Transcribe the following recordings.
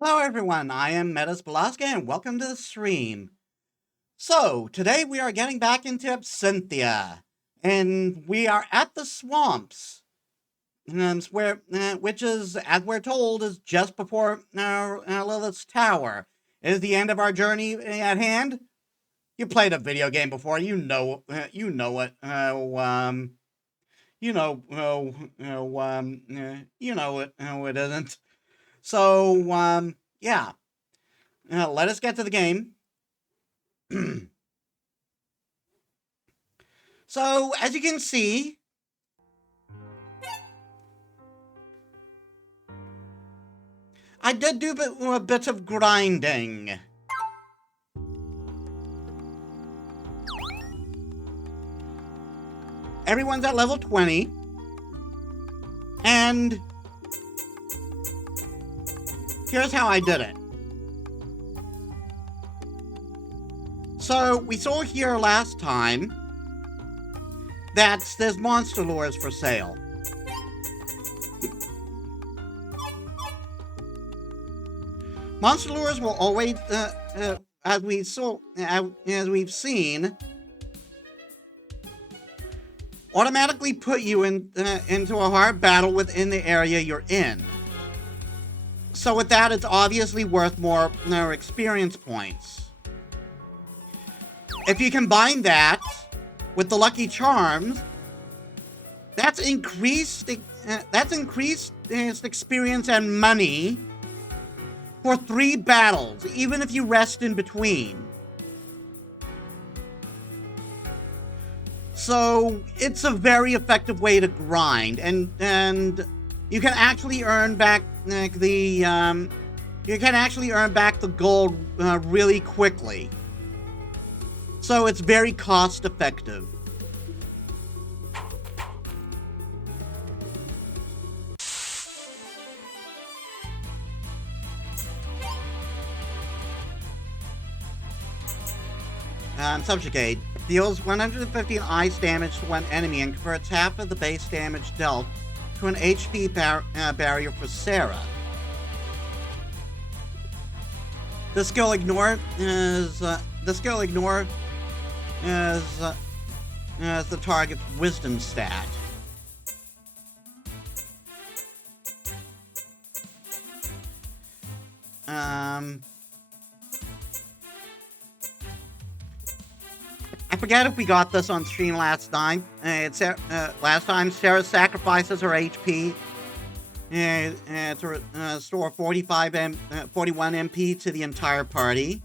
Hello everyone, I am Metis Balaska and welcome to the stream. So, today we are getting back into Absinthia, and we are at the swamps, which is, as we're told, is just before Lilith's tower. Is the end of our journey at hand? You played a video game before, you know it. You know it. No, it isn't. So, yeah. Let us get to the game. So, as you can see, I did do a bit of grinding. Everyone's at level 20. And here's how I did it. So, we saw here last time that there's monster lures for sale. Monster lures will always, as we've seen, automatically put you into a hard battle within the area you're in. So with that, it's obviously worth more experience points. If you combine that with the lucky charms, that's increased experience and money for 3 battles, even if you rest in between. So it's a very effective way to grind, and you can actually earn back the gold really quickly. So it's very cost effective. Subjugate deals 115 ice damage to one enemy and converts half of the base damage dealt to an HP barrier for Sarah. The skill ignore is the target's wisdom stat. I forget if we got this on stream last time. Last time, Sarah sacrifices her HP to restore 41 MP to the entire party.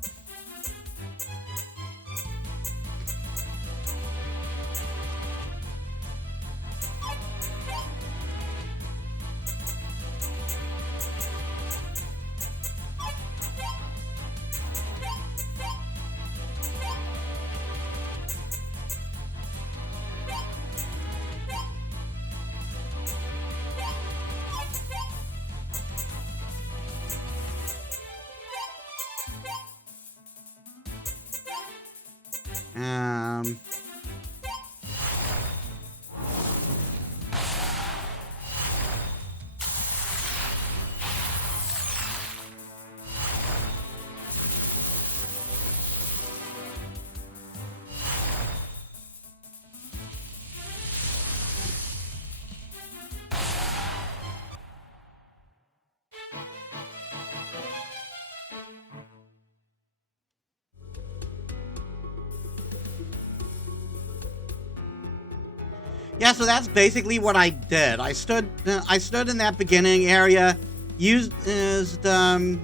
Yeah, so that's basically what I did. I stood in that beginning area, used the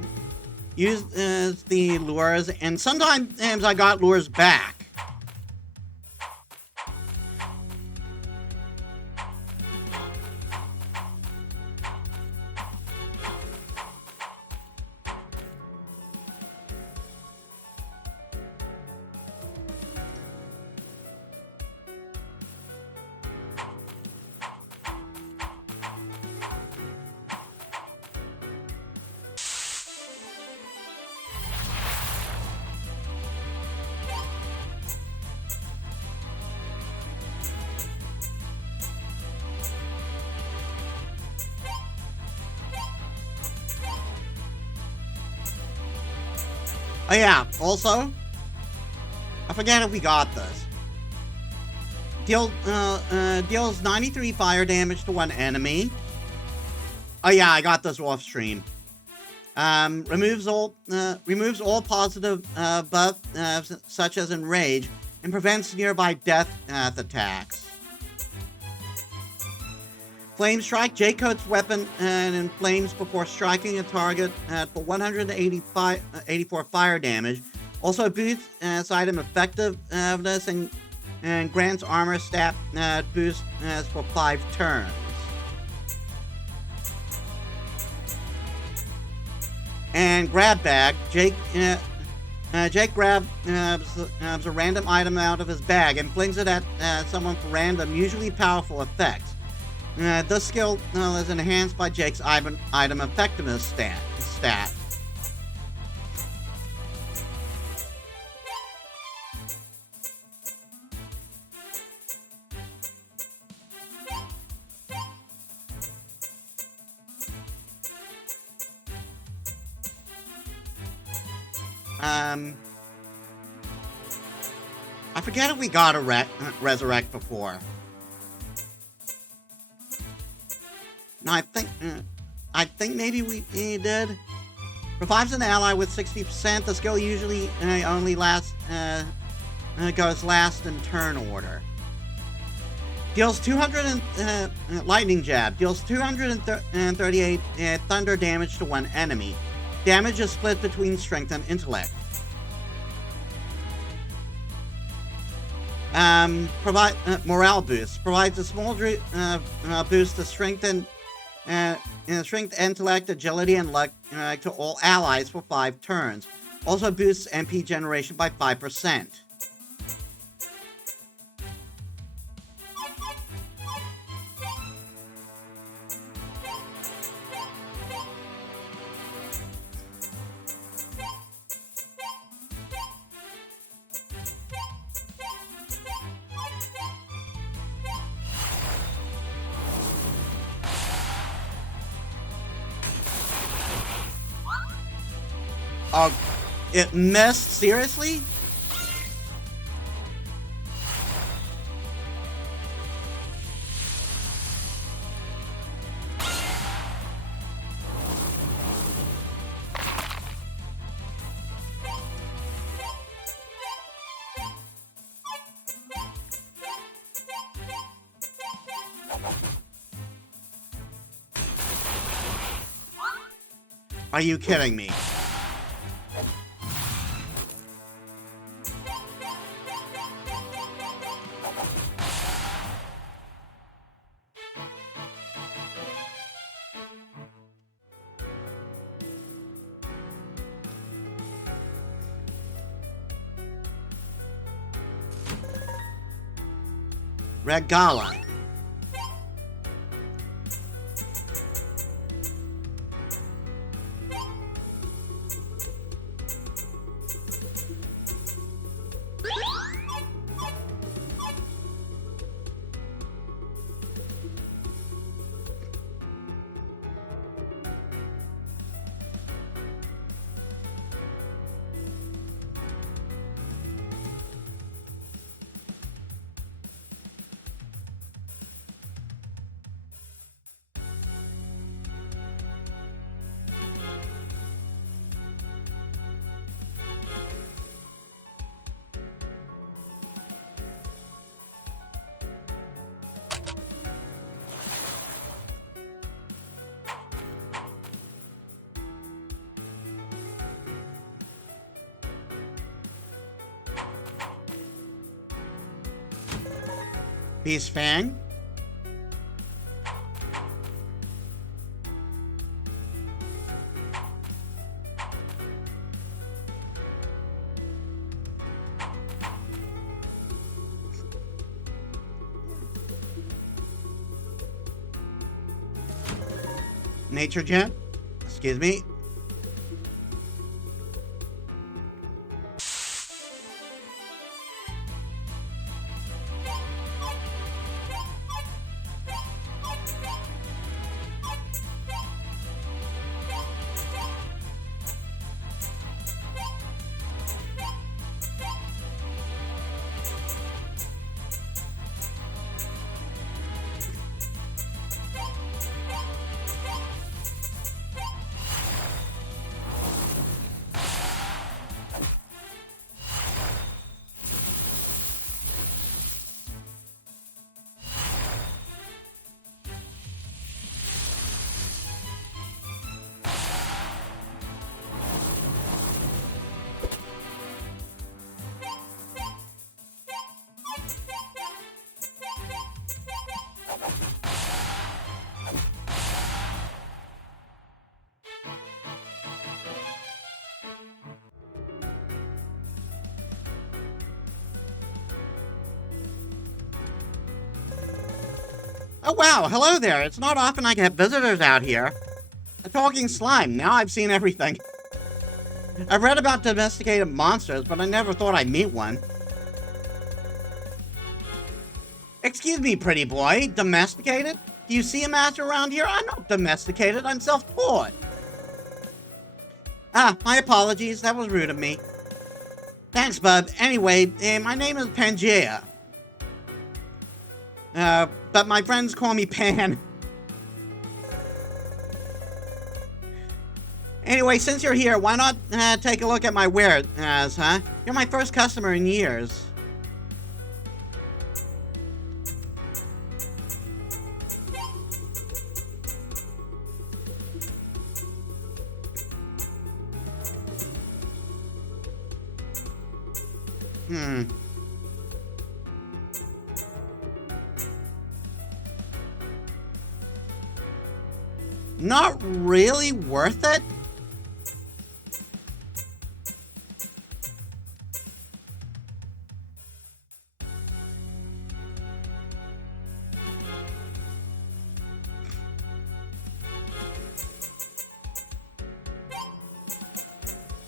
lures, and sometimes I got lures back. Oh yeah, also, I forget if we got this. Deals 93 fire damage to one enemy. Oh yeah, I got this off stream. Removes all positive buff, such as enrage, and prevents nearby death attacks. Flame Strike. J-Coat's weapon and flames before striking a target for 184 fire damage. Also boosts its item effectiveness and grants armor stat boost for 5 turns. And Grab Bag. Jake grabs a random item out of his bag and flings it at someone for random, usually powerful effects. This skill is enhanced by Jake's item effectiveness stat. I forget if we got a resurrect before. No, I think maybe we did. Revives an ally with 60%. The skill usually only goes last in turn order. Deals 200 lightning jab. Deals 238 thunder damage to one enemy. Damage is split between strength and intellect. Morale boost. Provides a small boost to strength strength, intellect, agility, and luck to all allies for 5 turns. Also boosts MP generation by 5%. Oh, it missed? Seriously? Are you kidding me? Regala. Beast Fang. Nature Gem. Excuse me. Oh wow, hello there. It's not often I get visitors out here. A talking slime. Now I've seen everything. I've read about domesticated monsters, but I never thought I'd meet one. Excuse me, pretty boy. Domesticated? Do you see a master around here? I'm not domesticated. I'm self-taught. Ah, my apologies. That was rude of me. Thanks, bub. Anyway, my name is Pangea. But my friends call me Pan. Anyway, since you're here, why not take a look at my wares, huh? You're my first customer in years. Not really worth it?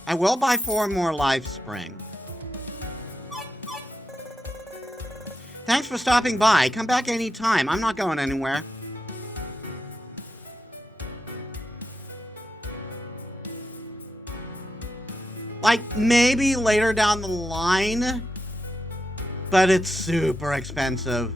I will buy 4 more Life Spring. Thanks for stopping by. Come back anytime. I'm not going anywhere. Like, maybe later down the line, but it's super expensive.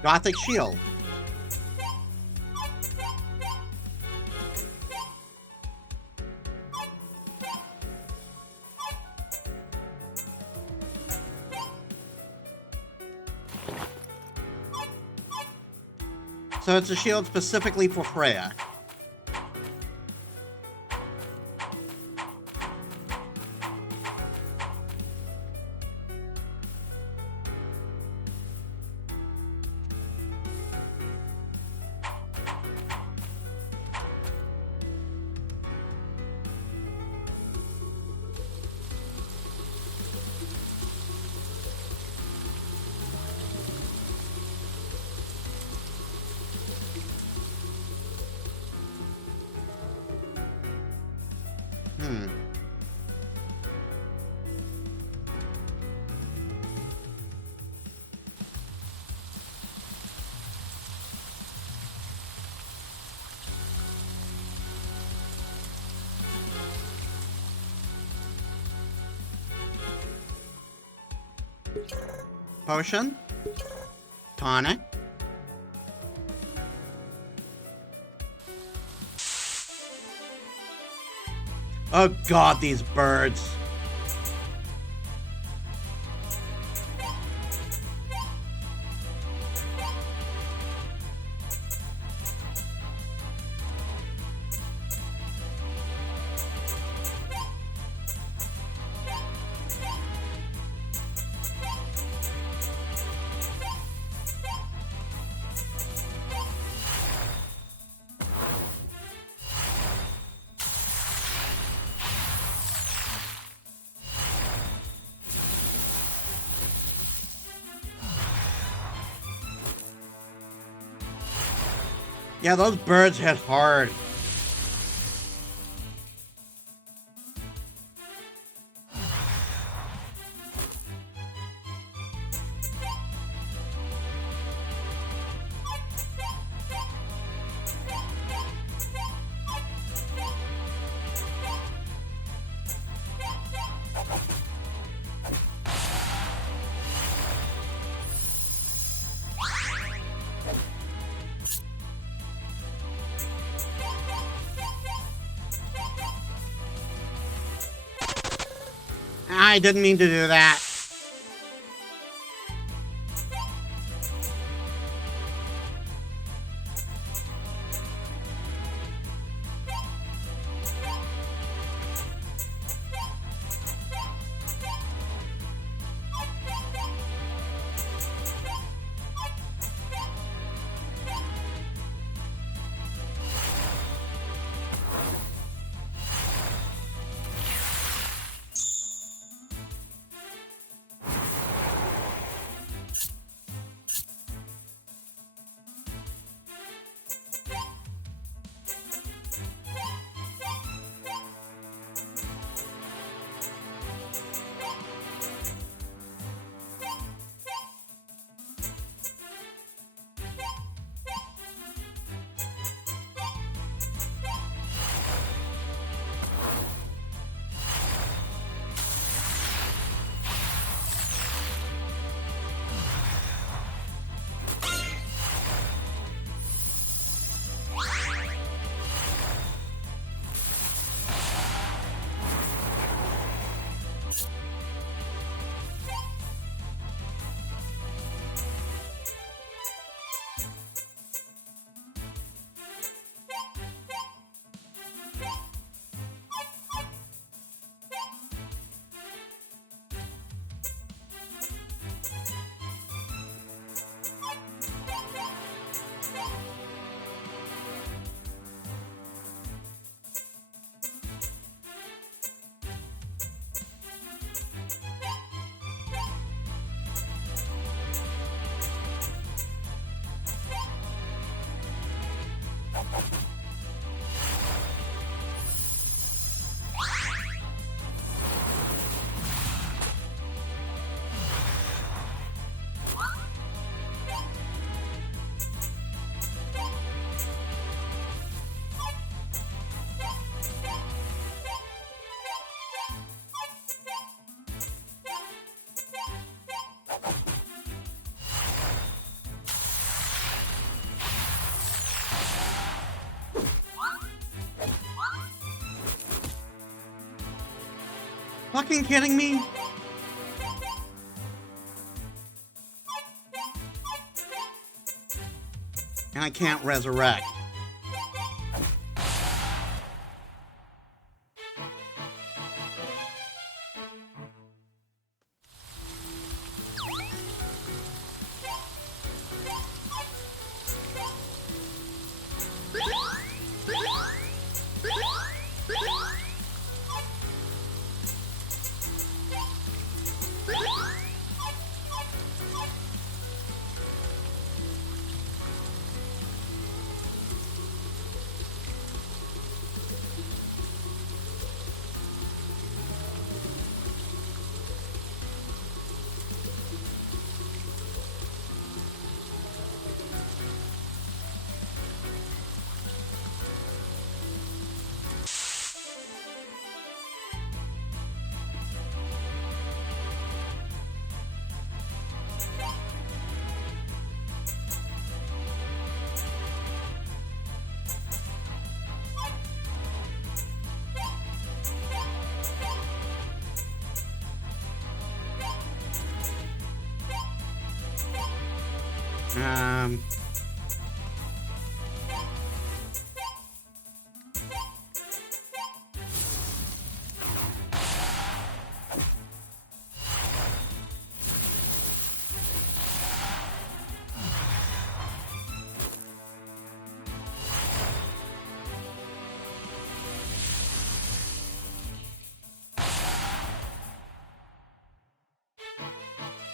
Gothic shield. So it's a shield specifically for Freya. Potion. Tonic. Oh god, these birds. Yeah, those birds hit hard. I didn't mean to do that. Fucking kidding me? And I can't resurrect.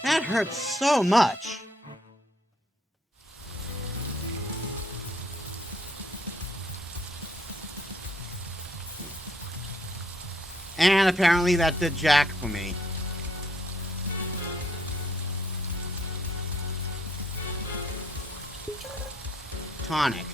That hurts so much. And apparently that did jack for me. Tonic.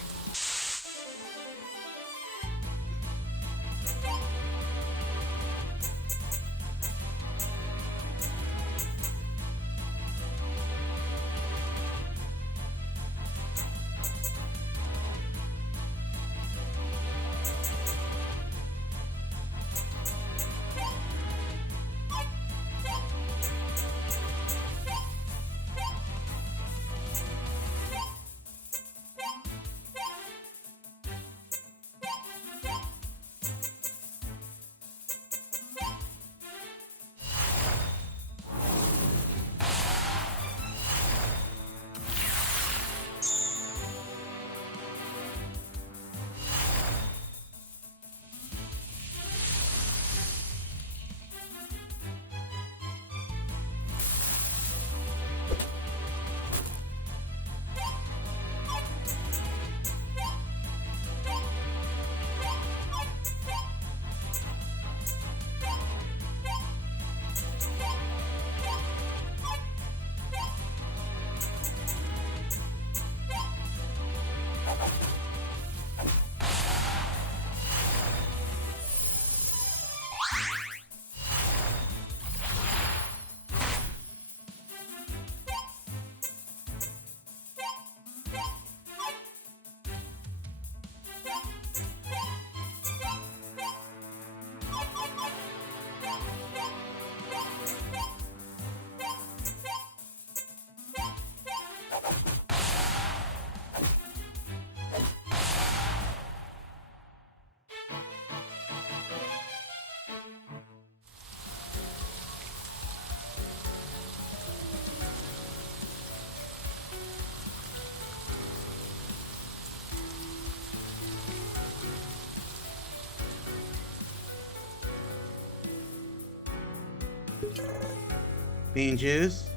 Bean juice.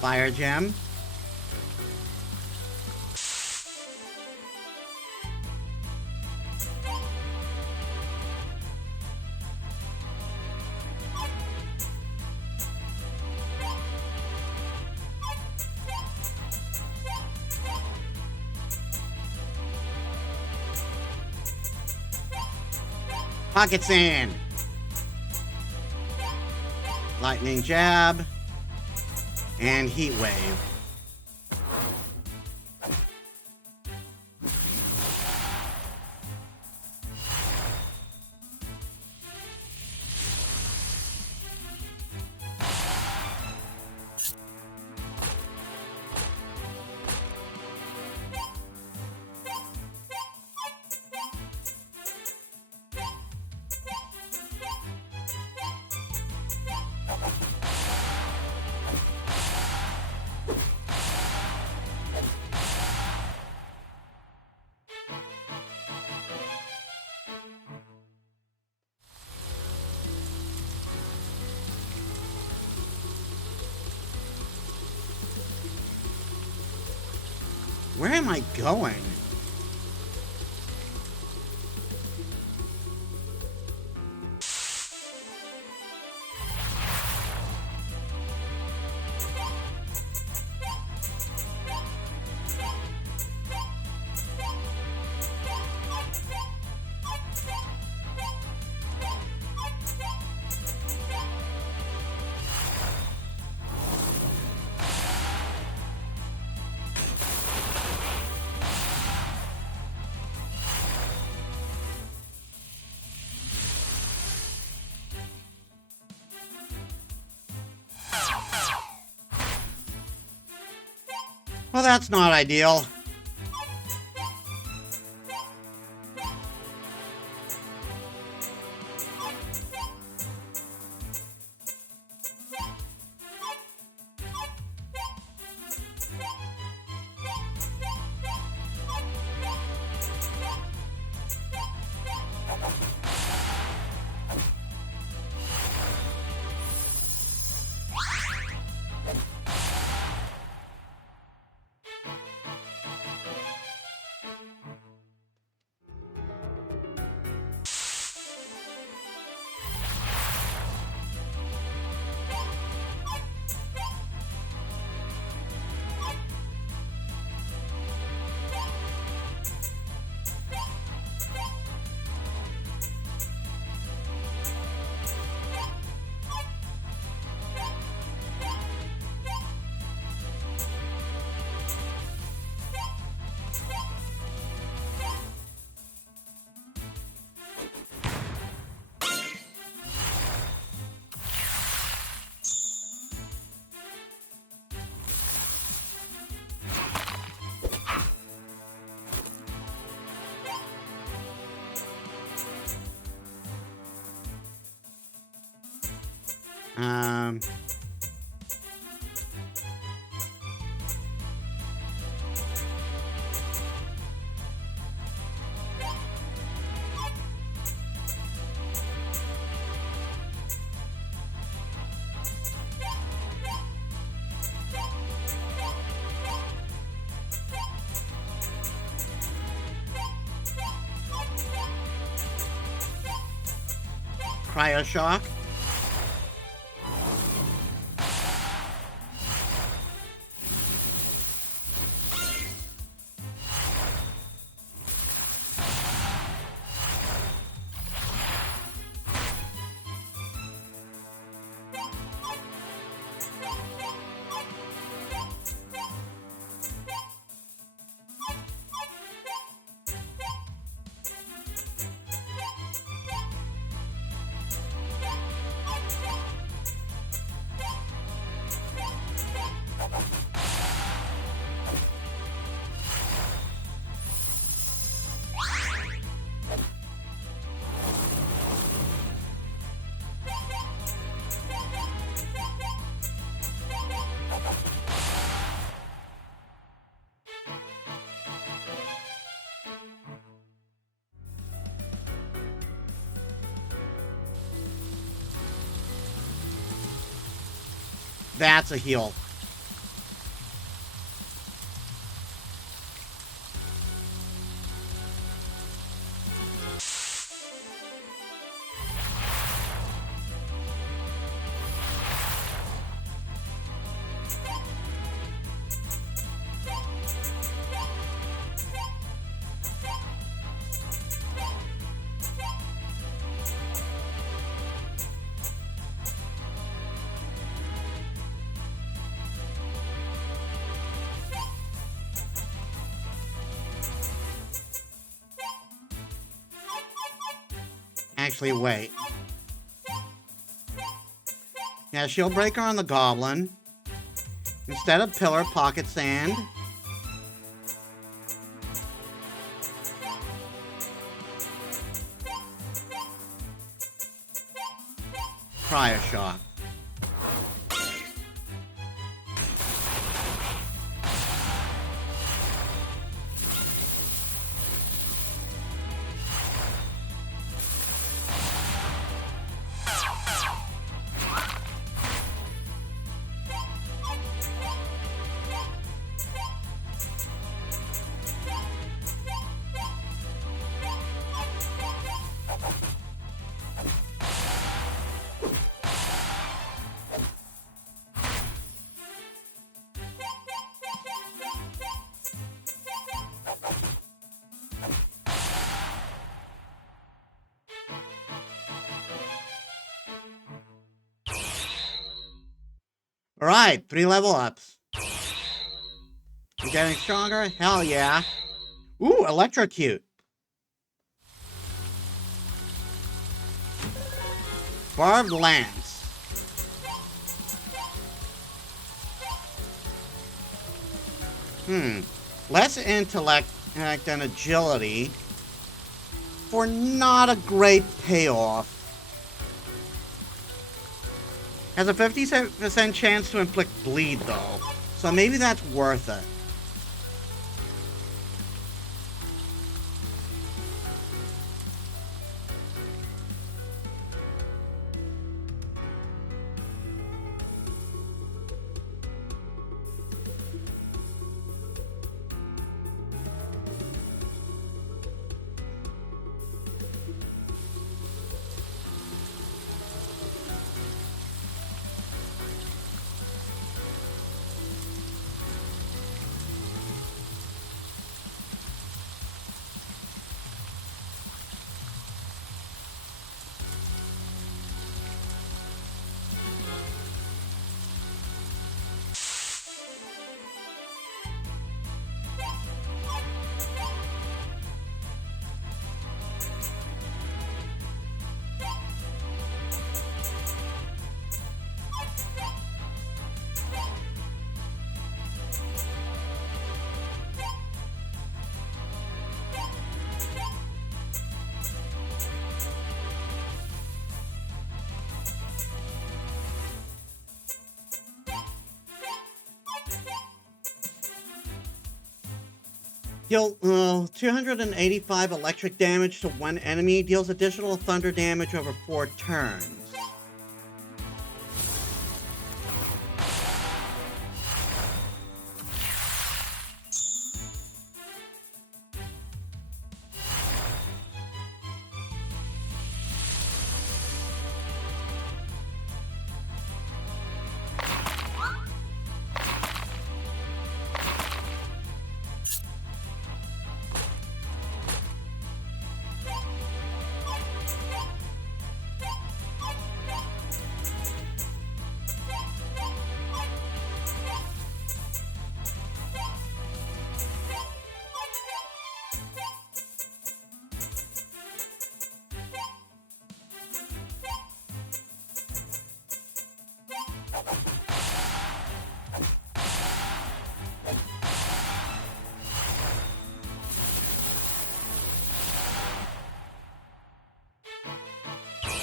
Fire gem. Pocket sand. Lightning jab. And heat wave. Where am I going? Well, that's not ideal. Um... Cryoshock. That's a heal. Actually, wait. Yeah, shield breaker on the goblin. Instead of pillar, pocket sand. Cryo shock. Alright, 3 level ups. I'm getting stronger? Hell yeah. Ooh, electrocute. Barbed lance. Less intellect than agility. For not a great payoff. Has a 50% chance to inflict bleed, though. So maybe that's worth it. Deal 285 electric damage to one enemy. Deals additional thunder damage over 4 turns.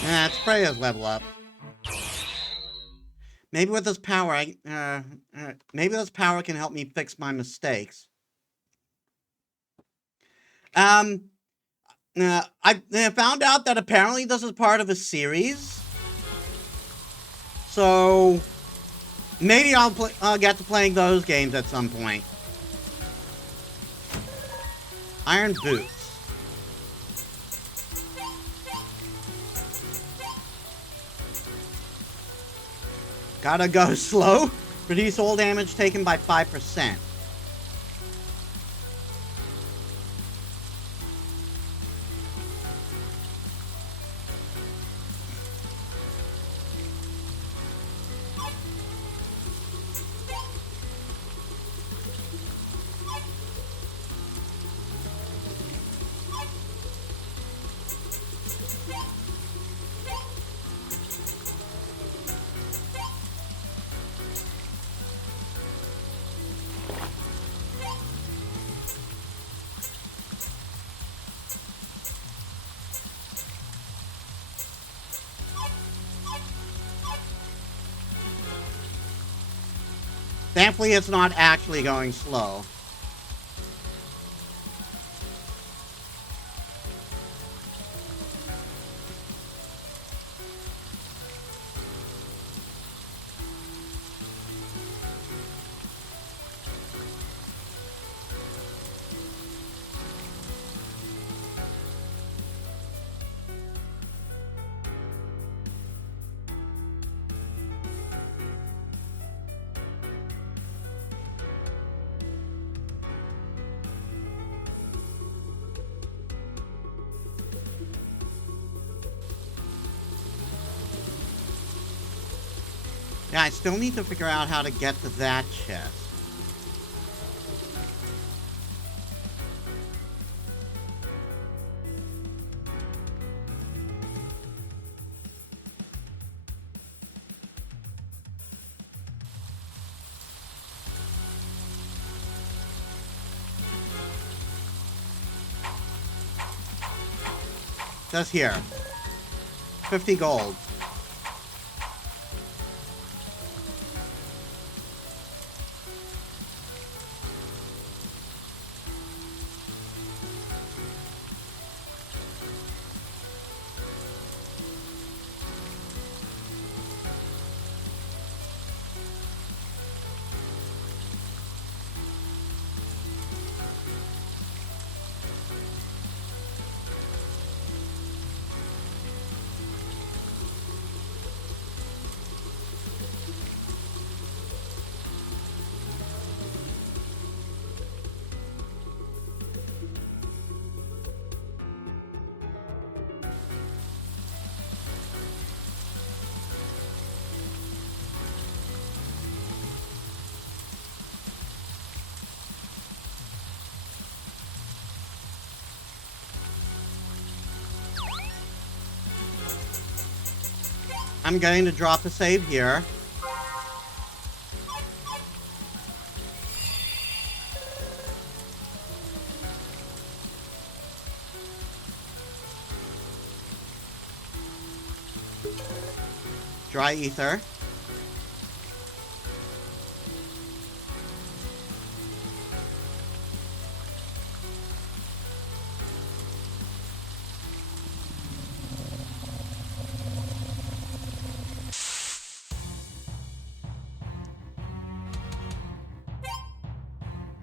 That's Freya's level up. Maybe with this power, maybe this power can help me fix my mistakes. I found out that apparently this is part of a series. So, Maybe I'll get to playing those games at some point. Iron Boots. Gotta go slow. Reduce all damage taken by 5%. Thankfully, it's not actually going slow. Yeah, I still need to figure out how to get to that chest. Just here. 50 gold. I'm going to drop a save here. Dry ether.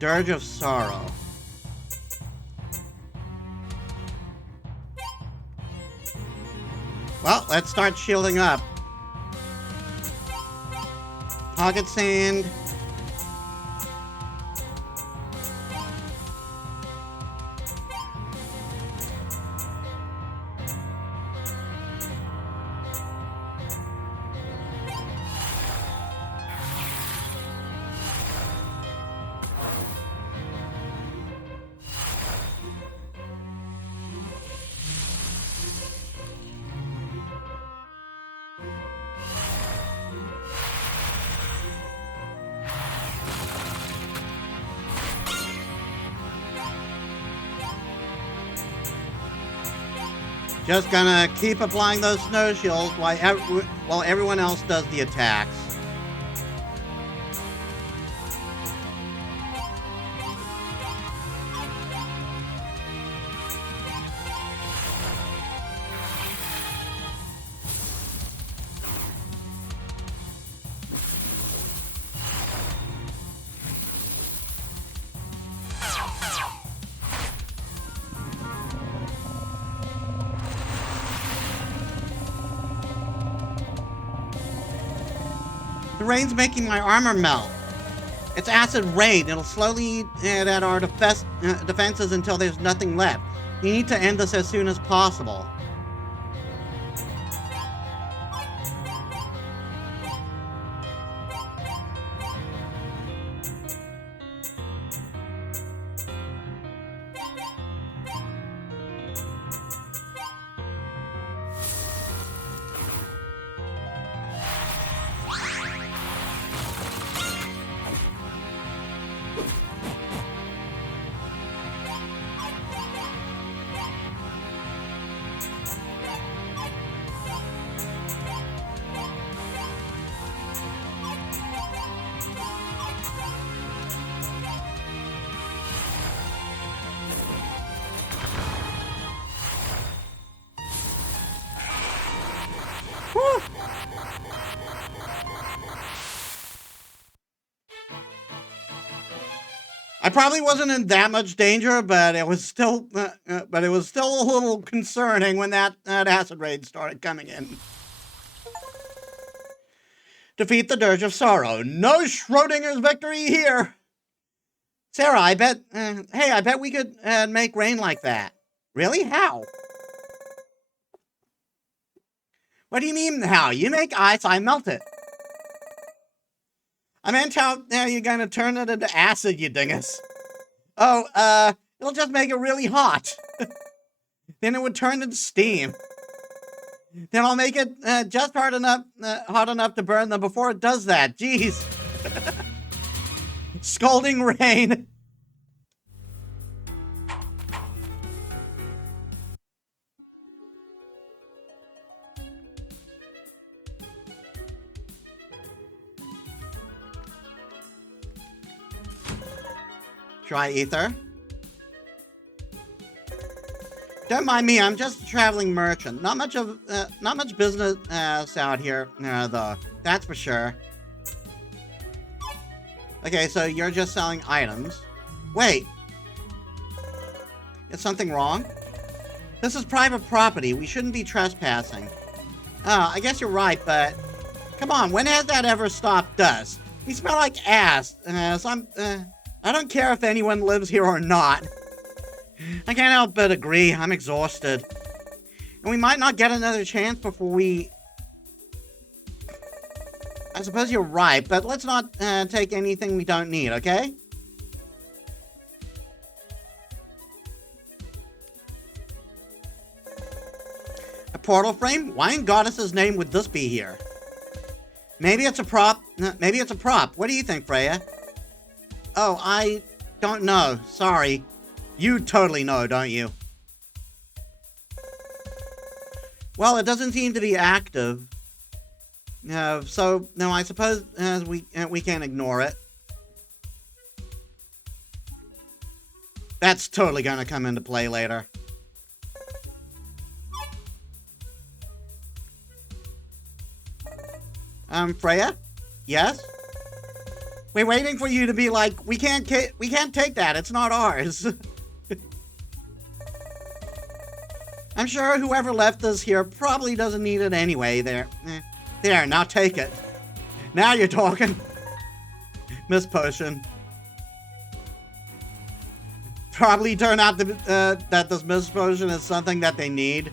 Dirge of Sorrow. Well, let's start shielding up. Pocket Sand. Just gonna keep applying those snow shields while everyone else does the attacks. The rain's making my armor melt. It's acid rain. It'll slowly eat at our defenses until there's nothing left. You need to end this as soon as possible. I probably wasn't in that much danger, but it was still a little concerning when that acid rain started coming in. Defeat the Dirge of Sorrow. No Schrodinger's victory here. Sarah, I bet we could make rain like that. Really? How? What do you mean, how? You make ice, I melt it. I meant how you're gonna turn it into acid, you dingus. Oh, it'll just make it really hot. Then it would turn into steam. Then I'll make it just hot enough to burn them before it does that. Jeez. Scalding rain. Try ether. Don't mind me, I'm just a traveling merchant. Not much business out here, though. That's for sure. Okay, so you're just selling items. Wait. Is something wrong? This is private property. We shouldn't be trespassing. Oh, I guess you're right, but... Come on, when has that ever stopped us? We smell like ass, so I don't care if anyone lives here or not. I can't help but agree. I'm exhausted. And we might not get another chance before we... I suppose you're right, but let's not take anything we don't need, okay? A portal frame? Why in Goddess's name would this be here? Maybe it's a prop. Maybe it's a prop. What do you think, Freya? Oh, I don't know. Sorry. You totally know, don't you? Well, it doesn't seem to be active. So, no, I suppose we can't ignore it. That's totally gonna come into play later. Freya? Yes? We're waiting for you to be like, we can't take that, it's not ours. I'm sure whoever left us here probably doesn't need it anyway. There, now take it. Now you're talking. Miss Potion. Probably turn out that this Miss Potion is something that they need.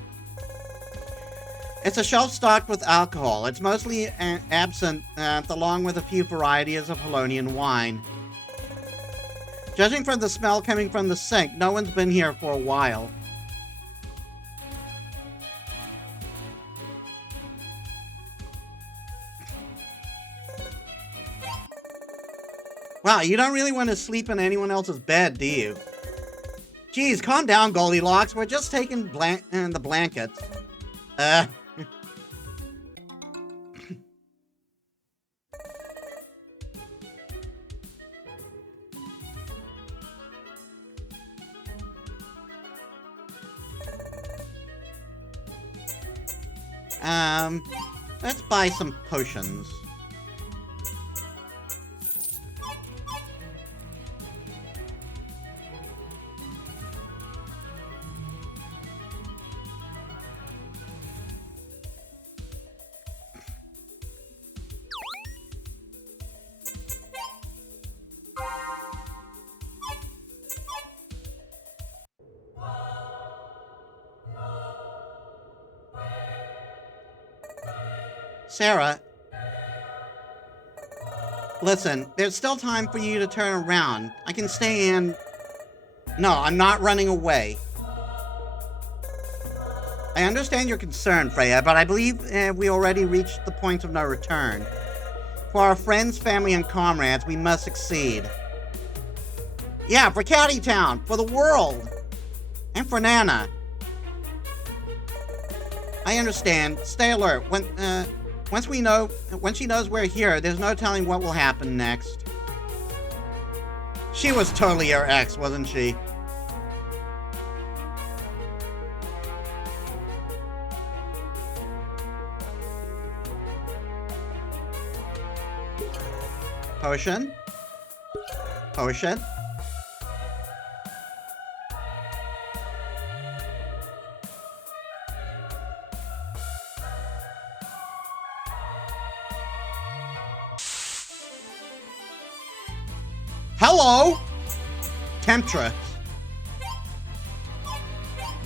It's a shelf stocked with alcohol. It's mostly absinthe, along with a few varieties of Hellonian wine. Judging from the smell coming from the sink, no one's been here for a while. Wow, you don't really want to sleep in anyone else's bed, do you? Geez, calm down, Goldilocks. We're just taking the blankets. Let's buy some potions. Sarah, listen, there's still time for you to turn around. I can stay in... No, I'm not running away. I understand your concern, Freya, but I believe we already reached the point of no return. For our friends, family, and comrades, we must succeed. Yeah, for Catty Town, for the world, and for Nana. I understand. Stay alert. Once she knows we're here, there's no telling what will happen next. She was totally your ex, wasn't she? Potion? Potion? Hello? Temptress.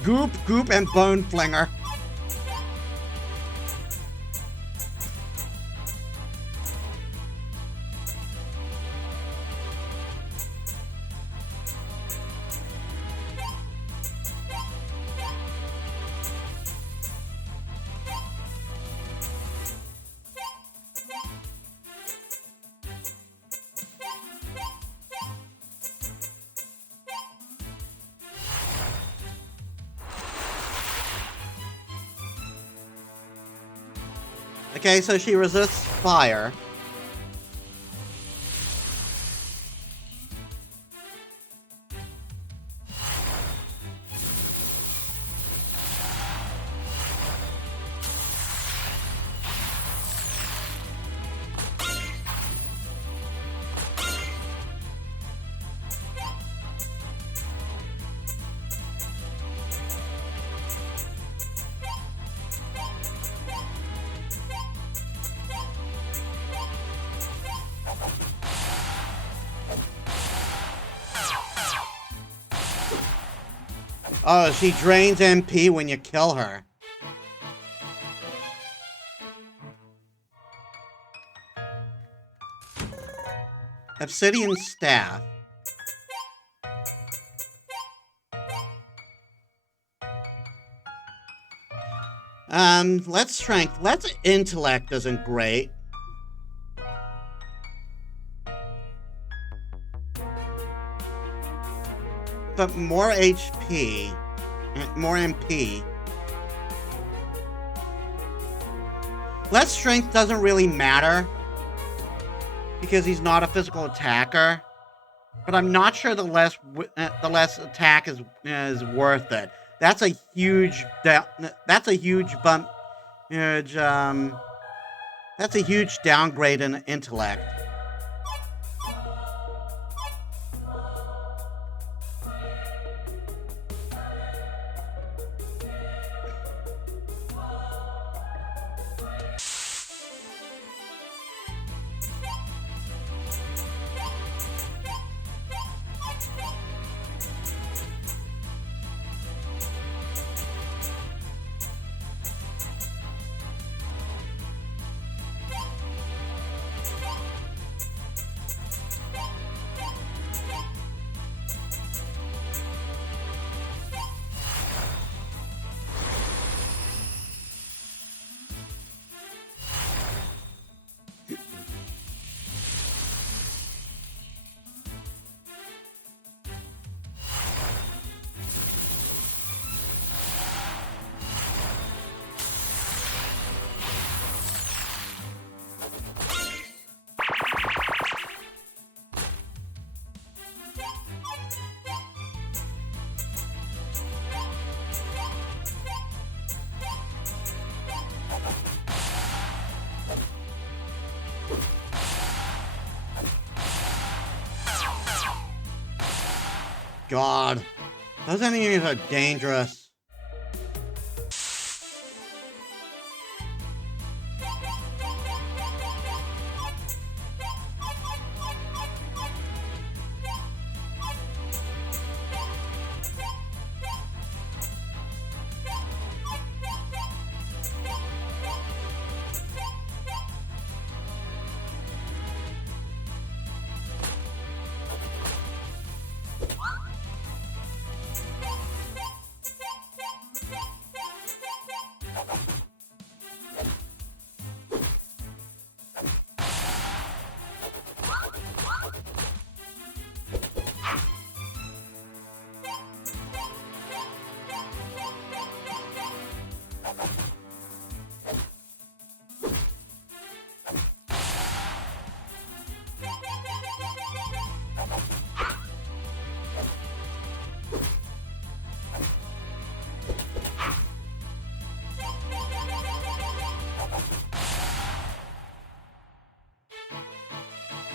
Goop, Goop, and Bone Flinger. Okay, so she resists fire. Oh, she drains MP when you kill her. Obsidian Staff. Let's Strength. Let's Intellect isn't great. But more HP, more MP. Less strength doesn't really matter because he's not a physical attacker. But I'm not sure the less attack is worth it. That's a huge bump. That's a huge downgrade in intellect. God, those enemies are dangerous.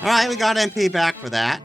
Alright, we got MP back for that.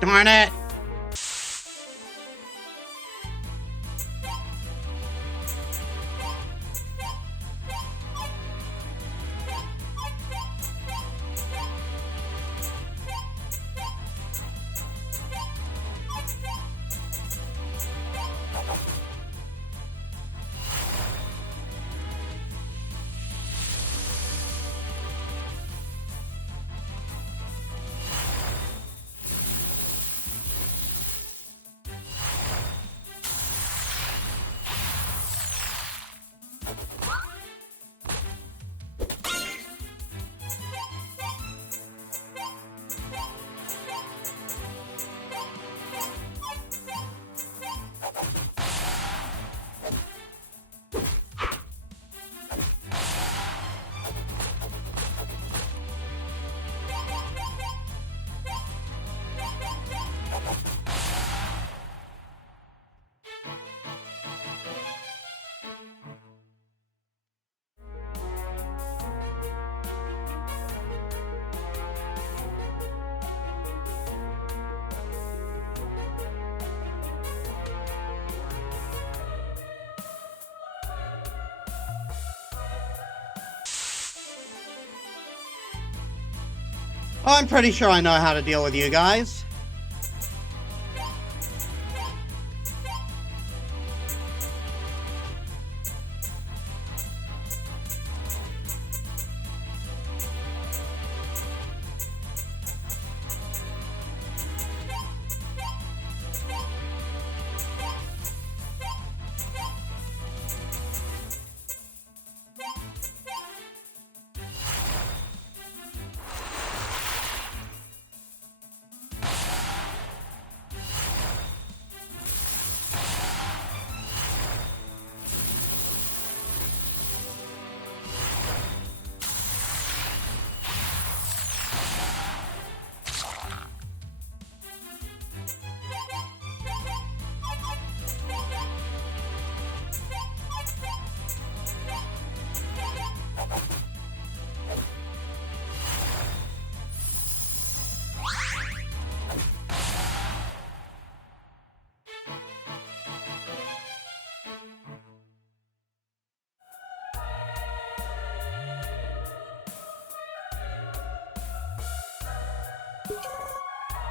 Darn it! Oh, I'm pretty sure I know how to deal with you guys.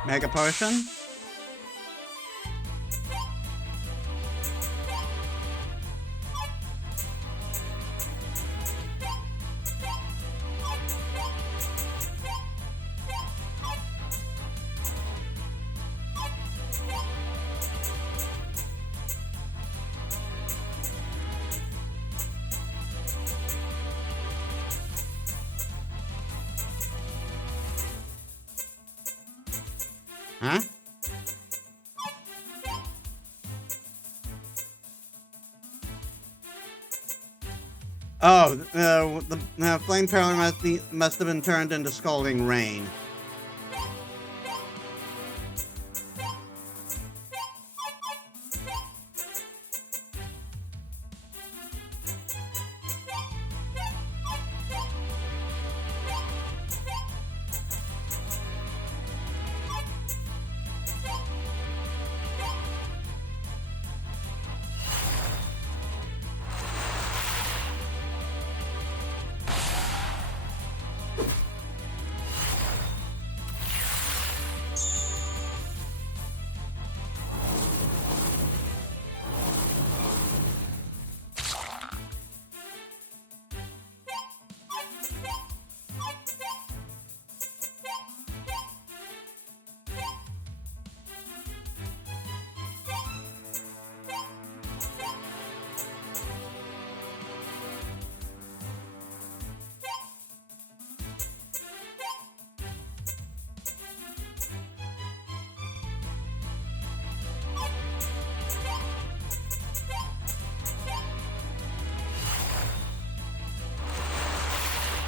Mega Potion. Huh? Oh, the flame power must have been turned into scalding rain.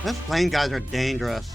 Those flame guys are dangerous.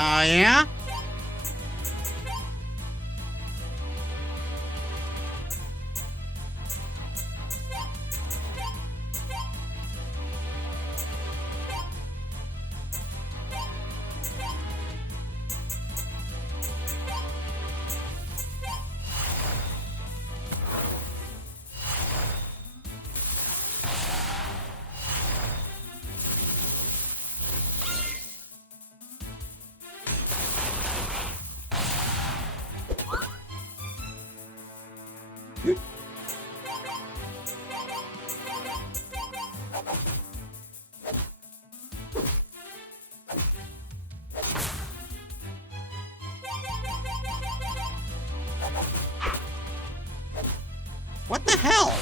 Oh, yeah? What the hell?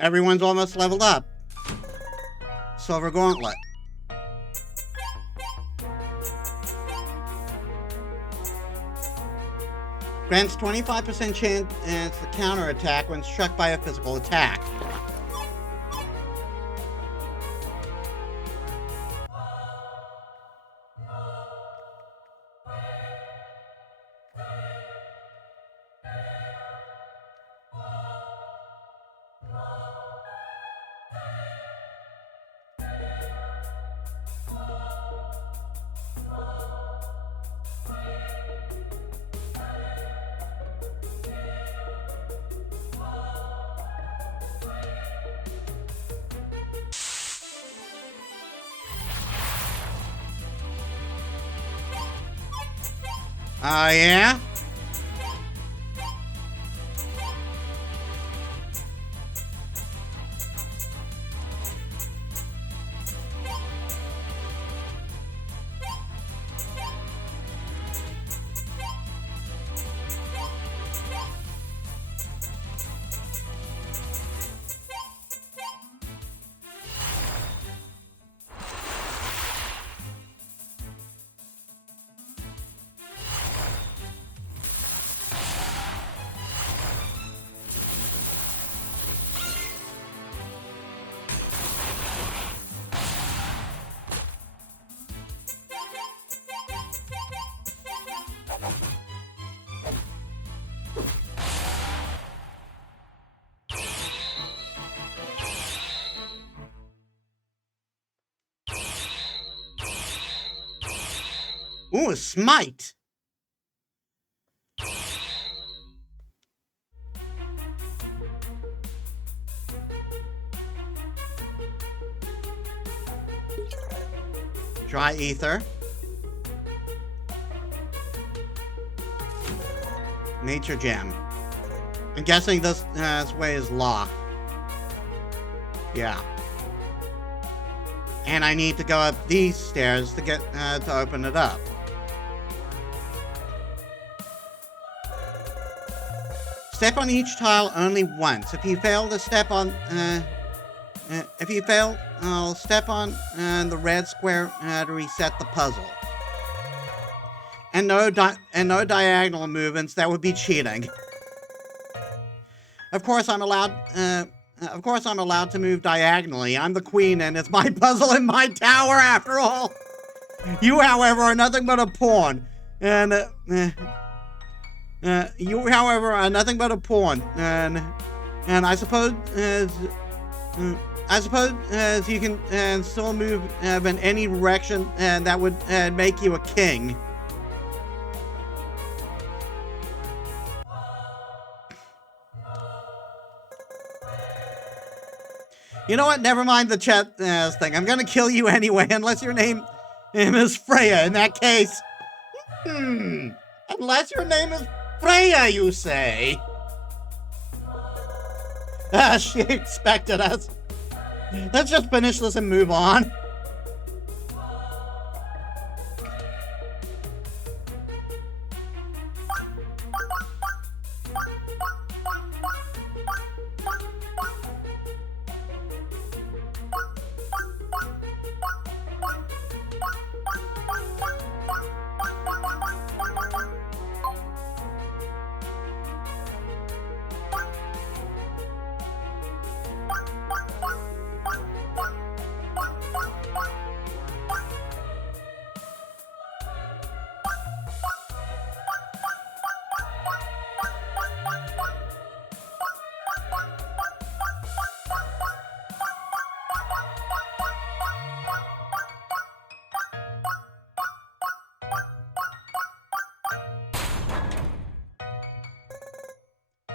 Everyone's almost leveled up. Silver Gauntlet. Grants 25% chance to counterattack when struck by a physical attack. Oh, yeah? Ooh, a smite. Dry ether. Nature gem. I'm guessing this way is locked. Yeah. And I need to go up these stairs to get to open it up. Step on each tile only once. If you fail to step on, I'll step on the red square to reset the puzzle. And no diagonal movements. That would be cheating. Of course, I'm allowed to move diagonally. I'm the queen, and it's my puzzle in my tower after all. You, however, are nothing but a pawn, and I suppose you can still move in any direction, and that would make you a king. You know what? Never mind the chat thing. I'm gonna kill you anyway, unless your name is Freya. In that case, unless your name is Freya, you say? She expected us. Let's just finish this and move on.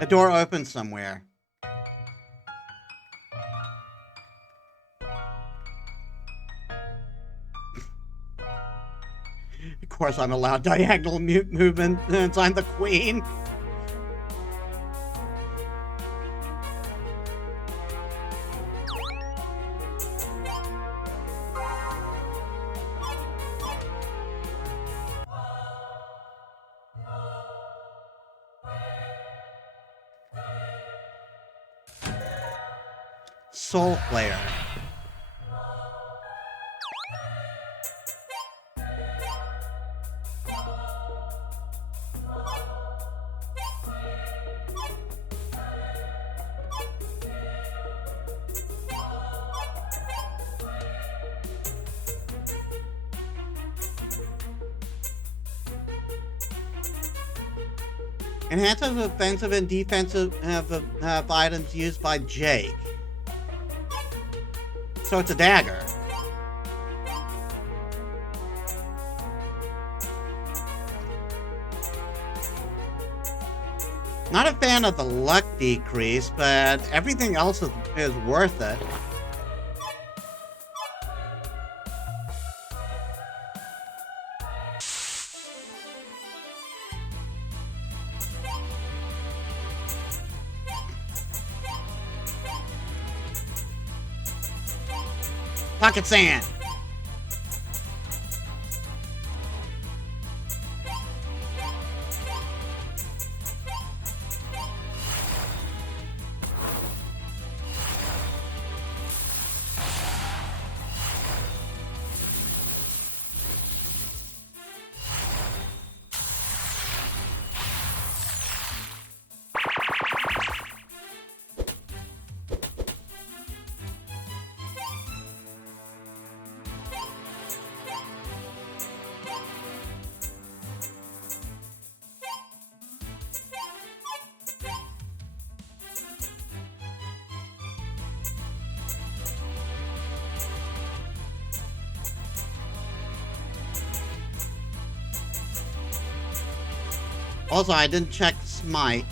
A door opens somewhere. Of course I'm allowed diagonal movement since I'm the queen. Soul Player. Enhances offensive and defensive items used by Jake. So it's a dagger. Not a fan of the luck decrease, but everything else is worth it. Pocket sand. Also, I didn't check Smite.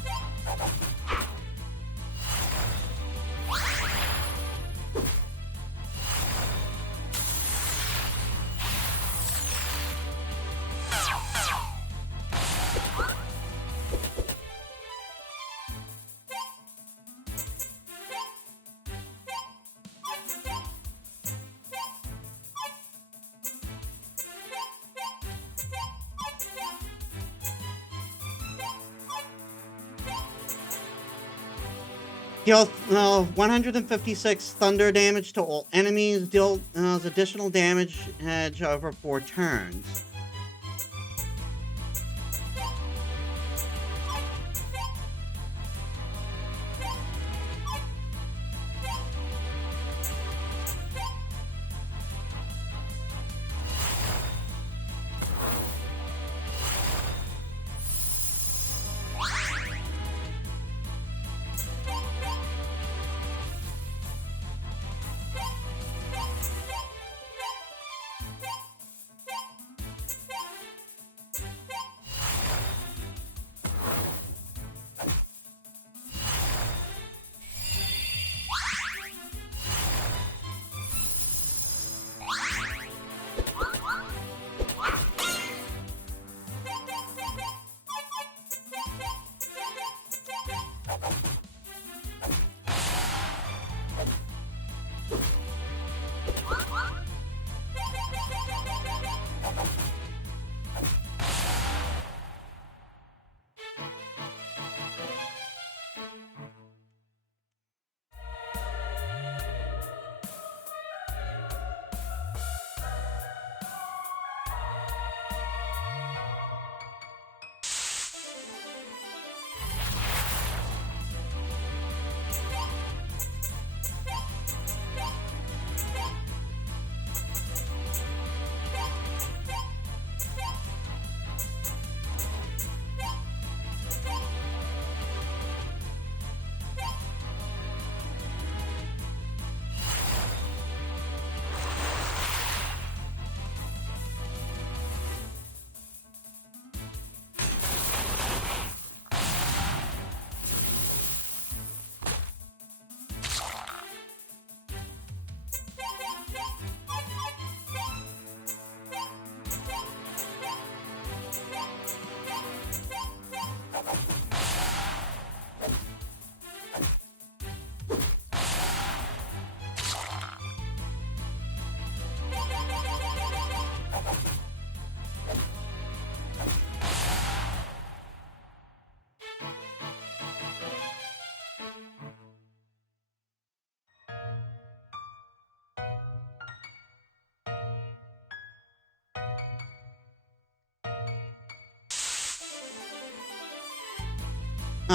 Deal 156 thunder damage to all enemies. Deal additional damage over 4 turns.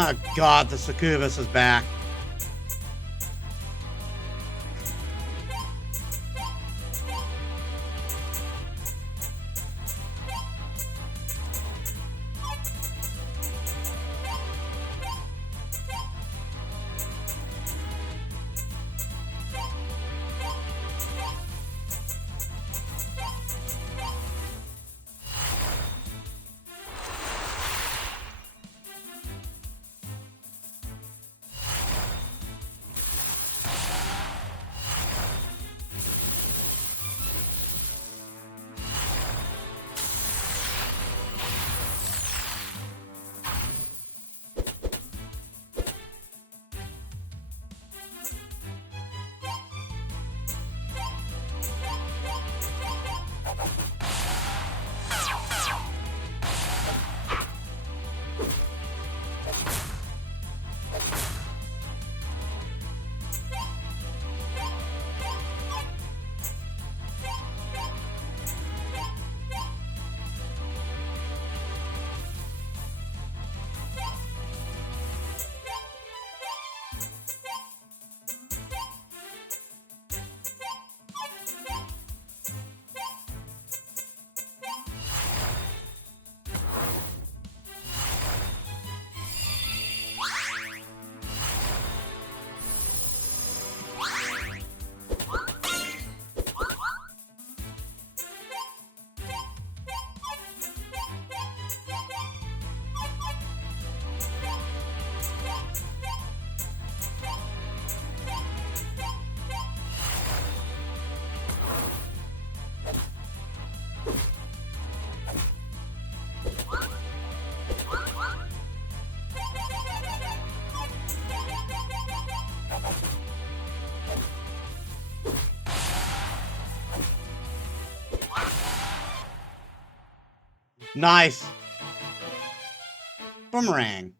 Oh god, the Succubus is back. Nice. Boomerang.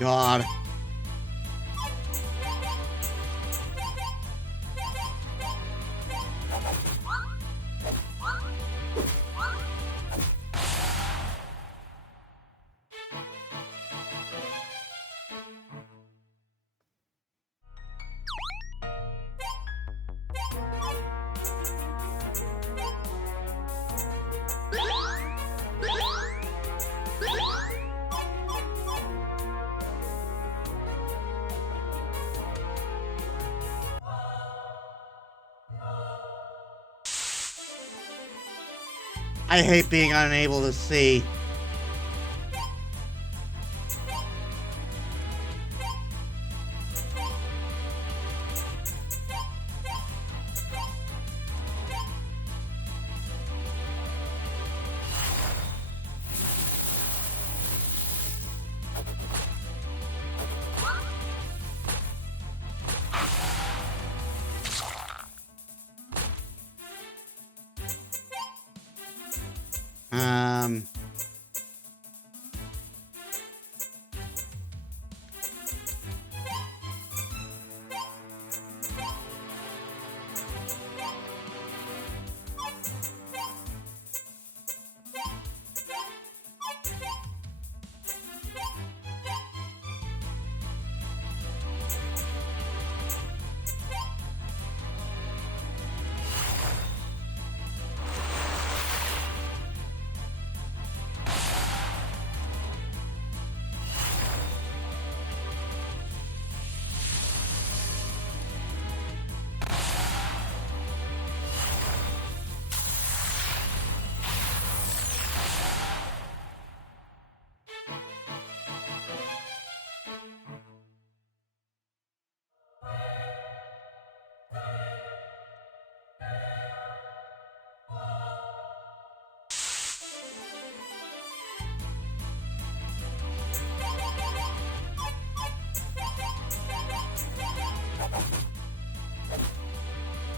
God. I hate being unable to see.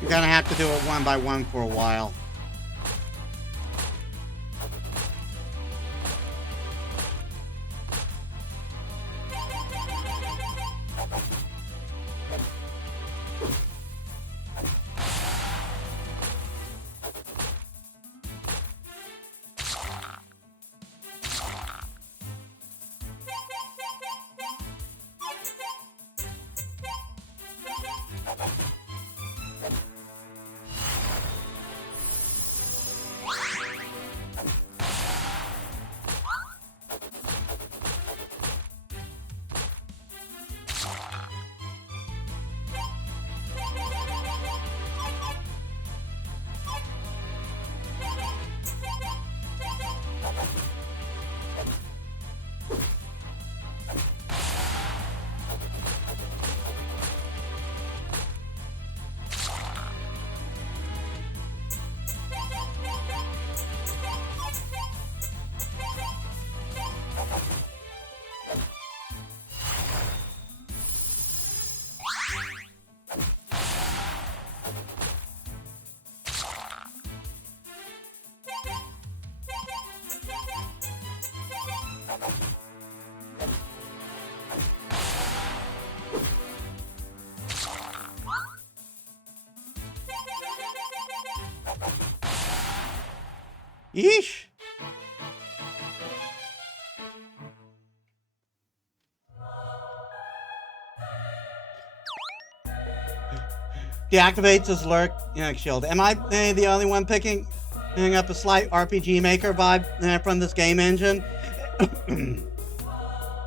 You're gonna have to do it one by one for a while. Yeesh. Deactivates his lurk shield. Am I the only one picking up a slight RPG Maker vibe from this game engine?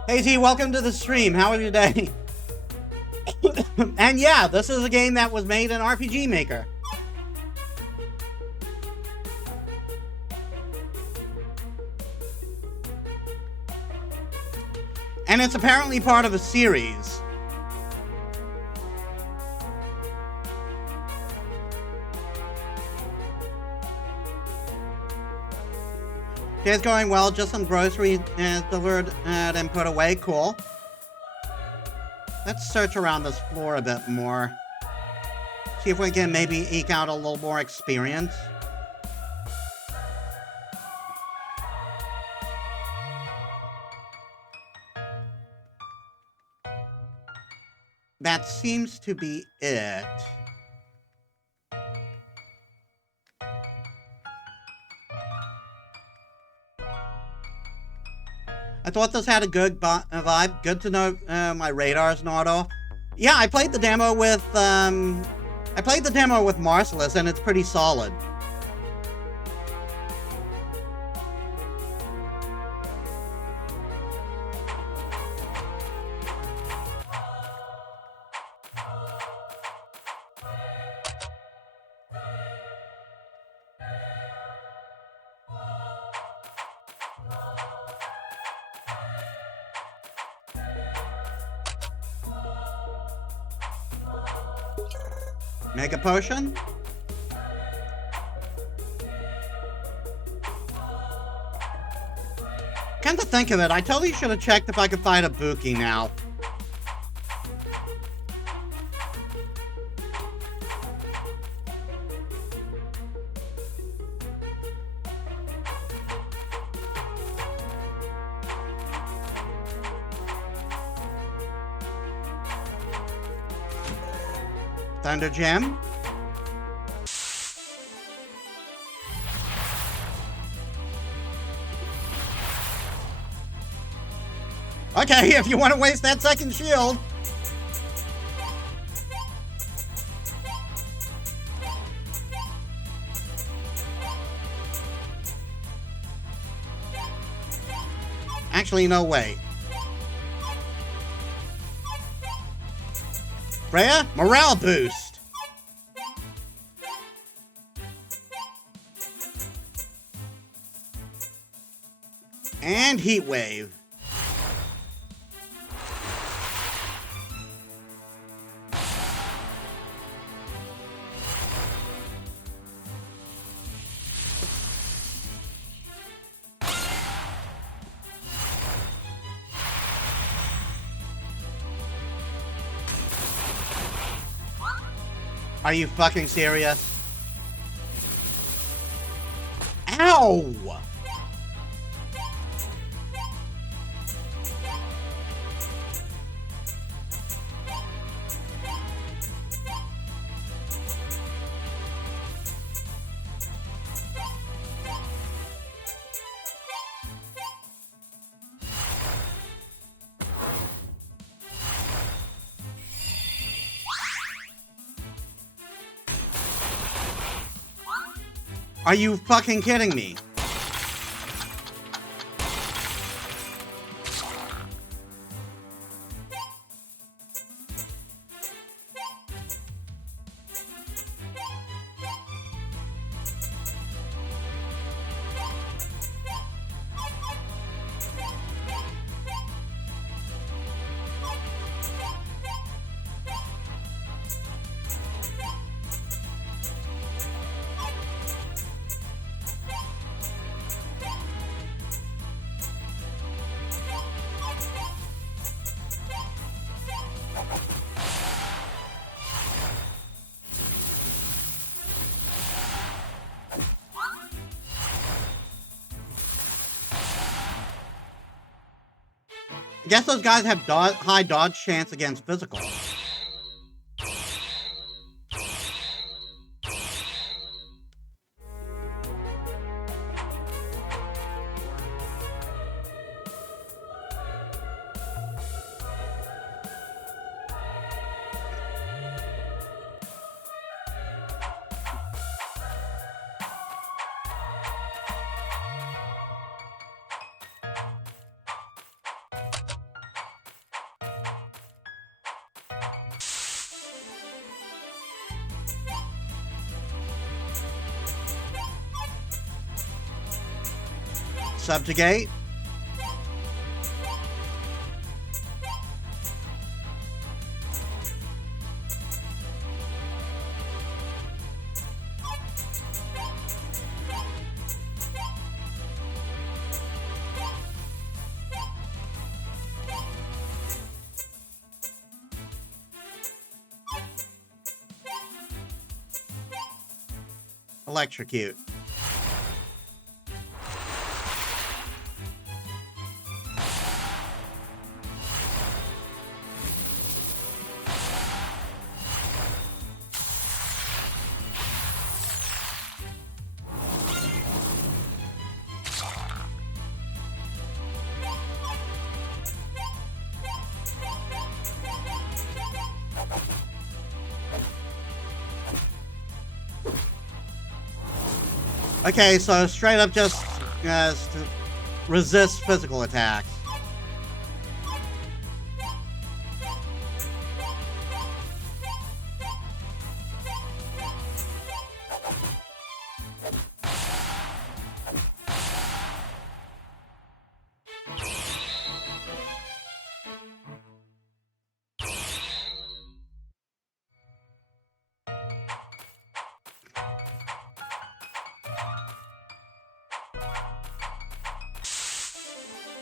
Hey T, welcome to the stream. How was your day? And yeah, this is a game that was made in RPG Maker. And it's apparently part of a series. It's going well, just some groceries delivered and put away. Cool. Let's search around this floor a bit more. See if we can maybe eke out a little more experience. That seems to be it. I thought this had a good vibe. Good to know my radar's not off. Yeah, I played the demo with Marcellus, and it's pretty solid. Make a potion? Come to think of it, I totally should have checked if I could find a Buki now. Thunder Gem. Okay, if you want to waste that second shield. Actually, no, wait. Freya, morale boost. And heat wave. Are you fucking serious? Ow! Are you fucking kidding me? I guess those guys have high dodge chance against physical. Subjugate. Electrocute. Okay, so straight up just resist physical attacks.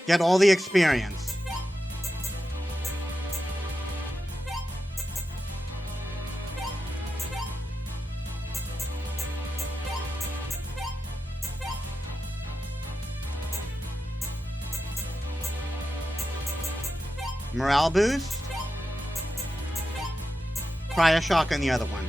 Get all the experience. Morale boost. Cryo Shock on the other one.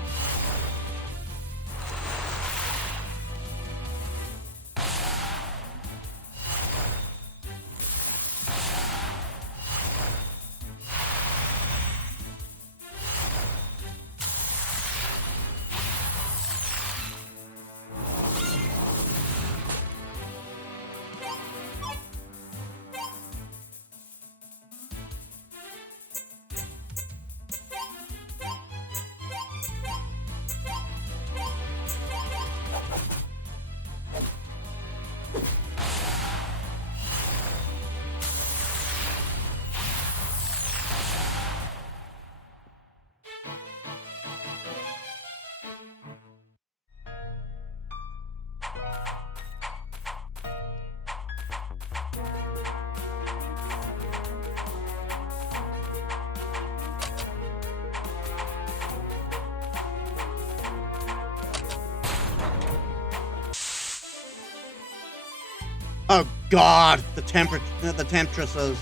Oh God, the temptresses.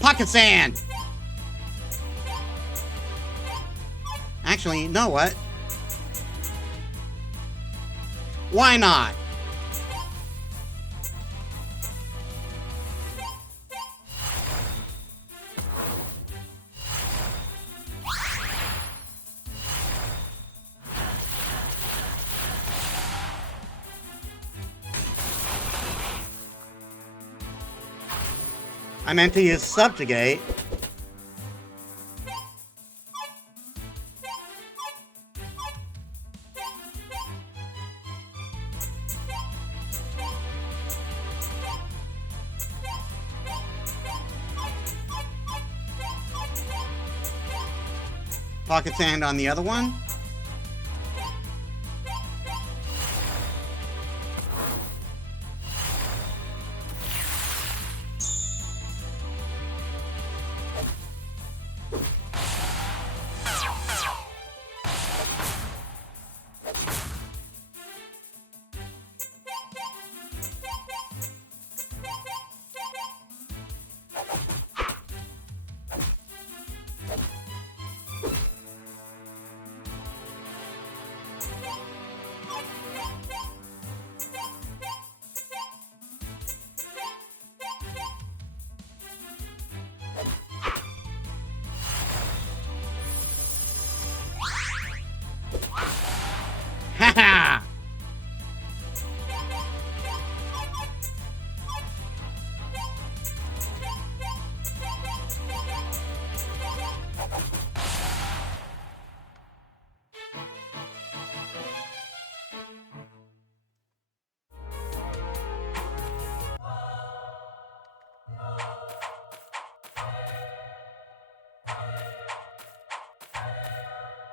Pocket sand. Actually, you know what? Why not? I meant to use Subjugate. Pocket sand on the other one. Haha!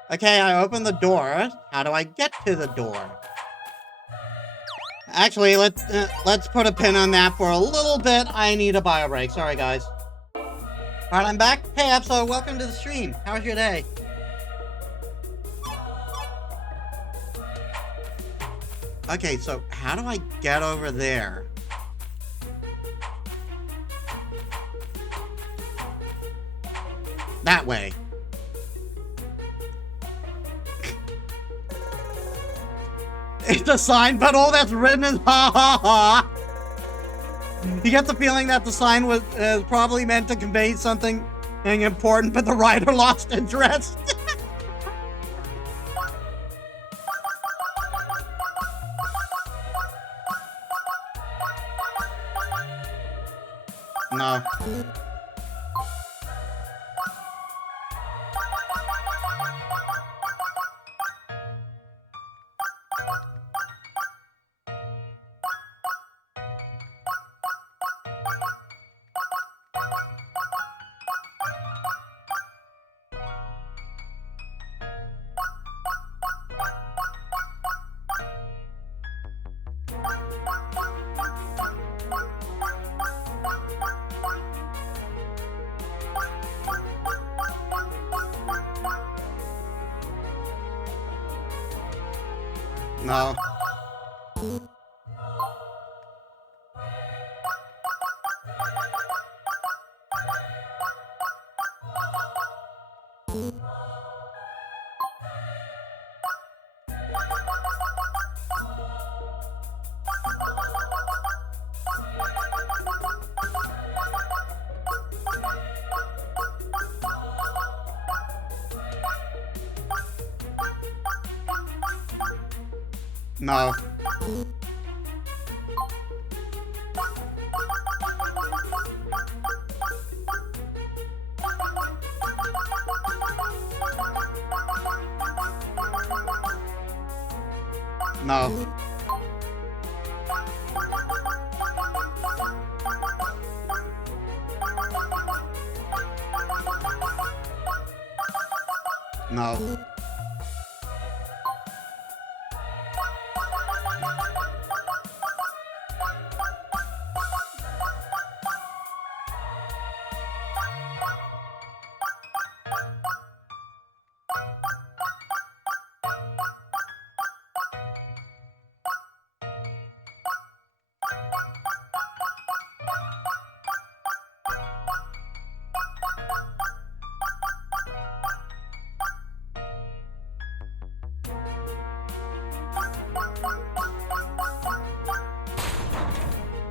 Okay, I open the door. How do I get to the door? Actually, let's put a pin on that for a little bit. I need a bio break. Sorry, guys. Alright, I'm back. Hey, Abso, welcome to the stream. How was your day? Okay, so how do I get over there? That way. It's a sign, but all that's written is ha ha ha. You get the feeling that the sign was probably meant to convey something important, but the writer lost interest. No. No. No. No. No.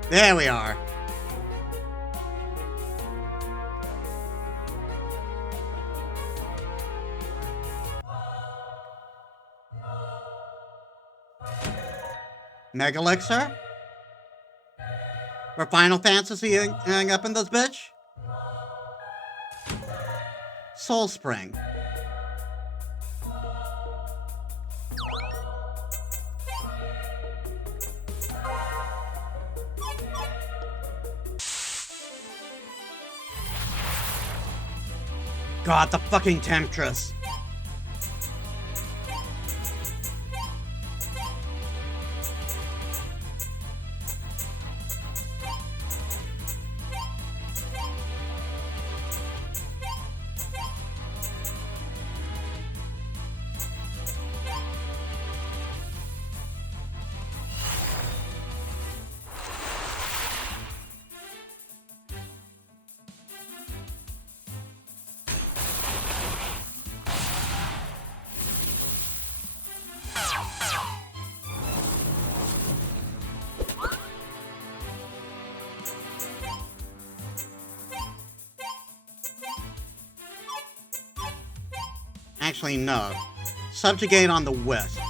There we are. Mega Elixir? We're Final Fantasying up in this bitch? Soul Spring. God, the fucking Temptress. Actually, no. Subjugate on the Wisp.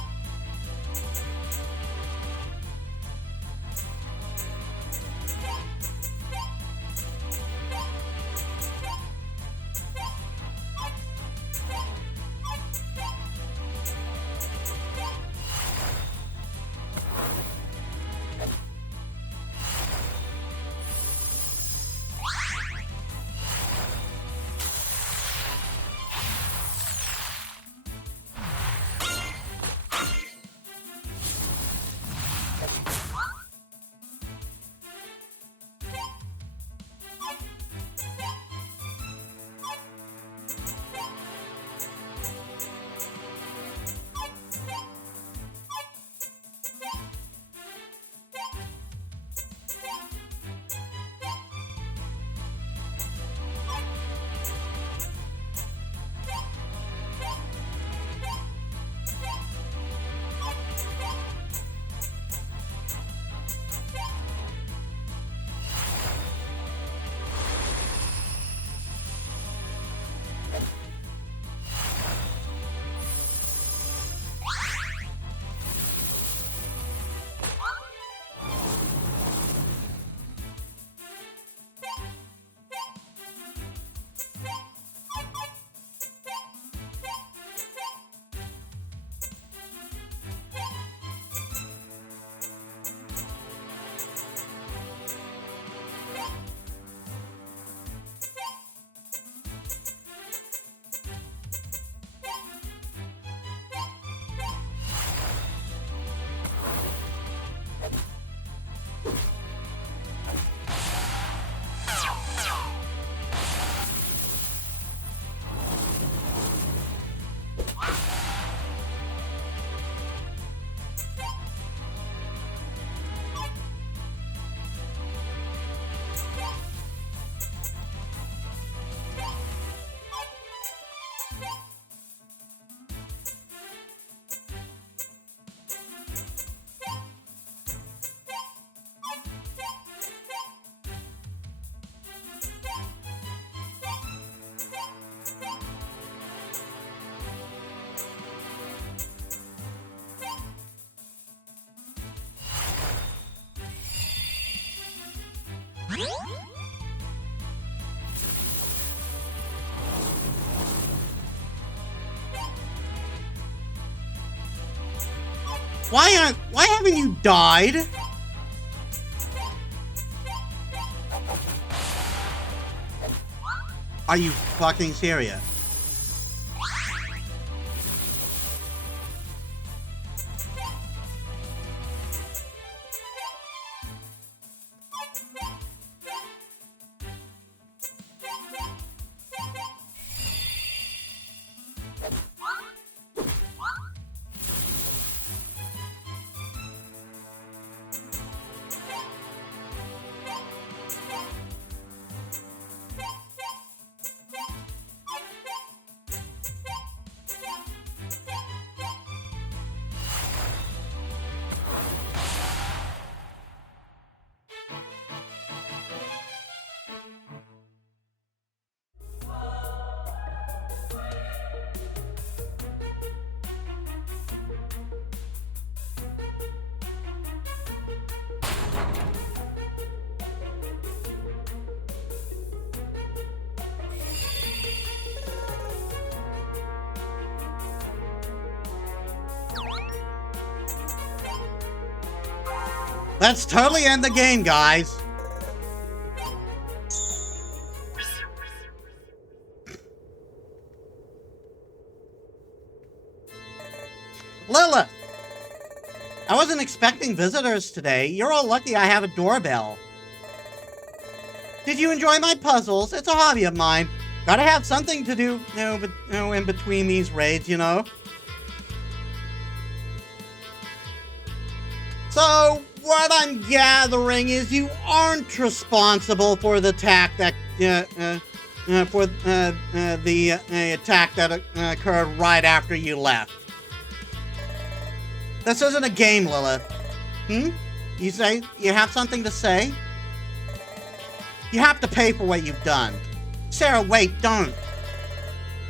Why haven't you died? Are you fucking serious? Let's totally end the game, guys. Lilith! I wasn't expecting visitors today. You're all lucky I have a doorbell. Did you enjoy my puzzles? It's a hobby of mine. Gotta have something to do, in between these raids, you know? So, what I'm gathering is you aren't responsible for the attack that attack that occurred right after you left. This isn't a game, Lilith. You say you have something to say? You have to pay for what you've done. Sarah, wait, don't.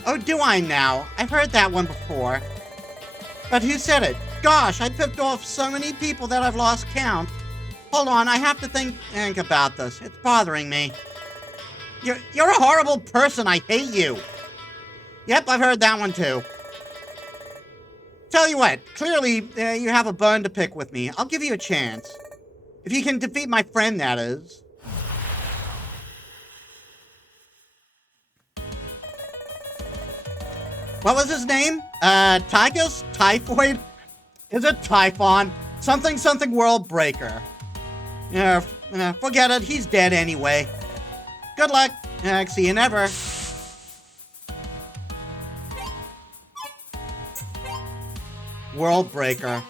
Oh, do I now? I've heard that one before. But who said it? Gosh, I picked off so many people that I've lost count. Hold on, I have to think about this. It's bothering me. You're a horrible person. I hate you. Yep, I've heard that one too. Tell you what, clearly you have a bone to pick with me. I'll give you a chance. If you can defeat my friend, that is. What was his name? Tychus? Typhoid? Is it Typhon? Something World Breaker. Yeah, forget it. He's dead anyway. Good luck. See you never. World Breaker.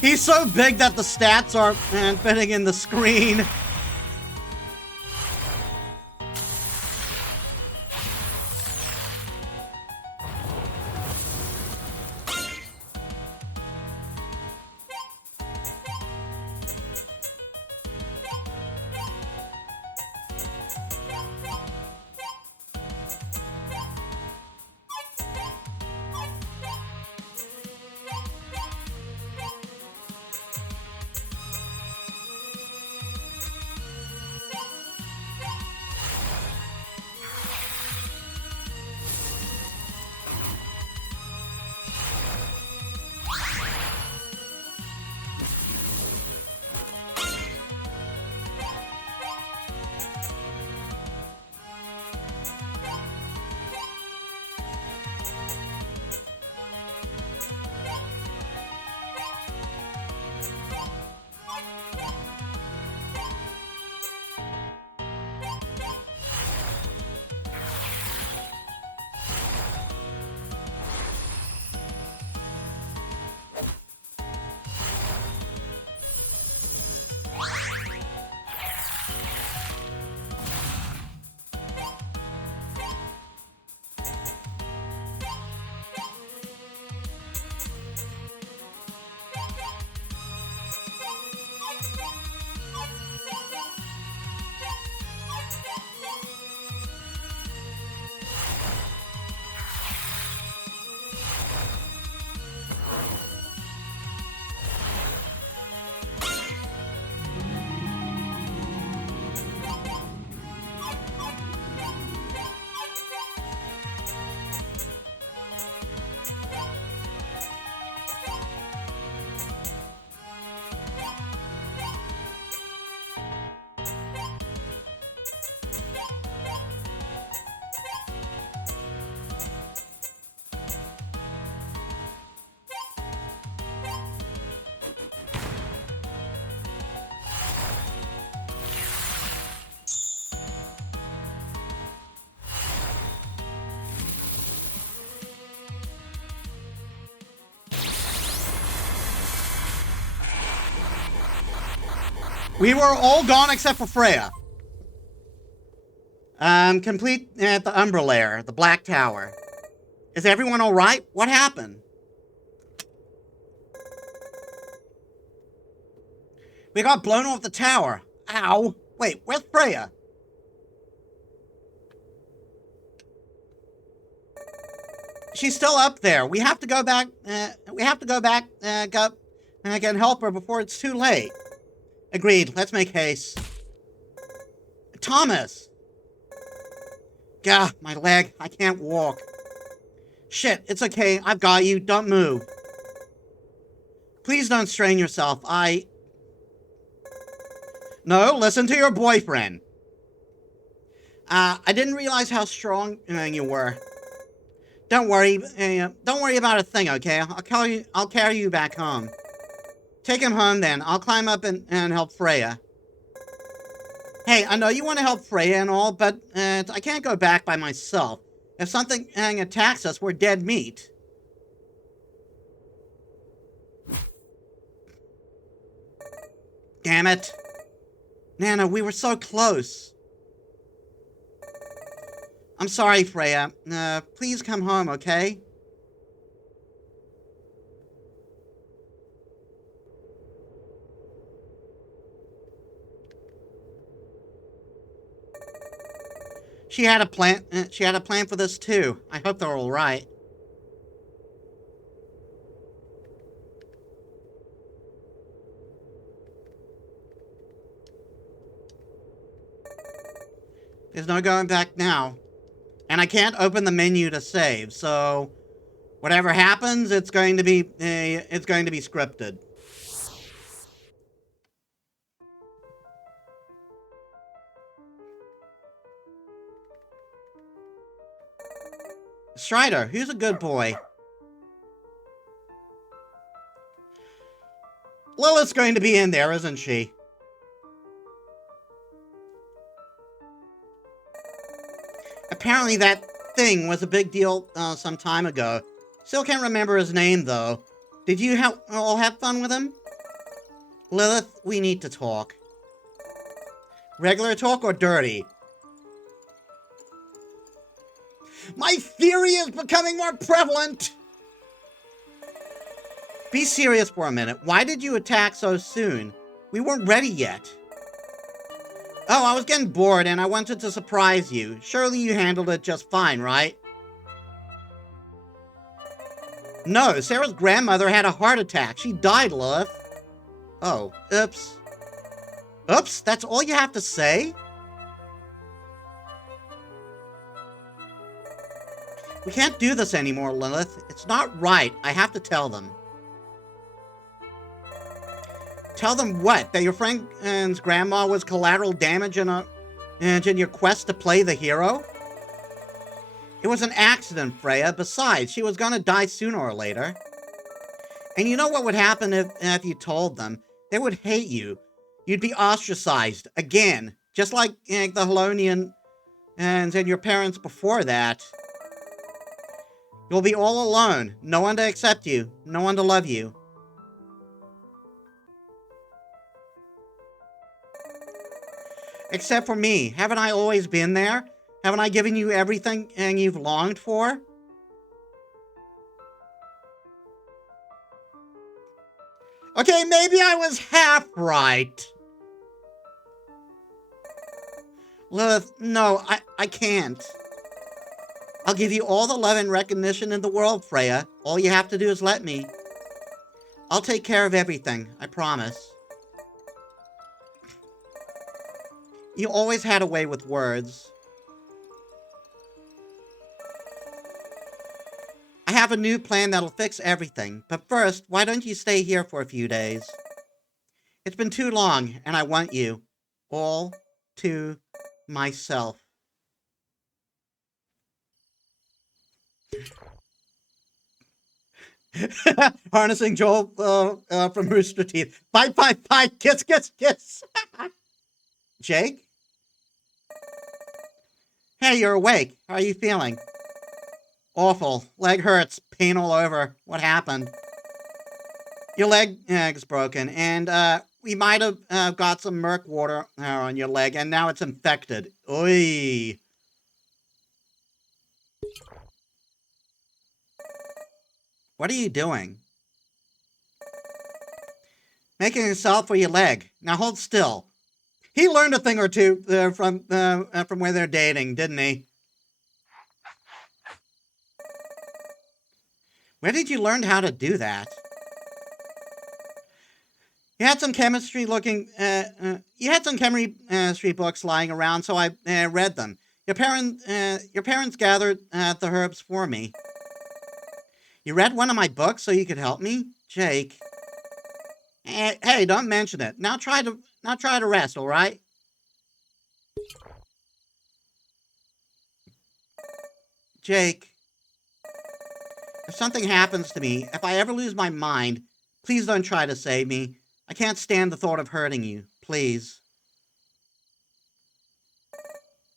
He's so big that the stats aren't fitting in the screen. We were all gone except for Freya. Complete at the Umbra Lair, the Black Tower. Is everyone alright? What happened? We got blown off the tower. Ow. Wait, where's Freya? She's still up there. We have to go back, and help her before it's too late. Agreed. Let's make haste. Thomas! Gah, my leg. I can't walk. Shit, it's okay. I've got you. Don't move. Please don't strain yourself. No, listen to your boyfriend. I didn't realize how strong you were. Don't worry about a thing, okay? I'll carry you back home. Take him home then. I'll climb up and help Freya. Hey, I know you want to help Freya and all, but I can't go back by myself. If something attacks us, we're dead meat. Damn it. Nana, we were so close. I'm sorry, Freya. Please come home, okay? She had a plan for this too. I hope they're all right. There's no going back now. And I can't open the menu to save, so whatever happens, it's going to be scripted. Strider, who's a good boy? Lilith's going to be in there, isn't she? Apparently that thing was a big deal some time ago. Still can't remember his name, though. Did you all have fun with him? Lilith, we need to talk. Regular talk or dirty? My theory is becoming more prevalent! Be serious for a minute. Why did you attack so soon? We weren't ready yet. Oh, I was getting bored and I wanted to surprise you. Surely you handled it just fine, right? No, Sarah's grandmother had a heart attack. She died, Lilith. Oh, oops. Oops, that's all you have to say? We can't do this anymore, Lilith. It's not right. I have to tell them. Tell them what? That your friend's grandma was collateral damage in your quest to play the hero? It was an accident, Freya. Besides, she was gonna die sooner or later. And you know what would happen if you told them? They would hate you. You'd be ostracized. Again. Just like the Helonian and your parents before that. You'll be all alone. No one to accept you. No one to love you. Except for me. Haven't I always been there? Haven't I given you everything you've longed for? Okay, maybe I was half right. Lilith, no, I can't. I'll give you all the love and recognition in the world, Freya. All you have to do is let me. I'll take care of everything, I promise. You always had a way with words. I have a new plan that'll fix everything, but first, why don't you stay here for a few days? It's been too long, and I want you. All to myself. Harnessing Joel from Rooster Teeth. Bite, bite, bite, kiss, kiss, kiss. Jake? Hey, you're awake. How are you feeling? Awful. Leg hurts. Pain all over. What happened? Your leg's broken, and we might have got some murk water on your leg, and now it's infected. Oy. What are you doing? Making a salve for your leg. Now hold still. He learned a thing or two from where they're dating, didn't he? Where did you learn how to do that? You had some chemistry books lying around, so I read them. Your parents gathered the herbs for me. You read one of my books so you could help me, Jake. Hey, don't mention it. Now try to rest, all right? Jake, if something happens to me, if I ever lose my mind, please don't try to save me. I can't stand the thought of hurting you. Please.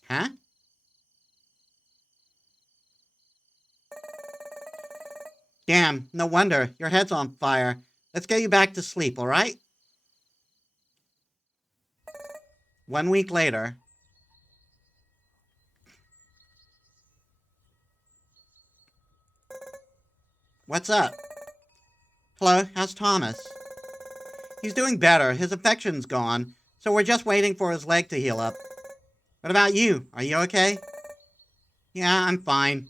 Huh? Damn, no wonder. Your head's on fire. Let's get you back to sleep, all right? 1 week later. What's up? Hello, how's Thomas? He's doing better. His infection's gone, so we're just waiting for his leg to heal up. What about you? Are you okay? Yeah, I'm fine.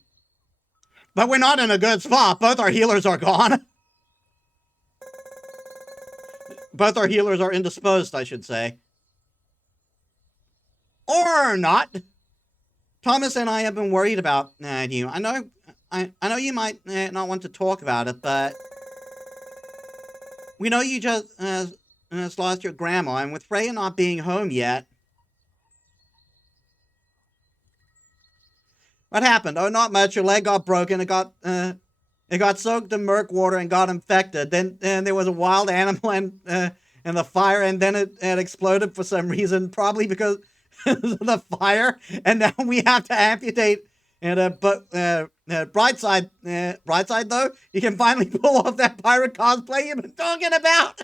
But we're not in a good spot. Both our healers are gone. Both our healers are indisposed, I should say. Or not. Thomas and I have been worried about you. I know you might not want to talk about it, but we know you just lost your grandma, and with Freya not being home yet. What happened? Oh, not much. Your leg got broken. It got soaked in murk water and got infected. Then there was a wild animal and the fire, and then it exploded for some reason, probably because of the fire. And now we have to amputate. And but bright side though, you can finally pull off that pirate cosplay you've been talking about.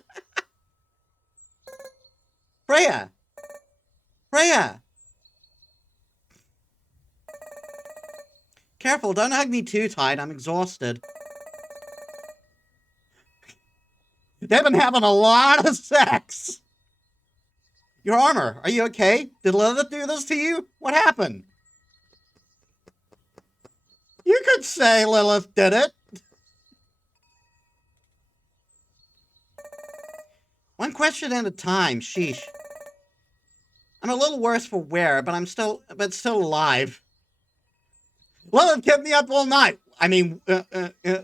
Freya. Careful, don't hug me too tight. I'm exhausted. They've been having a lot of sex. Your armor, are you okay? Did Lilith do this to you? What happened? You could say Lilith did it. One question at a time, sheesh. I'm a little worse for wear, but still alive. Lilith kept me up all night. I mean,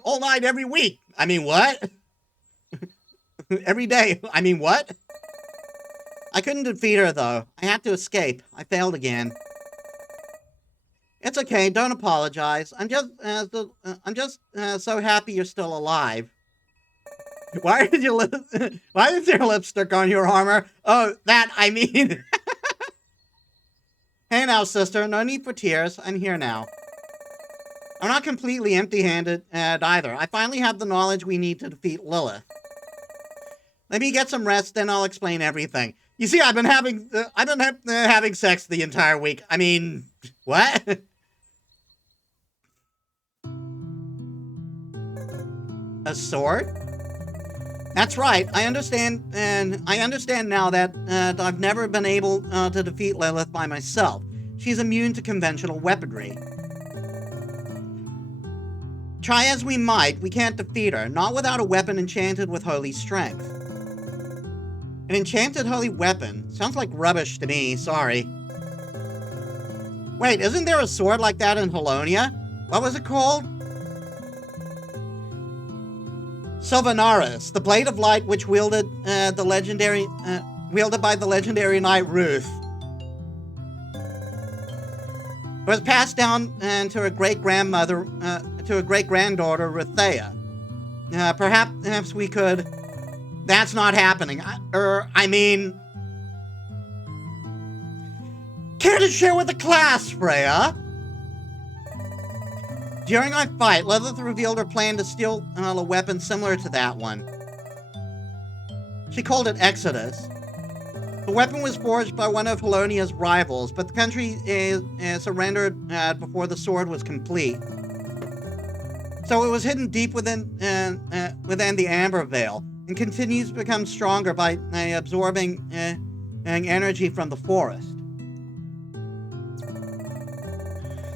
all night every week. I mean, what? Every day. I mean, what? I couldn't defeat her, though. I had to escape. I failed again. It's okay. Don't apologize. I'm just so happy you're still alive. Why is your lipstick on your armor? Oh, that, I mean. Hey now, sister. No need for tears. I'm here now. I'm not completely empty-handed either. I finally have the knowledge we need to defeat Lilith. Let me get some rest, then I'll explain everything. You see, I've been having sex the entire week. I mean, what? A sword? That's right. I understand, and I understand now that I've never been able to defeat Lilith by myself. She's immune to conventional weaponry. Try as we might, we can't defeat her, not without a weapon enchanted with holy strength. An enchanted holy weapon? Sounds like rubbish to me, sorry. Wait, isn't there a sword like that in Halonia? What was it called? Sylvanaris, the blade of light which wielded by the legendary knight Ruth. It was passed down to her great-granddaughter Rithea. Perhaps we could... That's not happening. I mean... Care to share with the class, Freya? During our fight, Lilith revealed her plan to steal a weapon similar to that one. She called it Exodus. The weapon was forged by one of Halonia's rivals, but the country surrendered before the sword was complete. So it was hidden deep within the Amber Veil, and continues to become stronger by absorbing energy from the forest.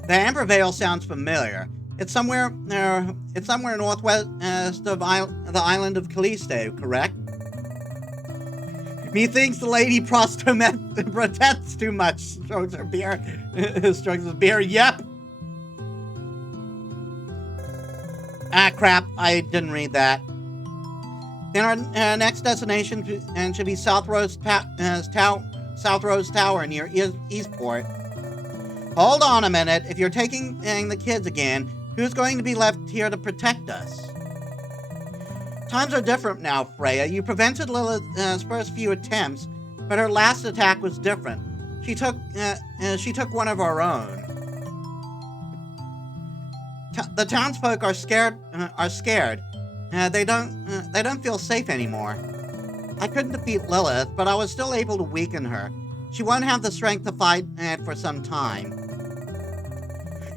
The Amber Veil sounds familiar. It's somewhere northwest of the island of Callisto, correct? Methinks the lady protests too much. Strokes her beer. Strokes his beer. Yep. Ah, crap. I didn't read that. Then our next destination should be South Rose Tower near Eastport. Hold on a minute. If you're taking the kids again, who's going to be left here to protect us? Times are different now, Freya. You prevented Lilith's first few attempts, but her last attack was different. She took one of our own. The townsfolk are scared. They don't feel safe anymore. I couldn't defeat Lilith, but I was still able to weaken her. She won't have the strength to fight for some time.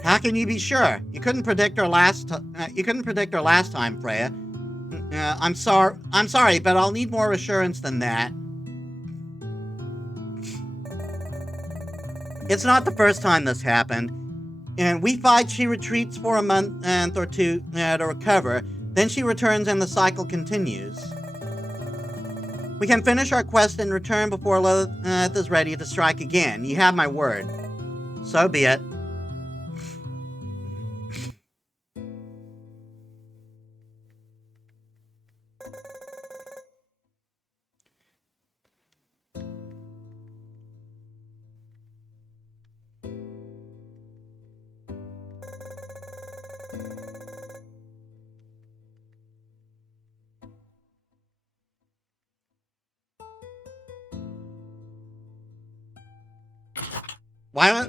How can you be sure? You couldn't predict her last time, Freya. I'm sorry, but I'll need more assurance than that. It's not the first time this happened. And we fight, she retreats for a month or two to recover. Then she returns and the cycle continues. We can finish our quest and return before Lilith is ready to strike again. You have my word. So be it.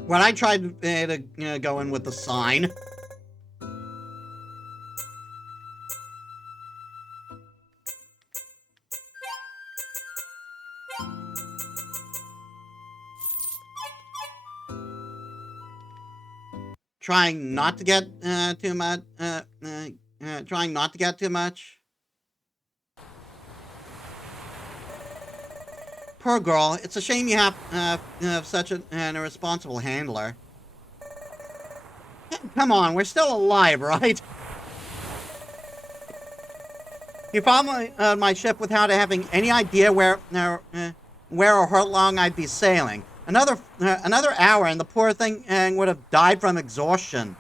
When I tried to go in with the sign. Trying not to get too much. Trying not to get too much. Poor girl. It's a shame you have such an irresponsible handler. Come on, we're still alive, right? You followed my ship without having any idea where or how long I'd be sailing. Another hour, and the poor thing would have died from exhaustion.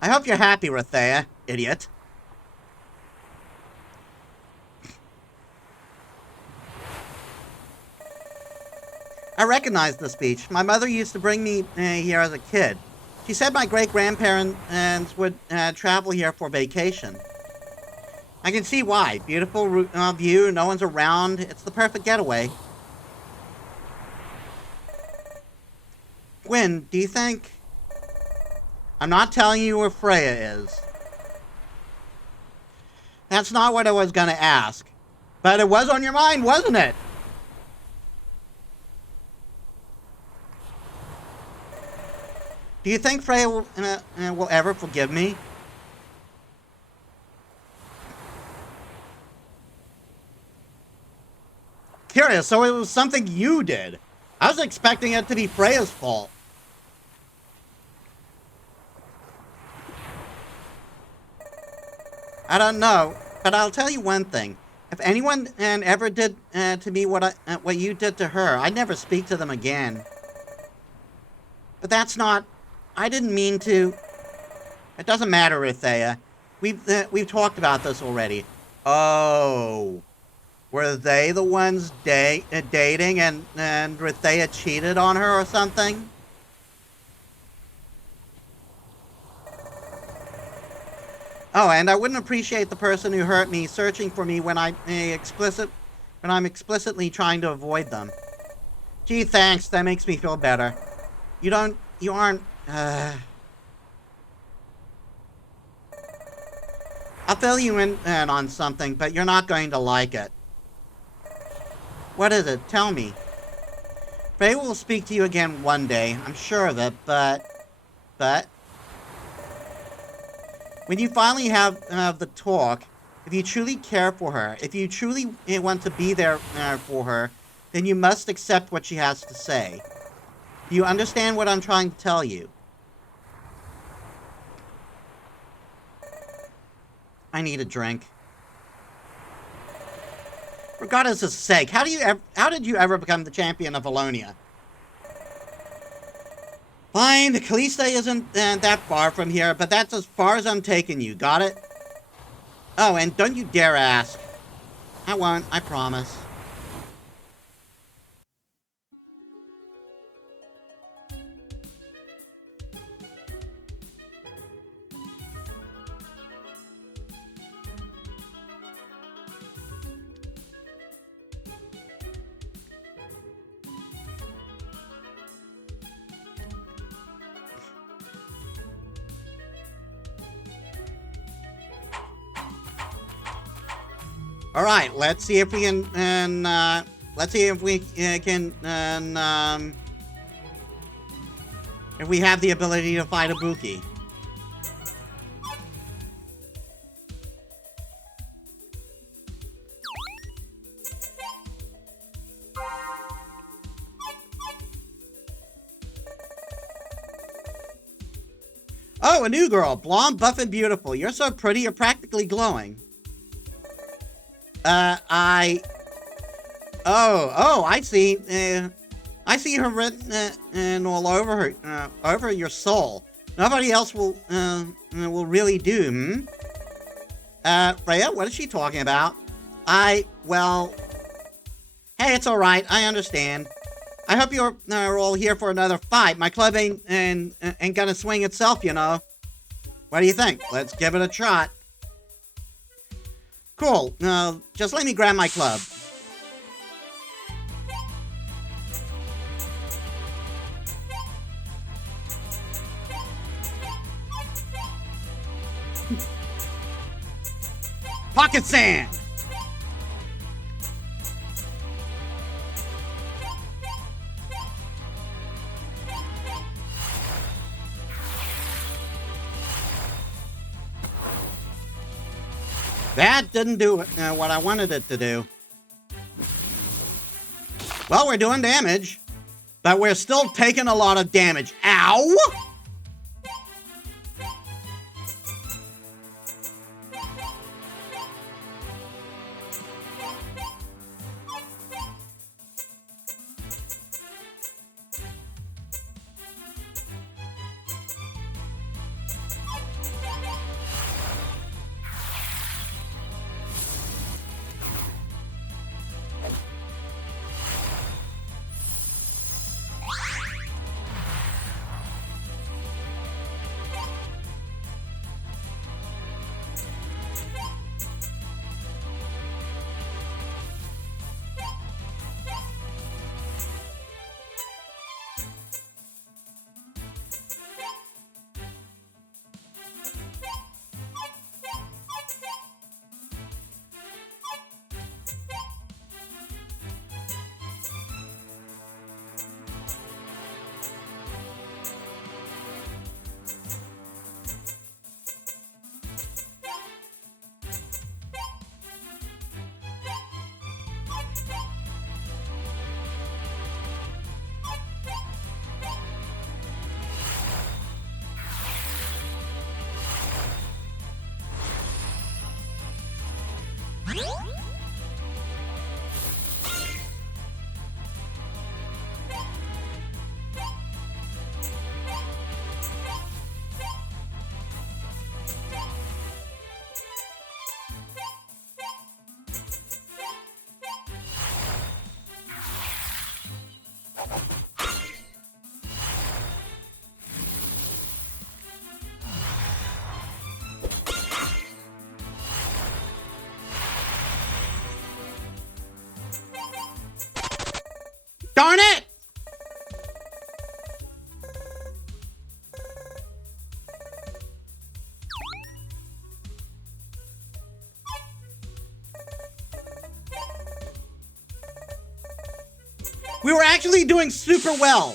I hope you're happy, Rithea, idiot. I recognize the speech. My mother used to bring me here as a kid. She said my great-grandparents would travel here for vacation. I can see why. Beautiful view, no one's around. It's the perfect getaway. Gwyn, do you think... I'm not telling you where Freya is. That's not what I was going to ask. But it was on your mind, wasn't it? Do you think Freya will ever forgive me? Curious, so it was something you did. I was expecting it to be Freya's fault. I don't know, but I'll tell you one thing. If anyone ever did to me what you did to her, I'd never speak to them again. But that's not... I didn't mean to... It doesn't matter, Rithea. We've talked about this already. Oh... Were they the ones dating and Rithea cheated on her or something? Oh, and I wouldn't appreciate the person who hurt me searching for me when I'm explicitly trying to avoid them. Gee, thanks. That makes me feel better. You aren't... I'll fill you in on something, but you're not going to like it. What is it? Tell me. Freya will speak to you again one day. I'm sure of it, but... When you finally have the talk, if you truly care for her, if you truly want to be there for her, then you must accept what she has to say. Do you understand what I'm trying to tell you? I need a drink. For goddess' sake, how did you ever become the champion of Valonia? Fine, Callista isn't that far from here, but that's as far as I'm taking you. Got it? Oh, and don't you dare ask. I won't, I promise. All right, let's see if we can, if we have the ability to fight a Buki. Oh, a new girl, blonde, buff, and beautiful. You're so pretty, you're practically glowing. I see. I see her written all over her, over your soul. Nobody else will really do, Freya, what is she talking about? Well, hey, it's alright, I understand. I hope you're all here for another fight. My club ain't gonna swing itself, you know. What do you think? Let's give it a shot. Cool. Just let me grab my club. Pocket sand! That didn't do what I wanted it to do. Well, we're doing damage, but we're still taking a lot of damage. Ow! We were actually doing super well.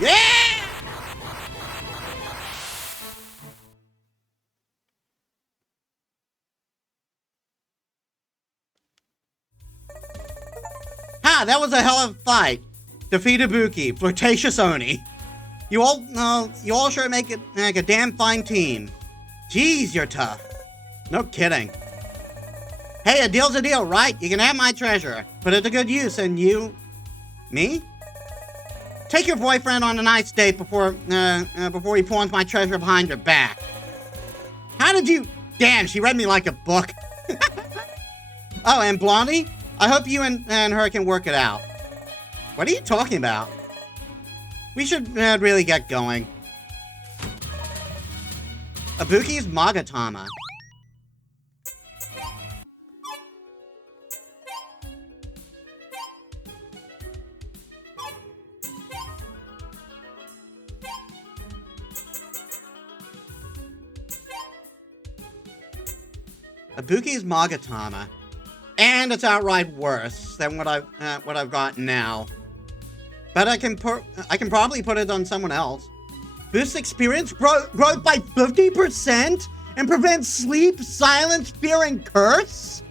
Yeah! Ha! That was a hell of a fight. Defeat Ibuki, flirtatious Oni. You all sure make it like a damn fine team. Jeez, you're tough. No kidding. Hey, a deal's a deal, right? You can have my treasure. Put it to good use, and you... Me? Take your boyfriend on a nice date before he pawns my treasure behind your back. How did you... Damn, she read me like a book. Oh, and Blondie? I hope you and her can work it out. What are you talking about? We should really get going. Ibuki's Magatama. Ibuki's Magatama. And it's outright worse than what I've got now. But I can probably put it on someone else. Boosts experience growth by 50% and prevents sleep, silence, fear, and curse?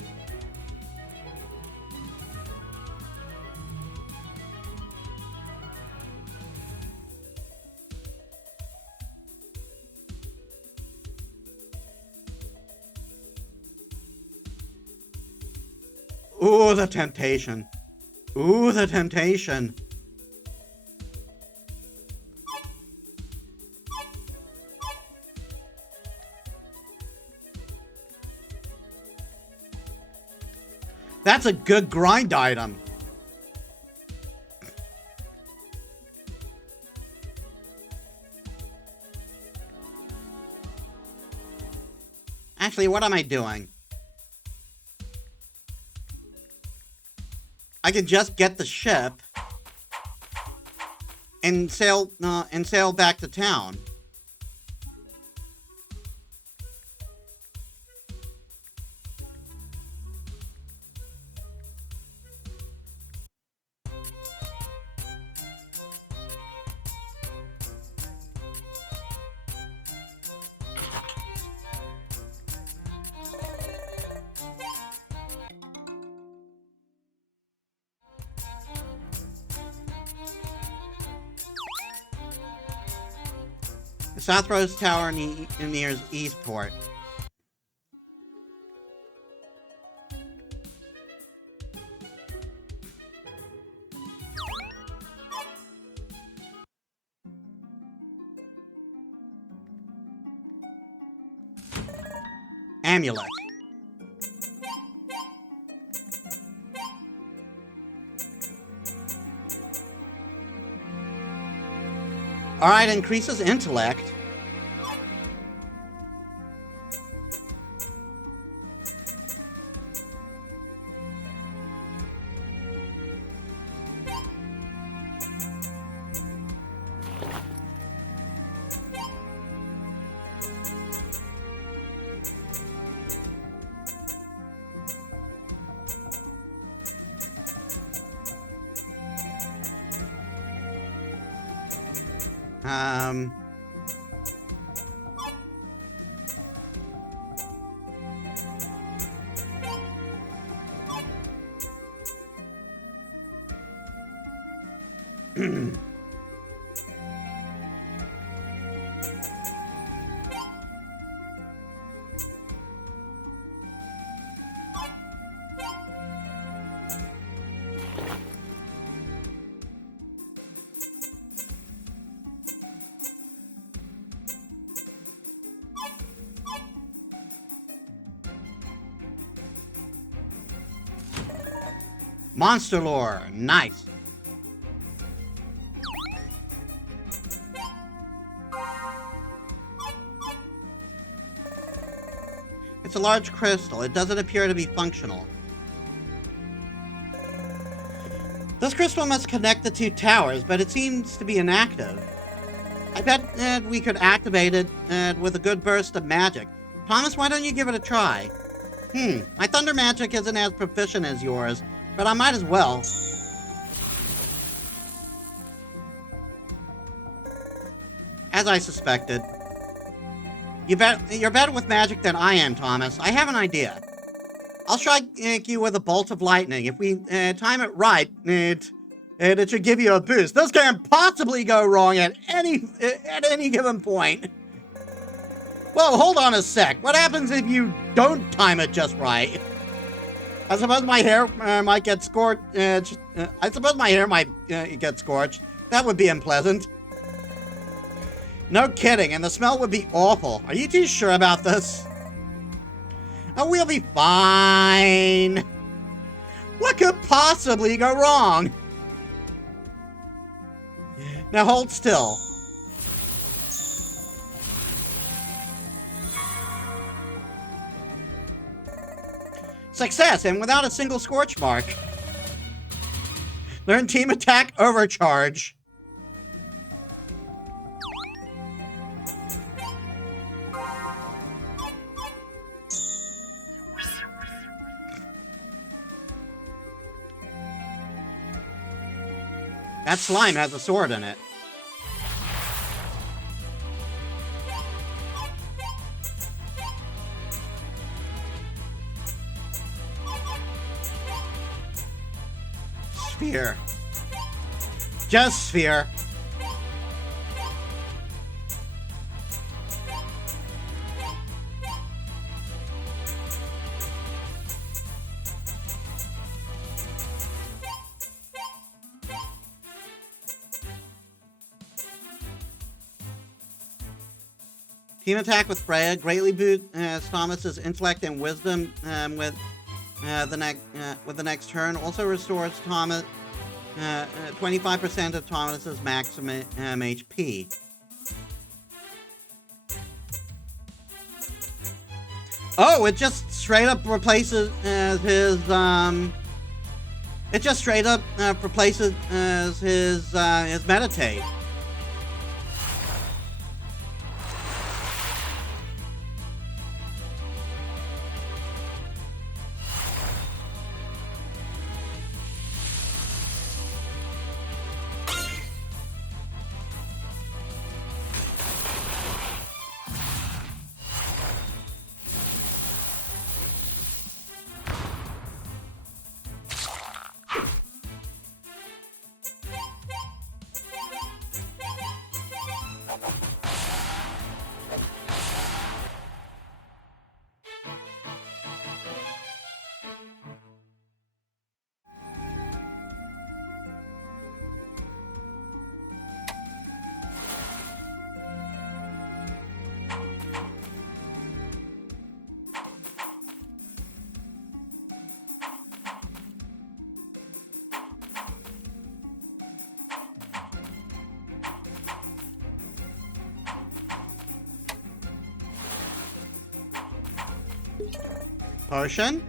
Ooh, the temptation. Ooh, the temptation. That's a good grind item. Actually, what am I doing? I can just get the ship and sail back to town. The South Rose Tower near Eastport. Amulet. Alright, increases intellect. Monster lore, nice. It's a large crystal. It doesn't appear to be functional. This crystal must connect the two towers, but it seems to be inactive. I bet we could activate it with a good burst of magic. Thomas, why don't you give it a try? My thunder magic isn't as proficient as yours, but I might as well. As I suspected. You're better with magic than I am, Thomas. I have an idea. I'll strike you with a bolt of lightning. If we time it right, it should give you a boost. This can't possibly go wrong at any given point. Well, hold on a sec. What happens if you don't time it just right? I suppose my hair might get scorched. I suppose my hair might get scorched. That would be unpleasant. No kidding, and the smell would be awful. Are you too sure about this? Oh, we'll be fine. What could possibly go wrong? Now hold still. Success, and without a single scorch mark. Learn team attack overcharge. That slime has a sword in it. Sphere. Just sphere. Team attack with Freya greatly boosts Thomas's intellect and wisdom with the next turn. Also restores Thomas 25% of Thomas's maximum HP. Oh, it just straight up replaces his. It just straight up replaces his meditate. Potion.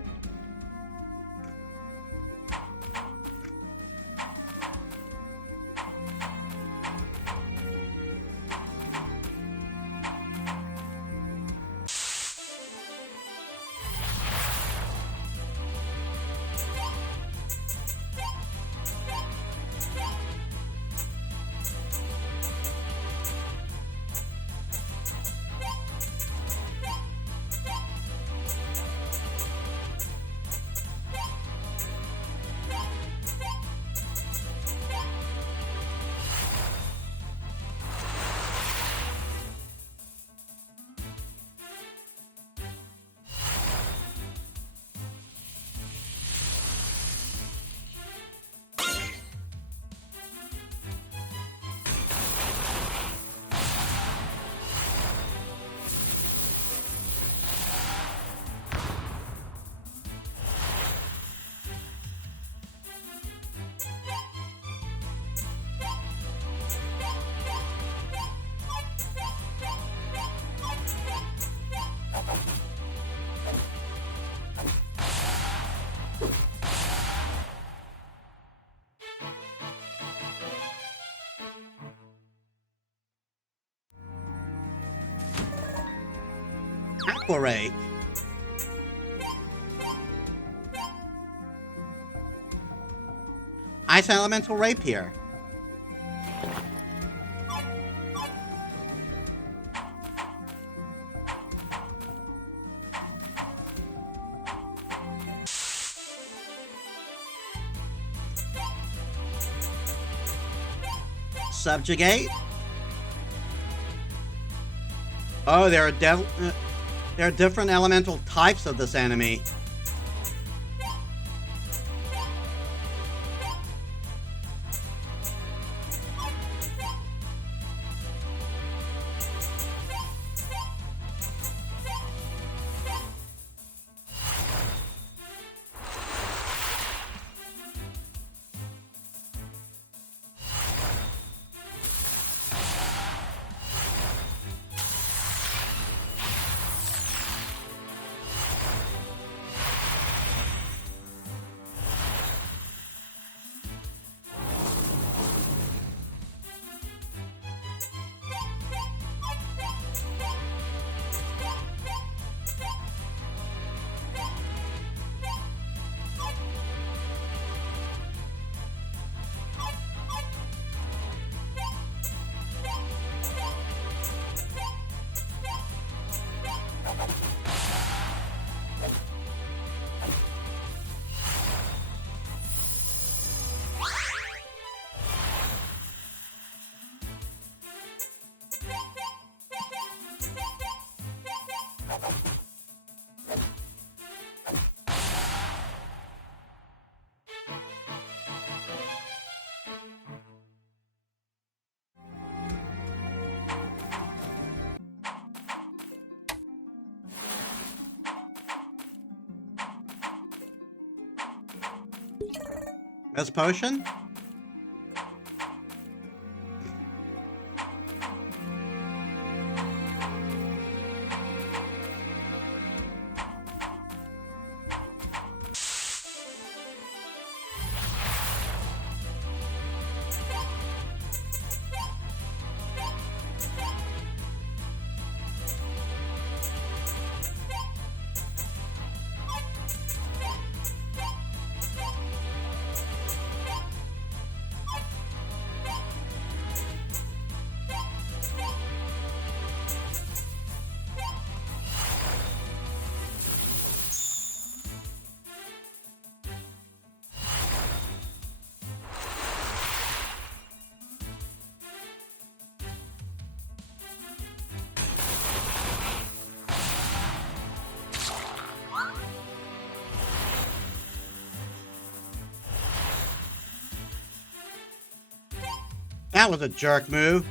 Aquarake. Ice Elemental Rapier. Subjugate. Oh, there are different elemental types of this enemy. Best potion? That was a jerk move.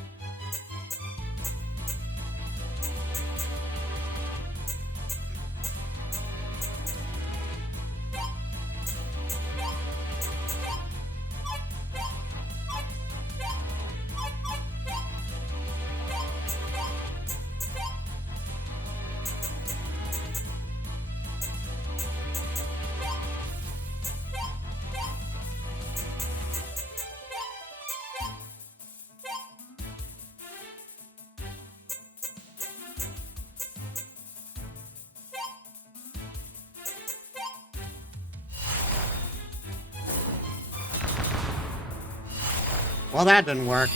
Well, that didn't work.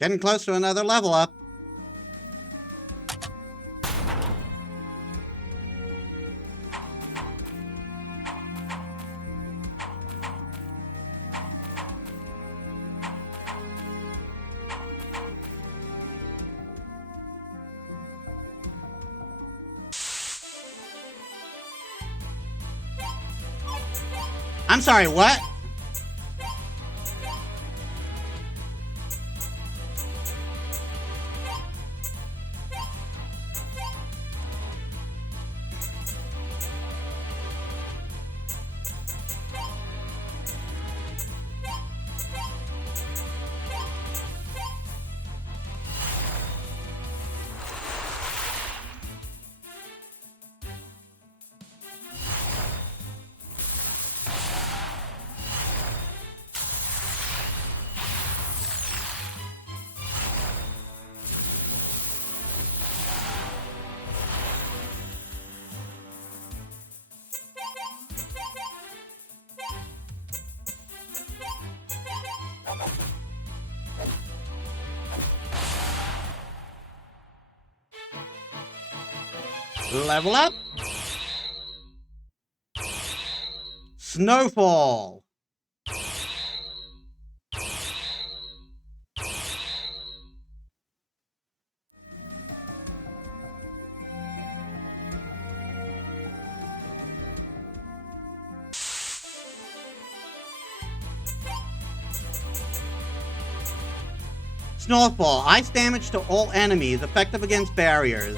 Getting close to another level up. I'm sorry, what? Level up. Snowfall. Snowfall. Ice damage to all enemies, effective against barriers.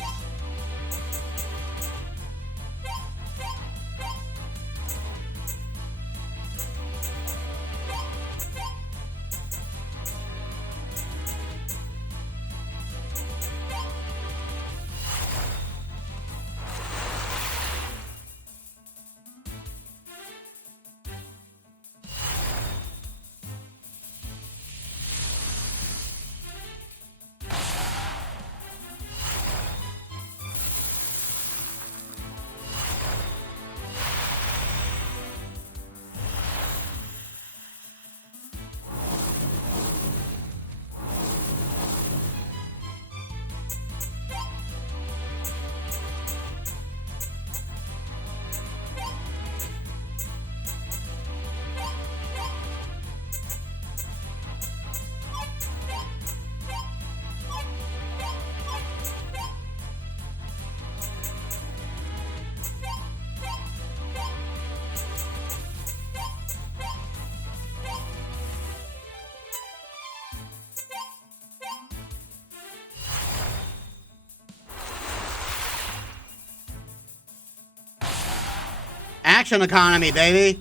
Action economy, baby.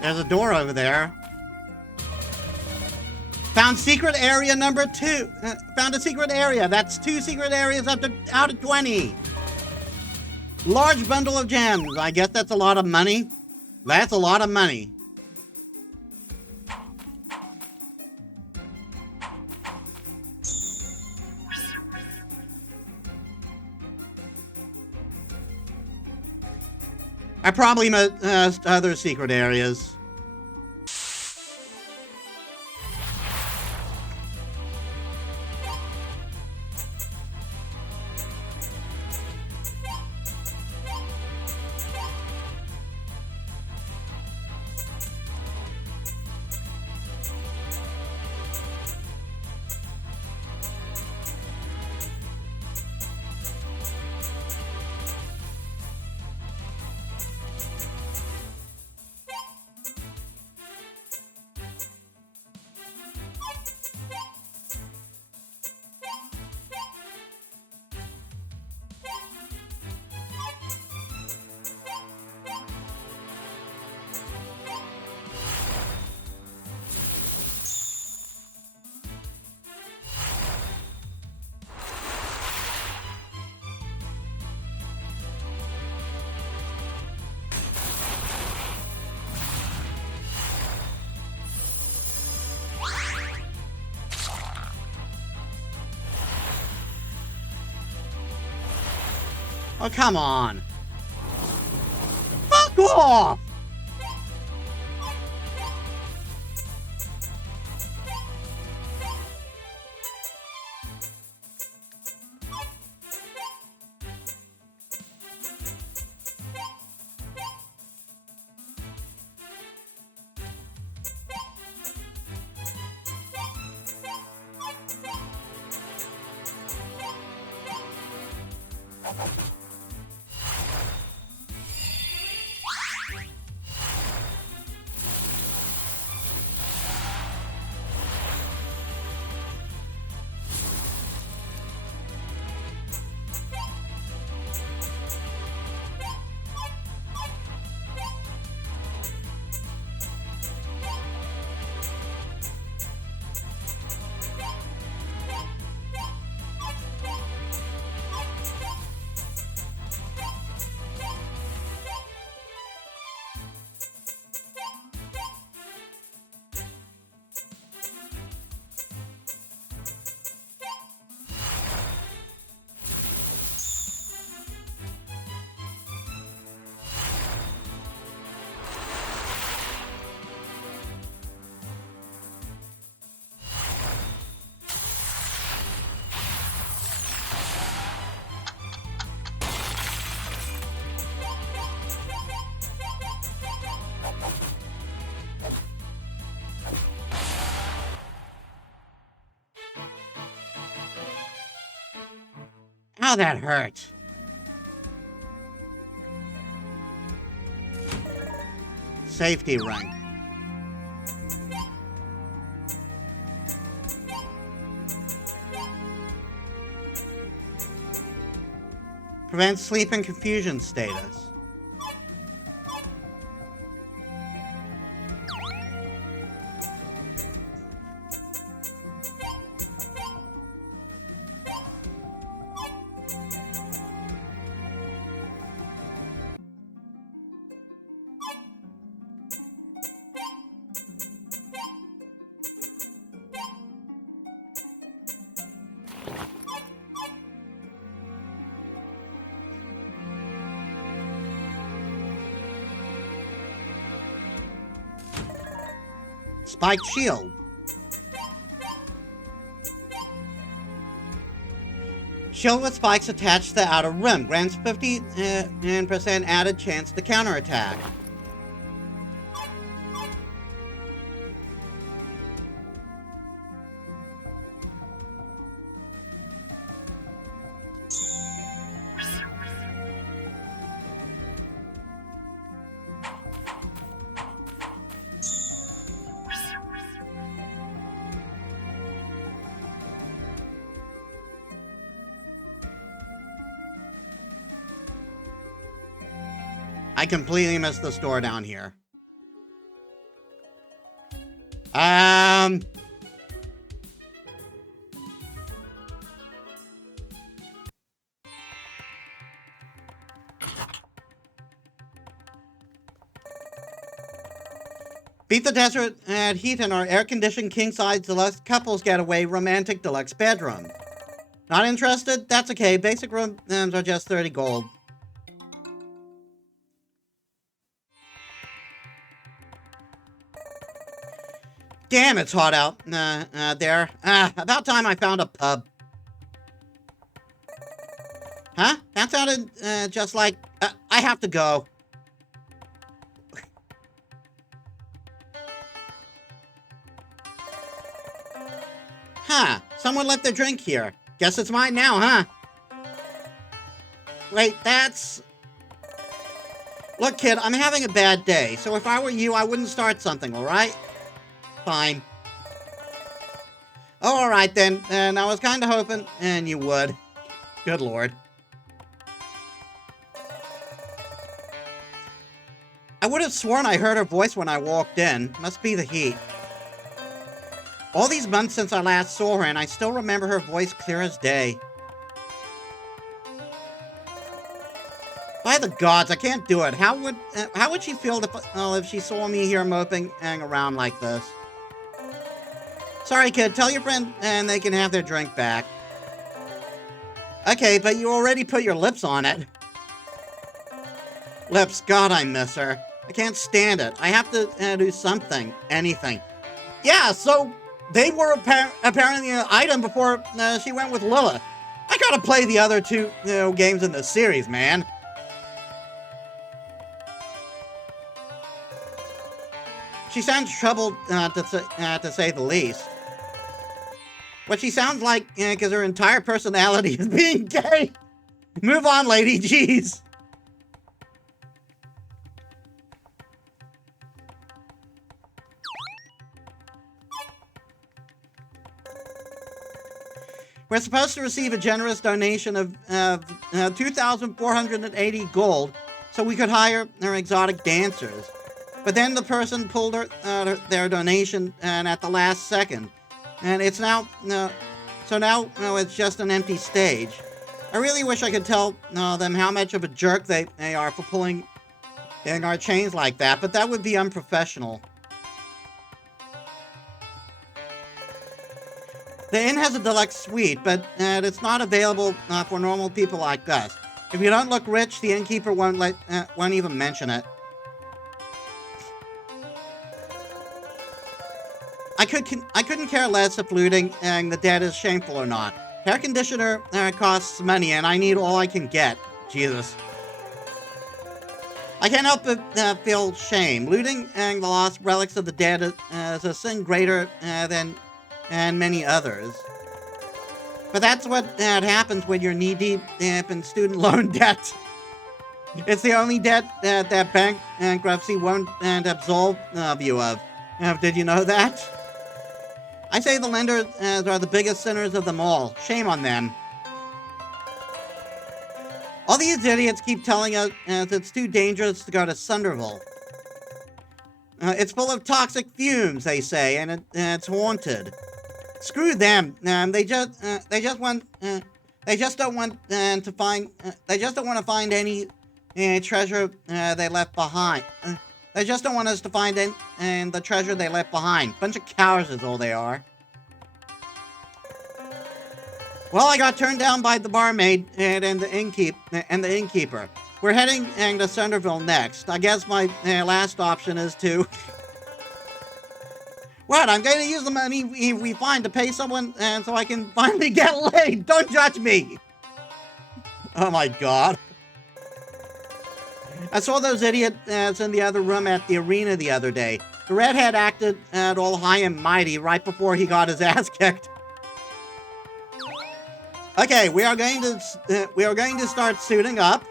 There's a door over there. Found secret area number 2. Found a secret area. That's 2 secret areas out of 20. Large bundle of gems. I guess that's a lot of money. That's a lot of money. I probably missed other secret areas. Oh, come on. Fuck off! Ow, that hurt. Safety ring. Prevents sleep and confusion status. Spiked shield. Shield with spikes attached to the outer rim. Grants 50% added chance to counterattack. I completely missed the store down here. Beat the desert at heat in our air-conditioned king-size deluxe couples getaway romantic deluxe bedroom. Not interested? That's okay. Basic rooms are just 30 gold. Damn, it's hot out there. About time I found a pub. Huh? That sounded just like... I have to go. Huh. Someone left their drink here. Guess it's mine now, huh? Wait, that's... Look, kid, I'm having a bad day, so if I were you, I wouldn't start something, alright? Fine. Oh, alright then. And I was kind of hoping... And you would. Good lord. I would have sworn I heard her voice when I walked in. Must be the heat. All these months since I last saw her, and I still remember her voice clear as day. By the gods, I can't do it. How would she feel if she saw me here moping and around like this? Sorry, kid. Tell your friend and they can have their drink back. Okay, but you already put your lips on it. Lips, God, I miss her. I can't stand it. I have to do something. Anything. Yeah, so they were apparently an item before she went with Lilith. I gotta play the other two games in the series, man. She sounds troubled, to say the least. What she sounds like, because her entire personality is being gay. Move on, lady, jeez. We're supposed to receive a generous donation of 2,480 gold so we could hire our exotic dancers. But then the person pulled their donation at the last second. And it's now, so now it's just an empty stage. I really wish I could tell them how much of a jerk they are for pulling our chains like that, but that would be unprofessional. The inn has a deluxe suite, but it's not available for normal people like us. If you don't look rich, the innkeeper won't even mention it. I couldn't care less if looting the dead is shameful or not. Air conditioner costs money, and I need all I can get. Jesus. I can't help but feel shame. Looting the lost relics of the dead is a sin greater than many others. But that's what happens when you're knee-deep in student loan debt. It's the only debt that bankruptcy won't absolve you of. Did you know that? I say the lenders are the biggest sinners of them all. Shame on them. All these idiots keep telling us it's too dangerous to go to Sunderville. It's full of toxic fumes, they say, and it's haunted. Screw them. They just don't want to find any treasure they left behind. They just don't want us to find the treasure they left behind. Bunch of cowards is all they are. Well, I got turned down by the barmaid and the innkeeper. We're heading to Sunderville next. I guess my last option is to... What? I'm going to use the money we find to pay someone so I can finally get laid. Don't judge me. Oh my god. I saw those idiots in the other room at the arena the other day. The redhead acted all high and mighty right before he got his ass kicked. Okay, we are going to start suiting up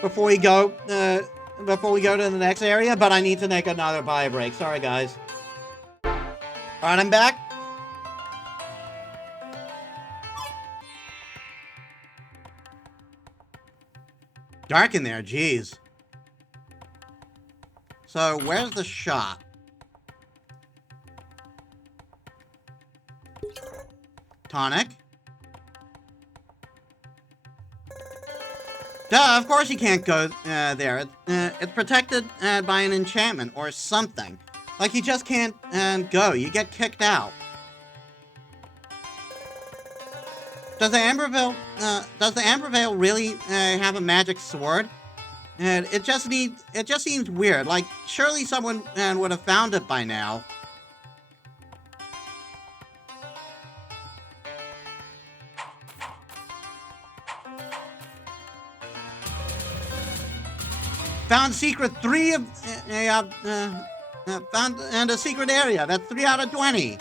before we go to the next area, but I need to make another bio break. Sorry, guys. Alright, I'm back. Dark in there, jeez. So, where's the shop? Tonic? Duh, of course you can't go there. It's protected by an enchantment or something. Like you just can't go. You get kicked out. Does the Amber Veil really have a magic sword? It just seems weird. Like surely someone would have found it by now. Found secret 3 of found and a secret area. That's 3 out of 20.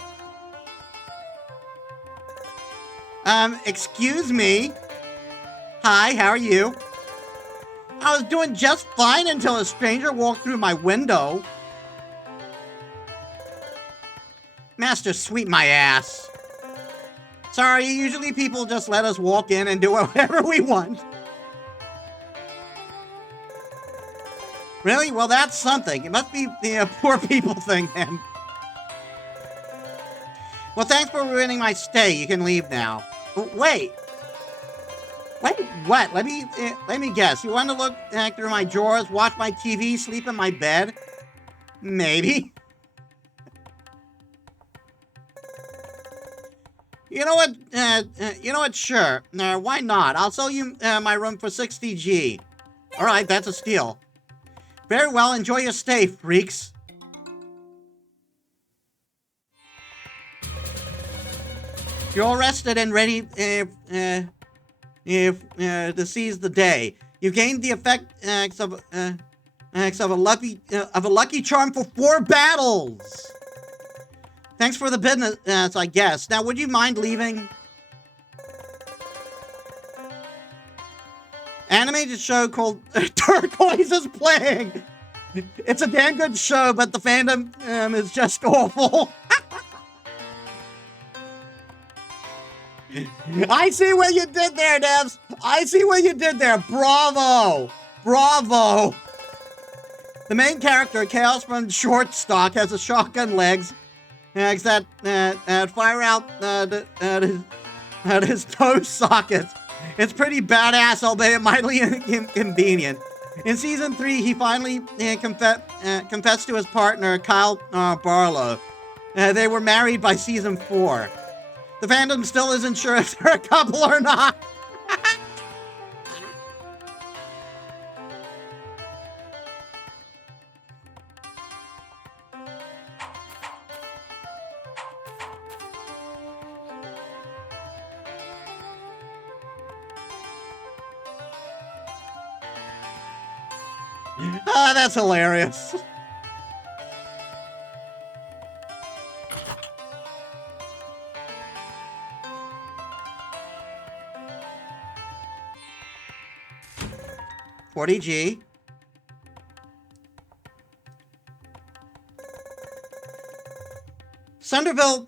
Excuse me. Hi, how are you? I was doing just fine until a stranger walked through my window. Master, sweep my ass. Sorry, usually people just let us walk in and do whatever we want. Really? Well, that's something. It must be the poor people thing, then. Well, thanks for ruining my stay. You can leave now. Wait. Wait, what? Let me guess. You want to look through my drawers, watch my TV, sleep in my bed? Maybe. You know what? Sure. Why not? I'll sell you my room for 60G. All right, that's a steal. Very well. Enjoy your stay, freaks. You're all rested and ready to seize the day. You gained the effects of a lucky charm for 4 battles. Thanks for the business, I guess. Now, would you mind leaving? Animated show called Turquoise is playing. It's a damn good show, but the fandom is just awful. I see what you did there, Devs. I see what you did there. Bravo. Bravo. The main character, Chaos from Shortstock, has a shotgun legs that fire out at his toe sockets. It's pretty badass, albeit mildly inconvenient. In Season 3, he finally confessed to his partner, Kyle Barlow. They were married by Season 4. The fandom still isn't sure if they're a couple or not. Ah, that's hilarious. $40G. Sunderville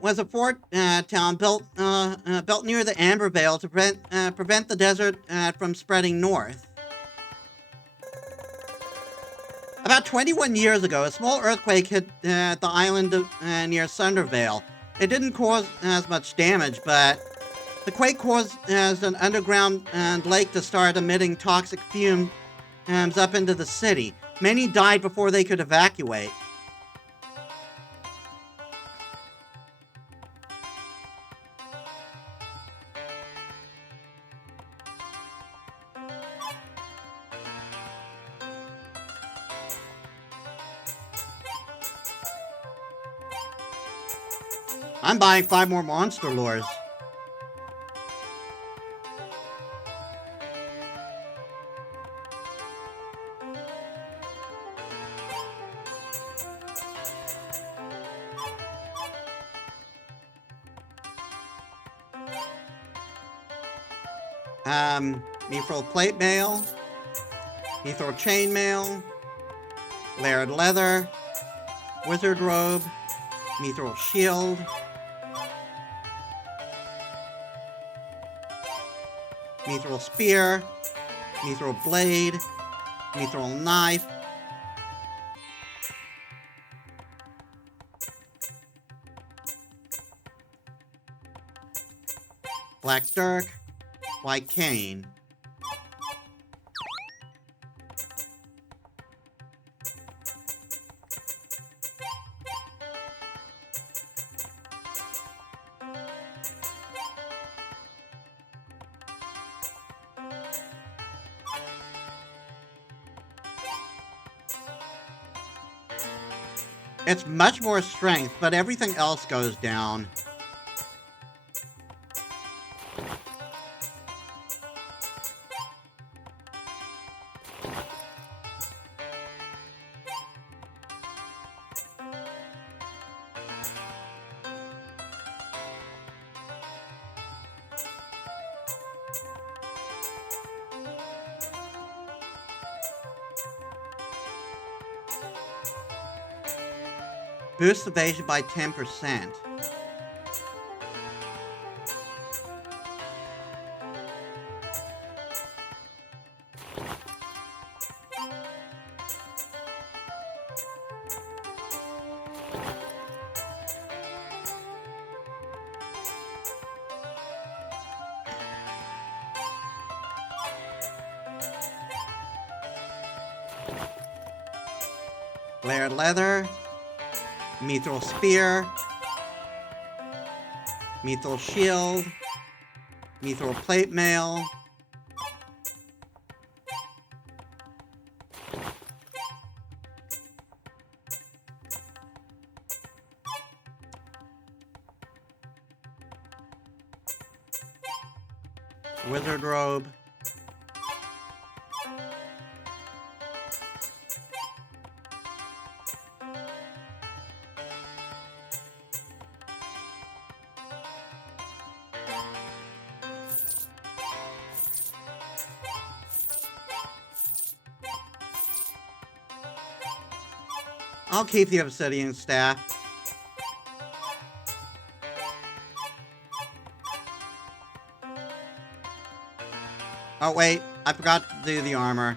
was a fort town built near the Amber Vale to prevent the desert from spreading north. About 21 years ago, a small earthquake hit the island near Sundervale. It didn't cause as much damage, but the quake caused an underground lake to start emitting toxic fumes up into the city. Many died before they could evacuate. I'm buying 5 more monster lures. Mithril plate mail, Mithril chain mail, layered leather, wizard robe, Mithril shield, Mithril spear, Mithril blade, Mithril knife, black dirk, white cane. It's much more strength, but everything else goes down. Boost evasion by 10%. Layered leather, mithril spear, mithril shield, mithril plate mail, wizard robe, I'll keep the obsidian staff. Oh wait, I forgot to do the armor.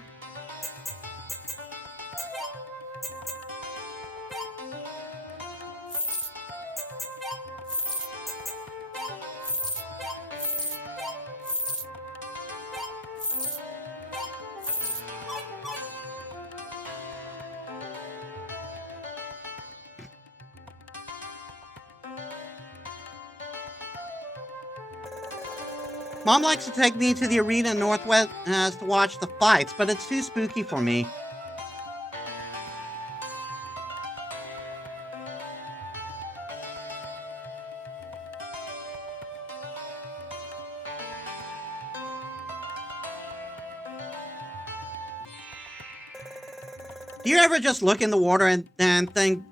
Mom likes to take me to the arena in Northwest to watch the fights, but it's too spooky for me. Do you ever just look in the water and think,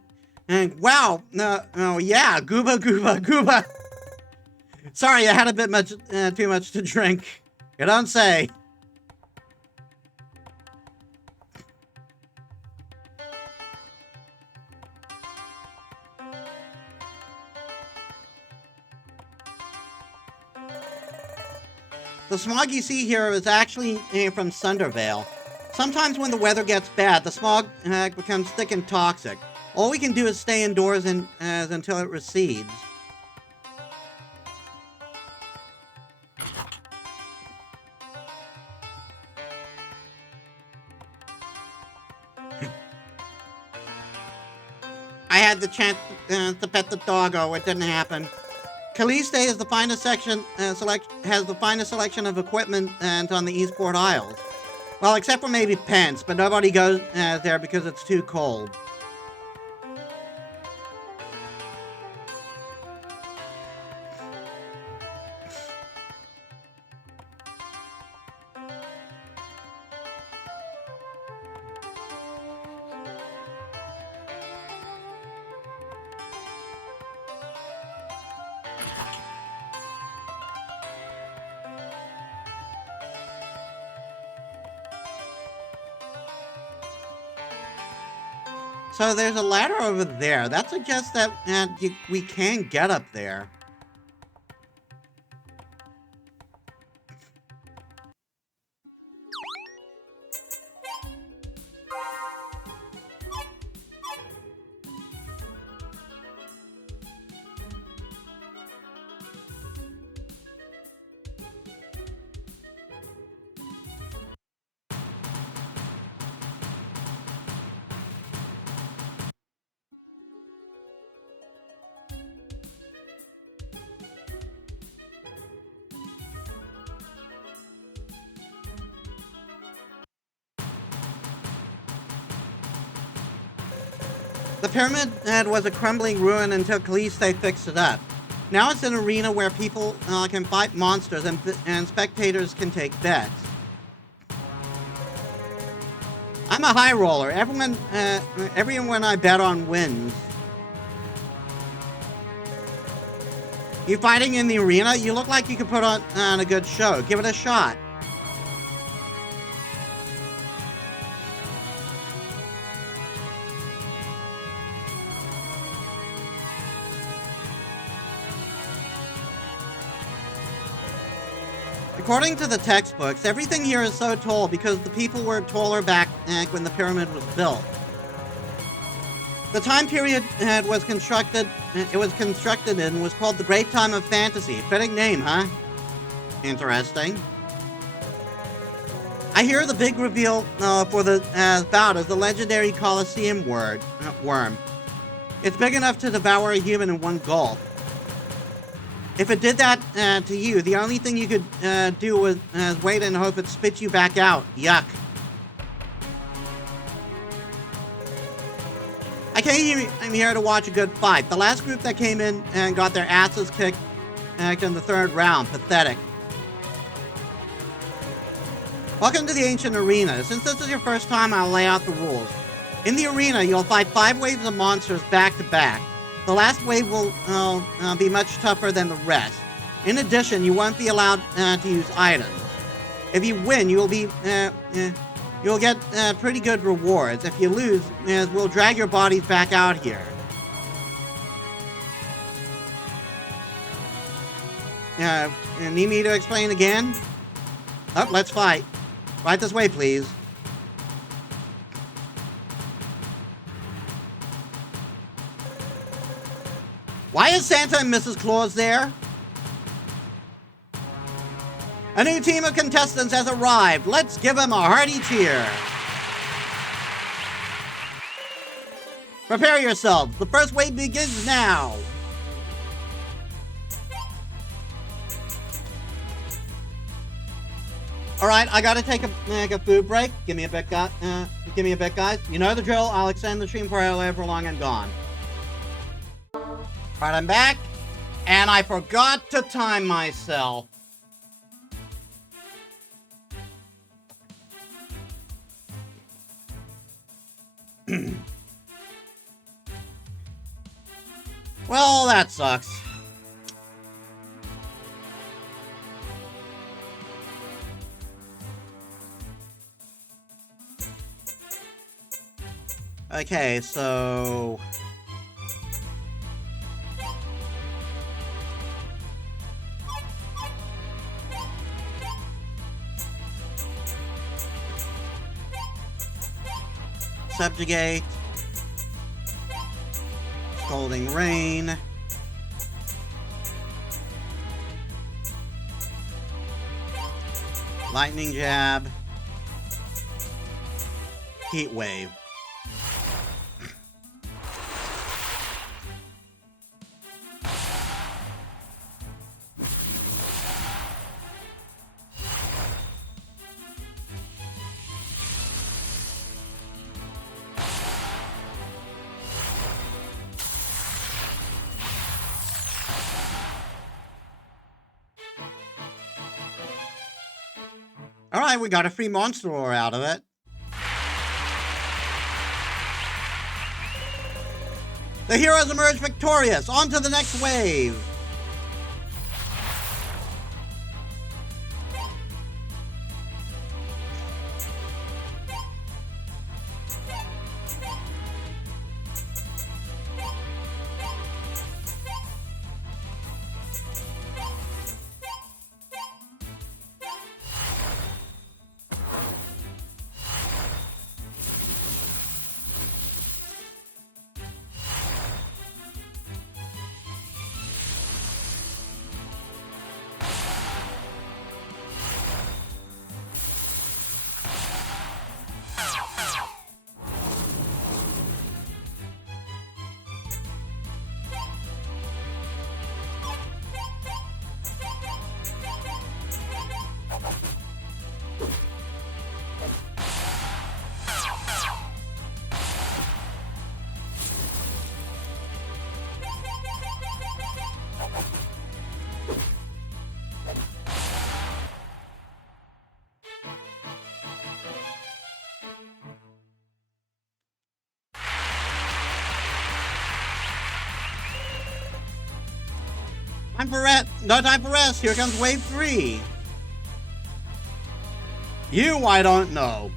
wow, no, yeah, gooba, gooba, gooba. Sorry, I had a bit too much to drink. You don't say. The smog you see here is actually from Sundervale. Sometimes when the weather gets bad, the smog becomes thick and toxic. All we can do is stay indoors until it recedes. I had the chance to pet the doggo. It didn't happen. Caliste is the finest has the finest selection of equipment on the Eastport Isles. Well, except for maybe Pence, but nobody goes there because it's too cold. So there's a ladder over there. That suggests that we can get up there. The pyramid was a crumbling ruin until Caliste fixed it up. Now it's an arena where people can fight monsters and spectators can take bets. I'm a high roller. Everyone I bet on wins. You fighting in the arena? You look like you could put on a good show. Give it a shot. According to the textbooks, everything here is so tall because the people were taller back when the pyramid was built. The time period it was constructed in was called the Great Time of Fantasy. Fitting name, huh? Interesting. I hear the big reveal for the bout is the legendary Colosseum worm. It's big enough to devour a human in one gulp. If it did that to you, the only thing you could do was wait and hope it spits you back out. Yuck. I came here to watch a good fight. The last group that came in and got their asses kicked in the third round. Pathetic. Welcome to the Ancient Arena. Since this is your first time, I'll lay out the rules. In the arena, you'll fight 5 waves of monsters back to back. The last wave will be much tougher than the rest. In addition, you won't be allowed to use items. If you win, you'll get pretty good rewards. If you lose, we'll drag your bodies back out here. Need me to explain again? Oh, let's fight. Right this way, please. Why is Santa and Mrs. Claus there? A new team of contestants has arrived. Let's give them a hearty cheer. Prepare yourselves. The first wave begins now. All right, I gotta take a food break. Give me a bit, guys. You know the drill. I'll extend the stream for however long I'm gone. All right, I'm back, and I forgot to time myself. Well, that sucks. Okay, so... Subjugate. Scalding Rain. Lightning Jab. Heat Wave. Alright, we got a free monster roar out of it. The heroes emerge victorious. On to the next wave. No time for rest. Here comes wave 3. You, I don't know.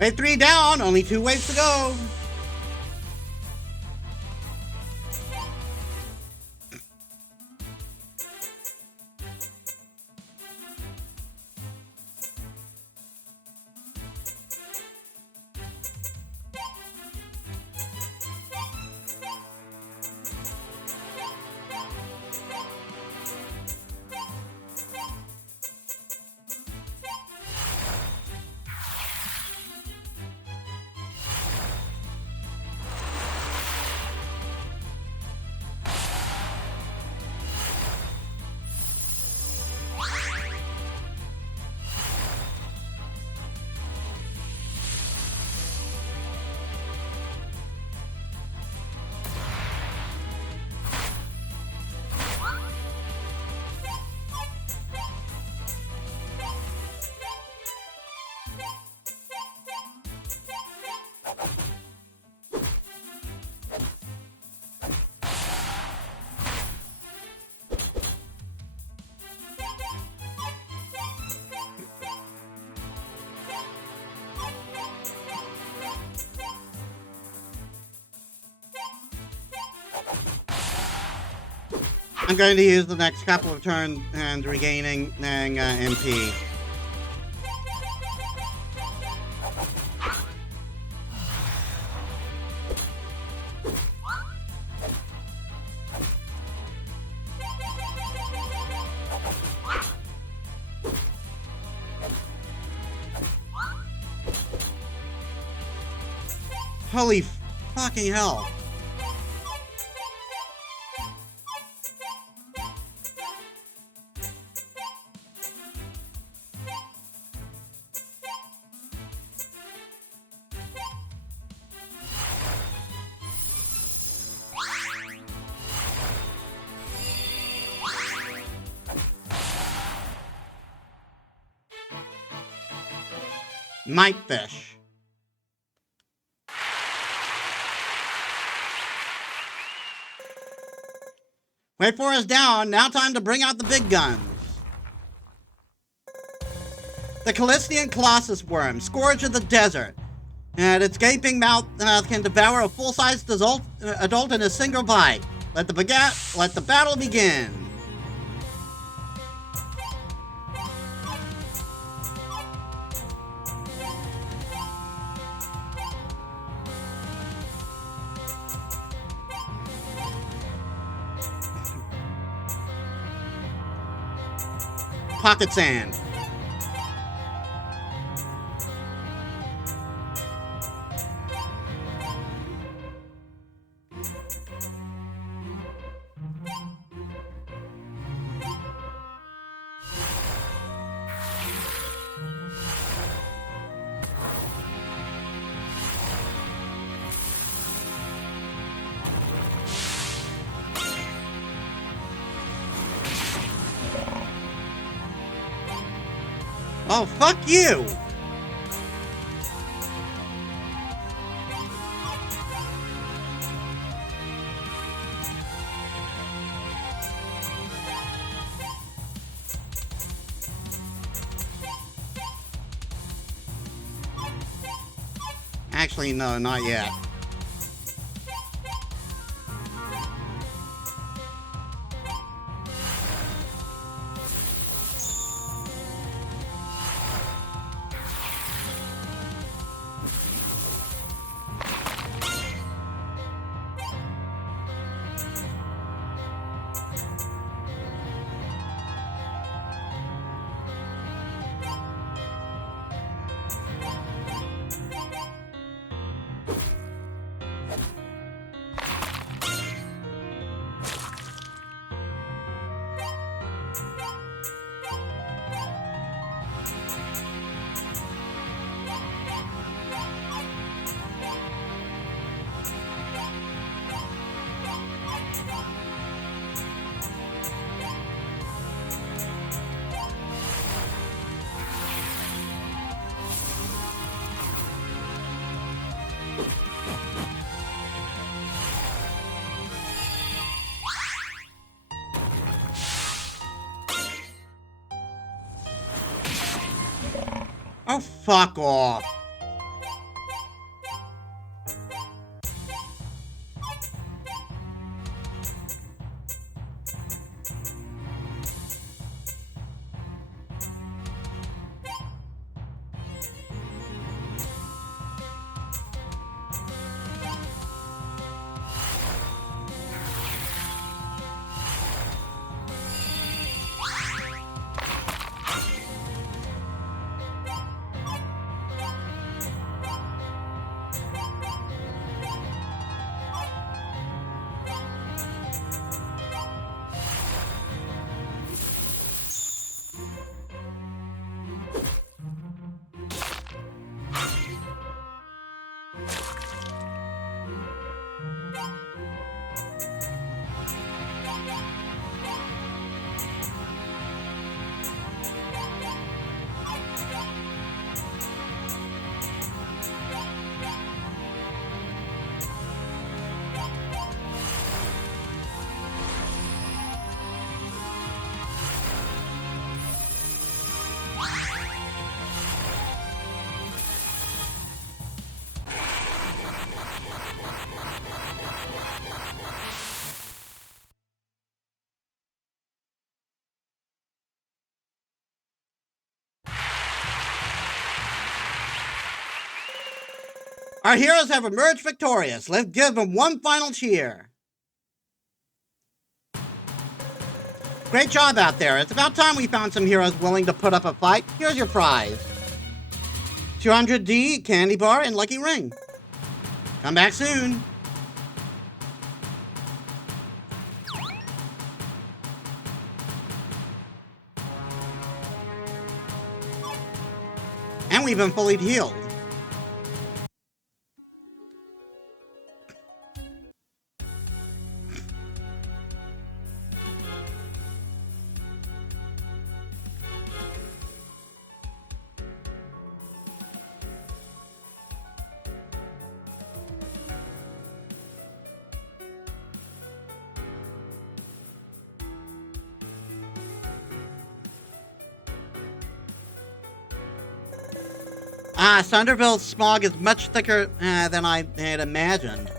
Wave 3 down, only 2 waves to go. I'm going to use the next couple of turns and regaining MP. Holy fucking hell. Night fish. Wave 4 is down. Now time to bring out the big guns. The Callistian Colossus Worm, Scourge of the Desert. And its gaping mouth can devour a full-sized adult in a single bite. Let the battle begin. Pocket sand. Oh, fuck you! Actually, no, not yet. Oh, fuck off. Our heroes have emerged victorious. Let's give them one final cheer. Great job out there. It's about time we found some heroes willing to put up a fight. Here's your prize. 200D, candy bar, and lucky ring. Come back soon. And we've been fully healed. Sunderville's smog is much thicker than I had imagined.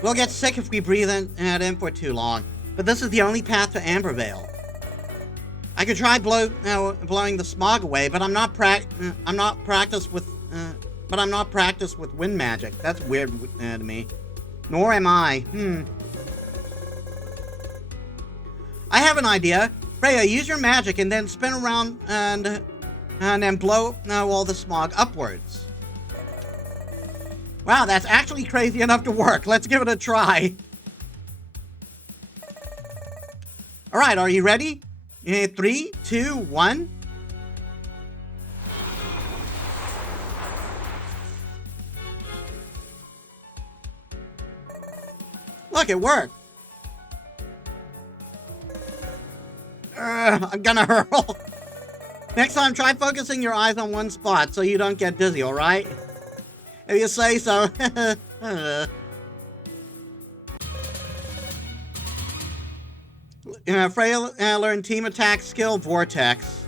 We'll get sick if we breathe it in for too long, but this is the only path to Ambervale. I could try blowing the smog away, but I'm not practiced with wind magic. That's weird to me. Nor am I. I have an idea. Freya, use your magic and then spin around and then blow all the smog upwards. Wow, that's actually crazy enough to work. Let's give it a try. Alright, are you ready? 3, 2, 1. Look, it worked. I'm gonna hurl. Next time, try focusing your eyes on one spot so you don't get dizzy, alright? If you say so. Freya learned team attack skill, Vortex.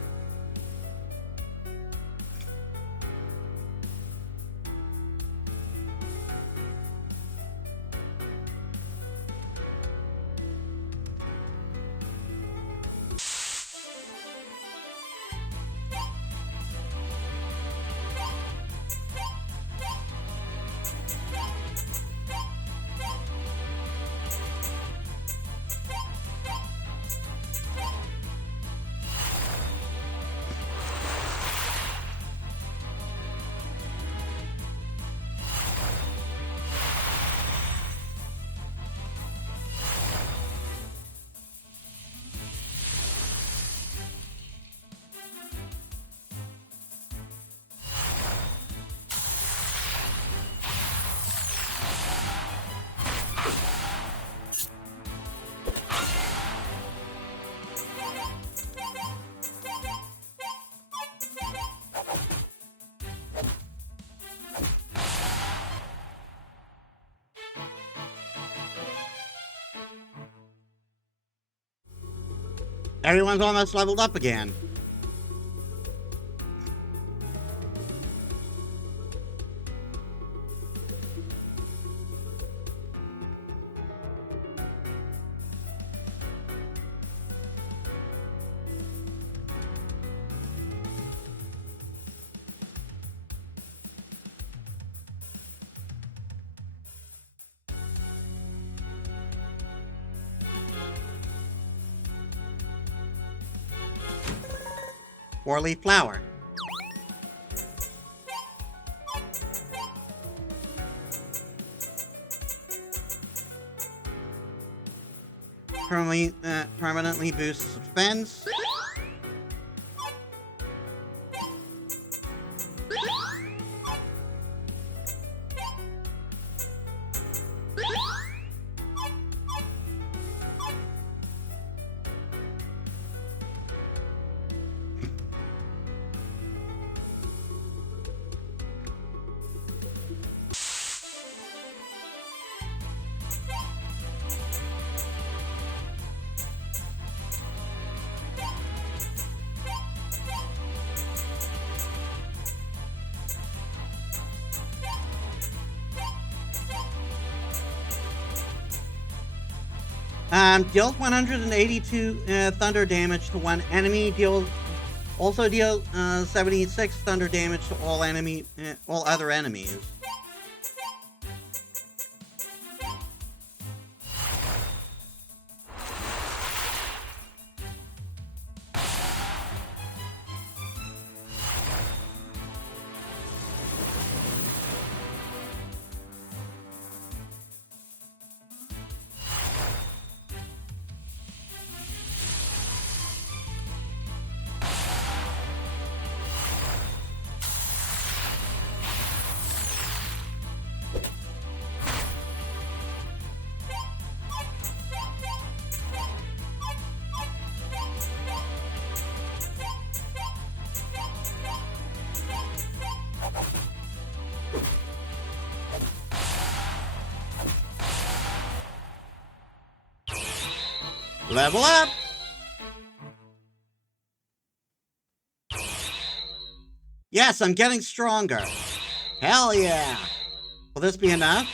Everyone's almost leveled up again. Four-leaf flower. Permanently boosts defense. Deals 182 thunder damage to one enemy. Also deals 76 thunder damage to all other enemies. Level up! Yes, I'm getting stronger. Hell yeah! Will this be enough?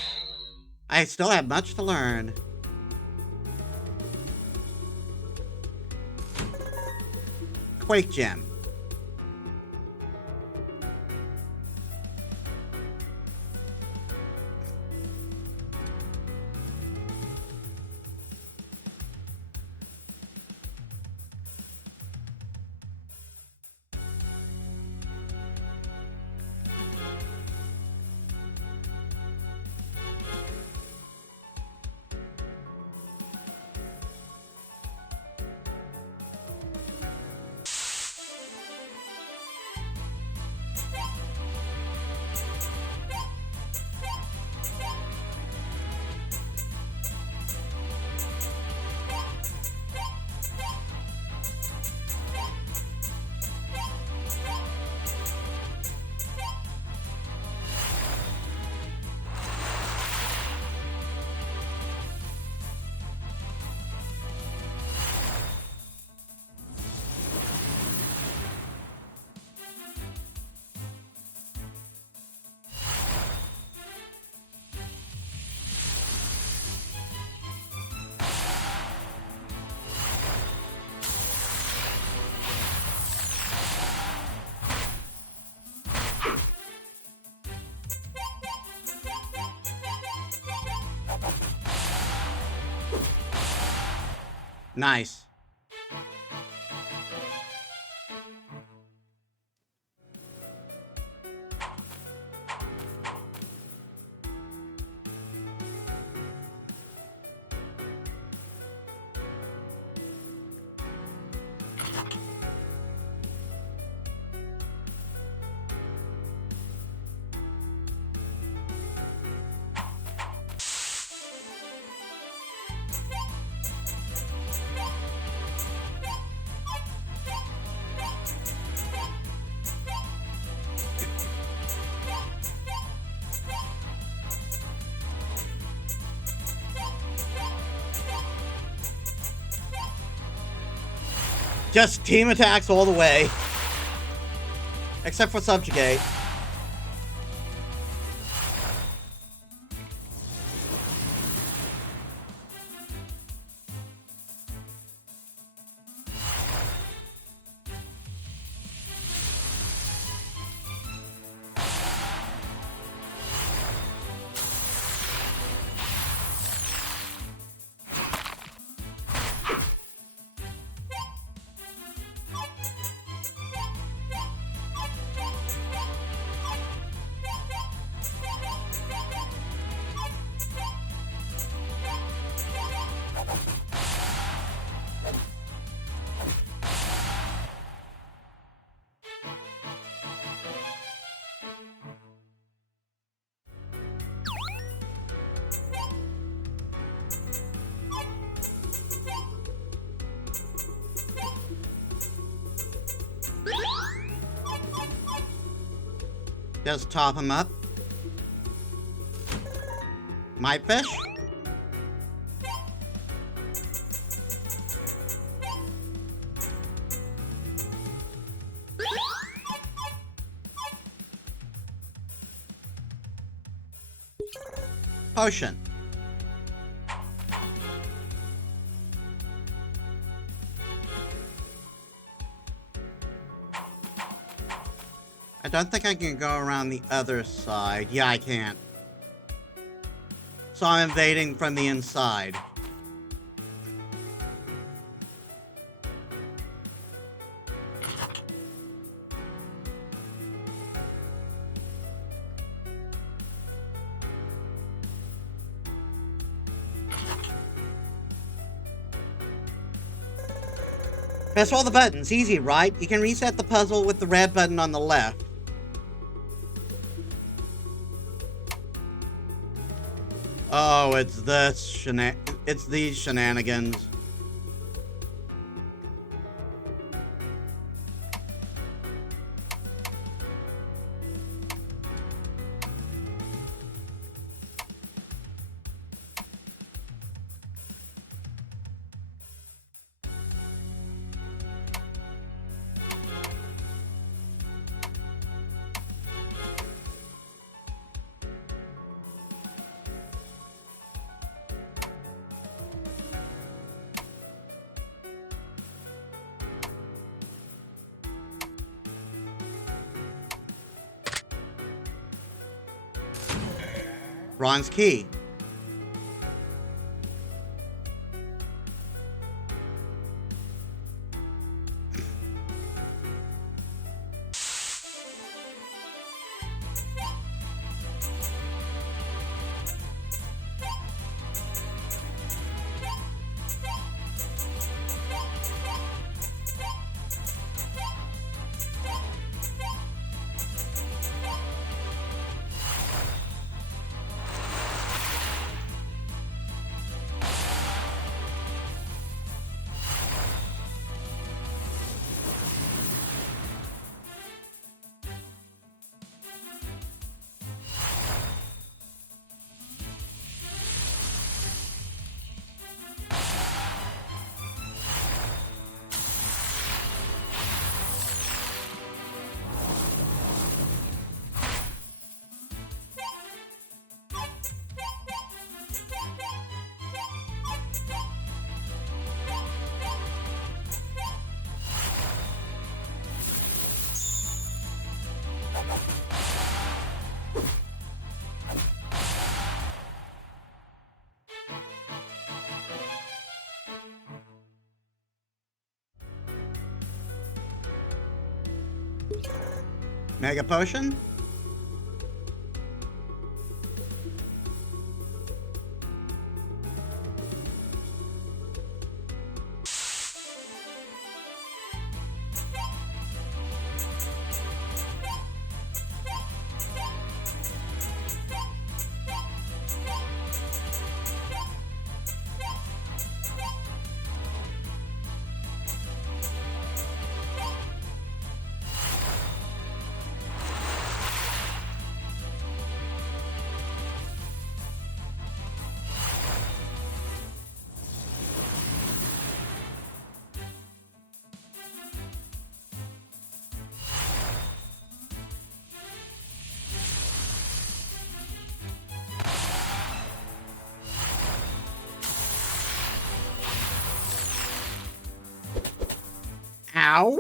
I still have much to learn. Quake Gem. Nice. Just team attacks all the way. Except for Subjugate. Just top him up. Might fish. Potion. I don't think I can go around the other side. Yeah, I can't. So I'm invading from the inside. Press all the buttons. Easy, right? You can reset the puzzle with the red button on the left. Oh, it's this it's these shenanigans. Bronze key. Mega potion. Ow!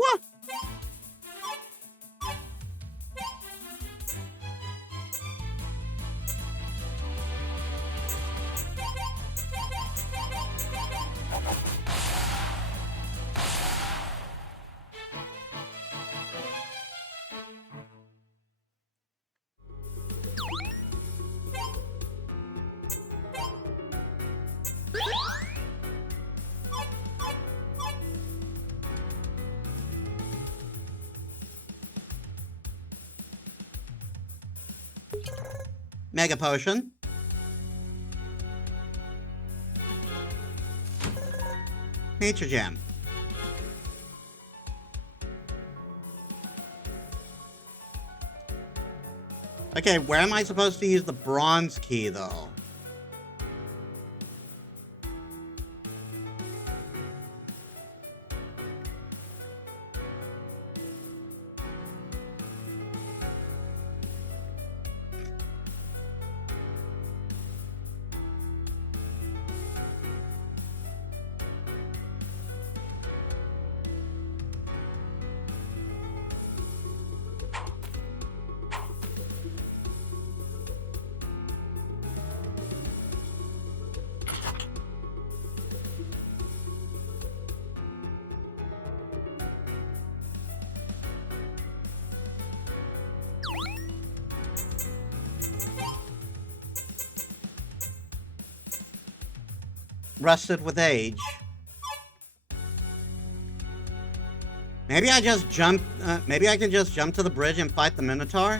Mega Potion. Nature Gem. Okay, where am I supposed to use the bronze key, though? Rusted with age. Maybe I just jump. Maybe I can just jump to the bridge and fight the Minotaur.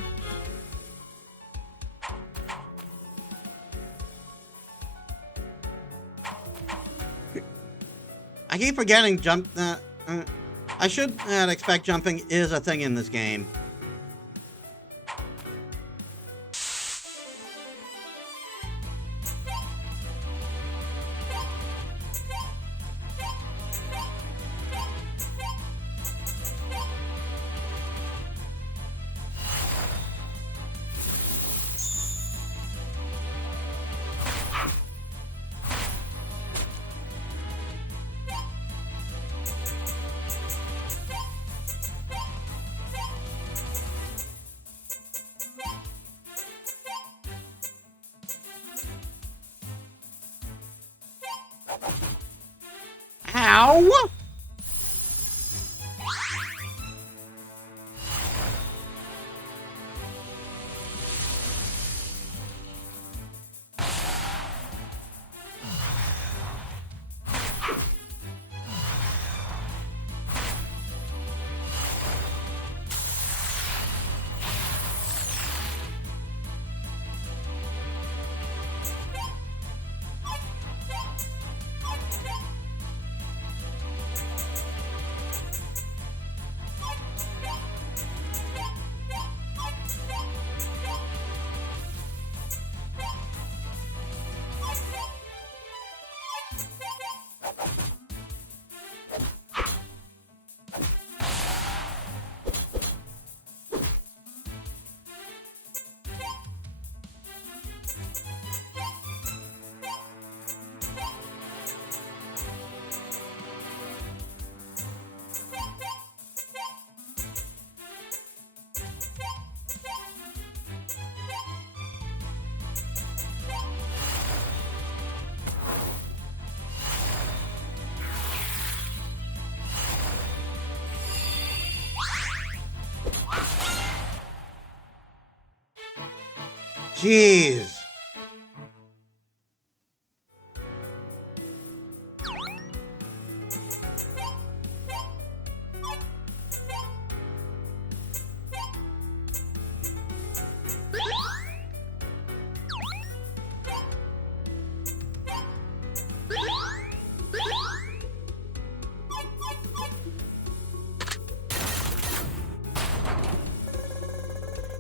I keep forgetting jump. I should expect jumping is a thing in this game. Ow! Jeez.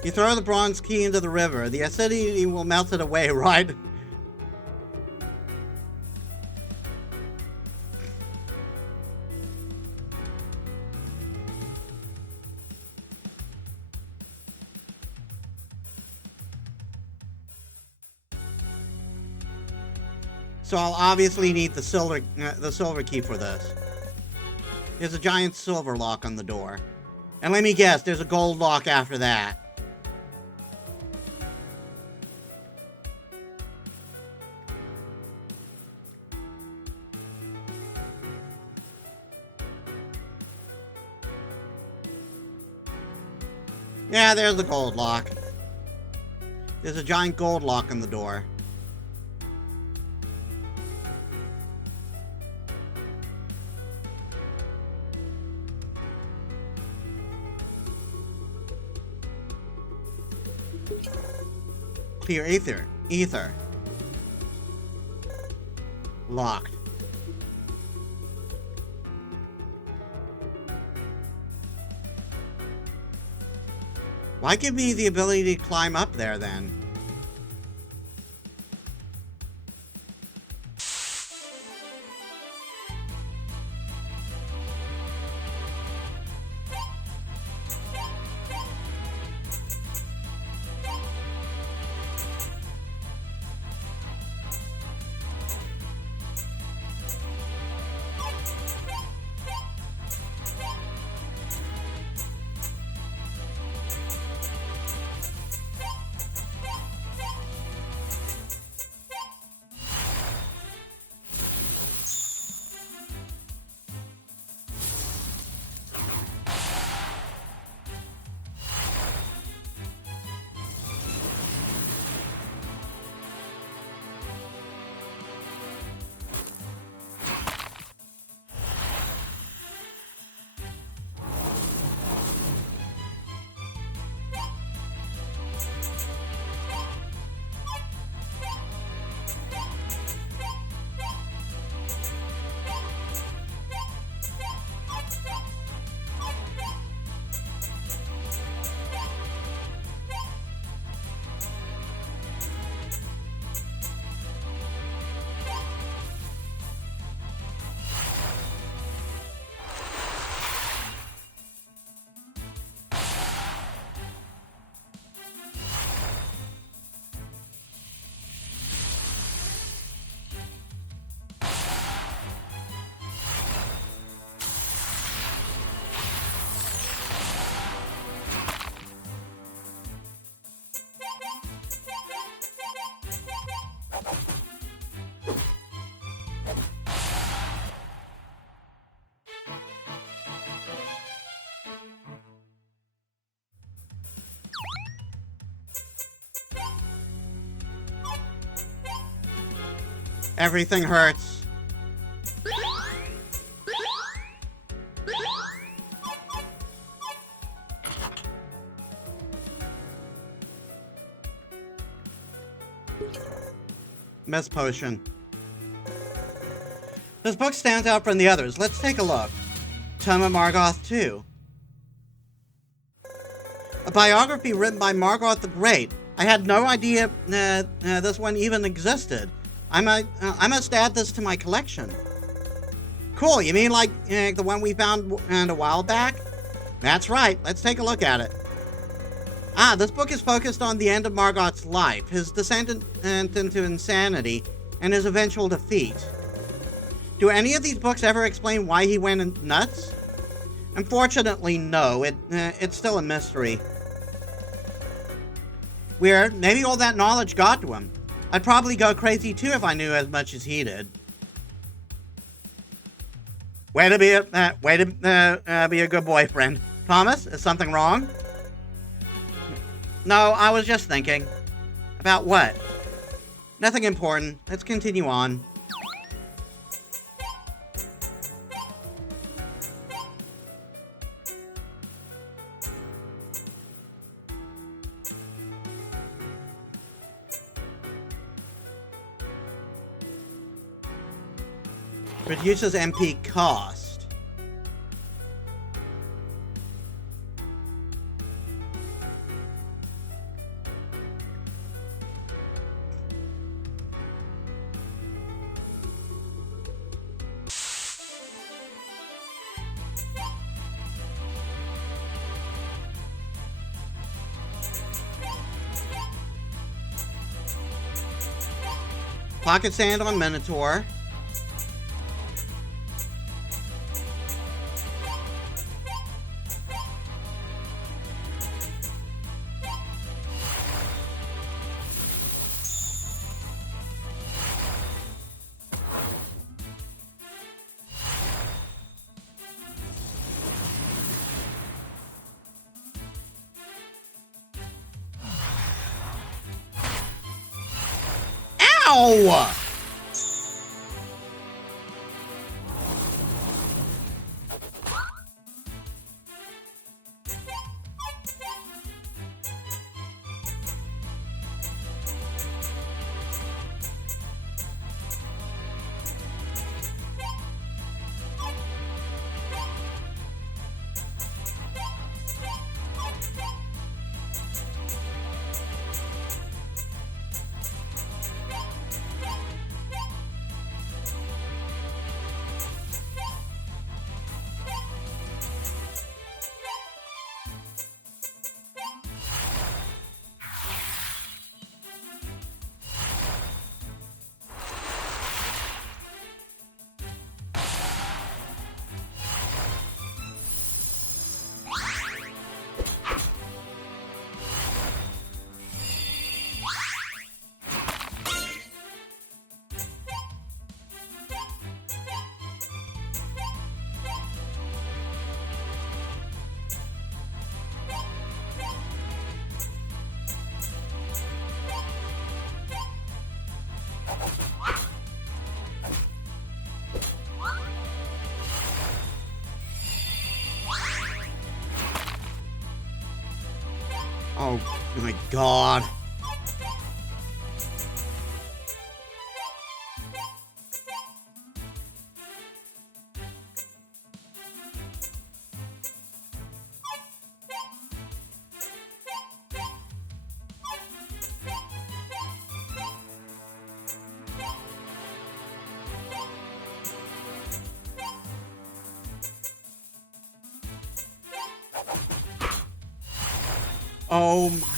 You throw the bronze key into the river. The acidity will melt it away, right? So I'll obviously need the silver key for this. There's a giant silver lock on the door. And let me guess, there's a gold lock after that. Yeah, there's the gold lock. There's a giant gold lock on the door. Clear ether. Ether. Locked. Why give me the ability to climb up there, then? Everything hurts. Mess potion. This book stands out from the others. Let's take a look. Tome of Margoth 2. A biography written by Margoth the Great. I had no idea this one even existed. I must add this to my collection. Cool, you mean like the one we found a while back? That's right, let's take a look at it. This book is focused on the end of Margoth's life, his descent into insanity, and his eventual defeat. Do any of these books ever explain why he went nuts? Unfortunately, no. It's still a mystery. Weird, maybe all that knowledge got to him. I'd probably go crazy too if I knew as much as he did. Way to be a good boyfriend. Thomas, is something wrong? No, I was just thinking. About what? Nothing important. Let's continue on. Reduces MP cost. Pocket sand on Minotaur. Ow! Oh my god. Oh my.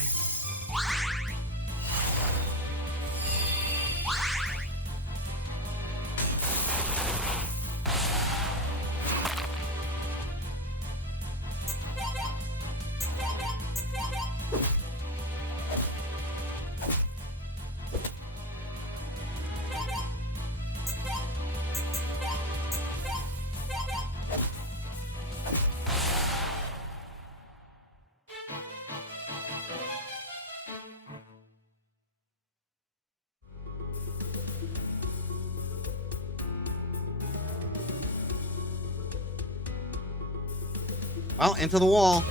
Well, into the wall.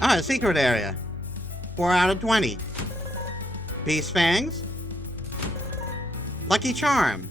Ah, a secret area. 4 out of 20. Beast Fangs. Lucky Charm.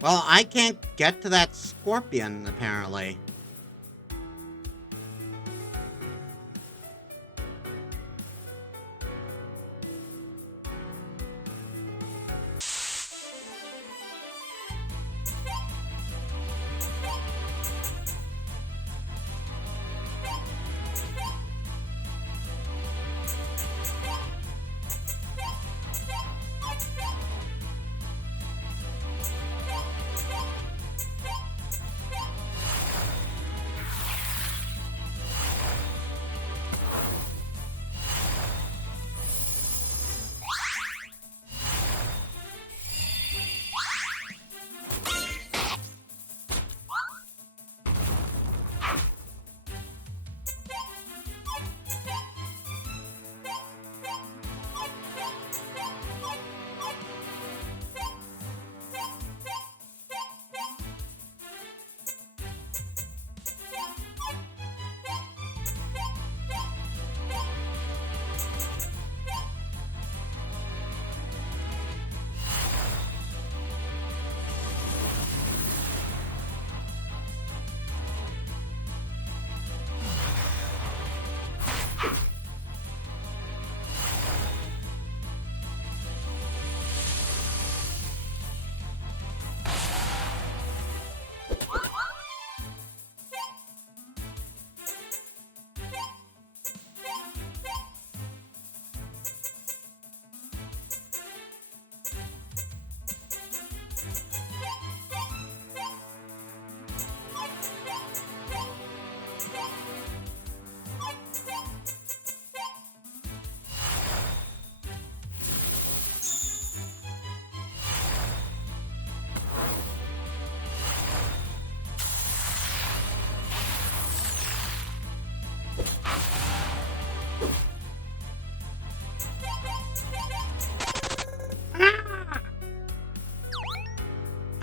Well, I can't get to that scorpion, apparently.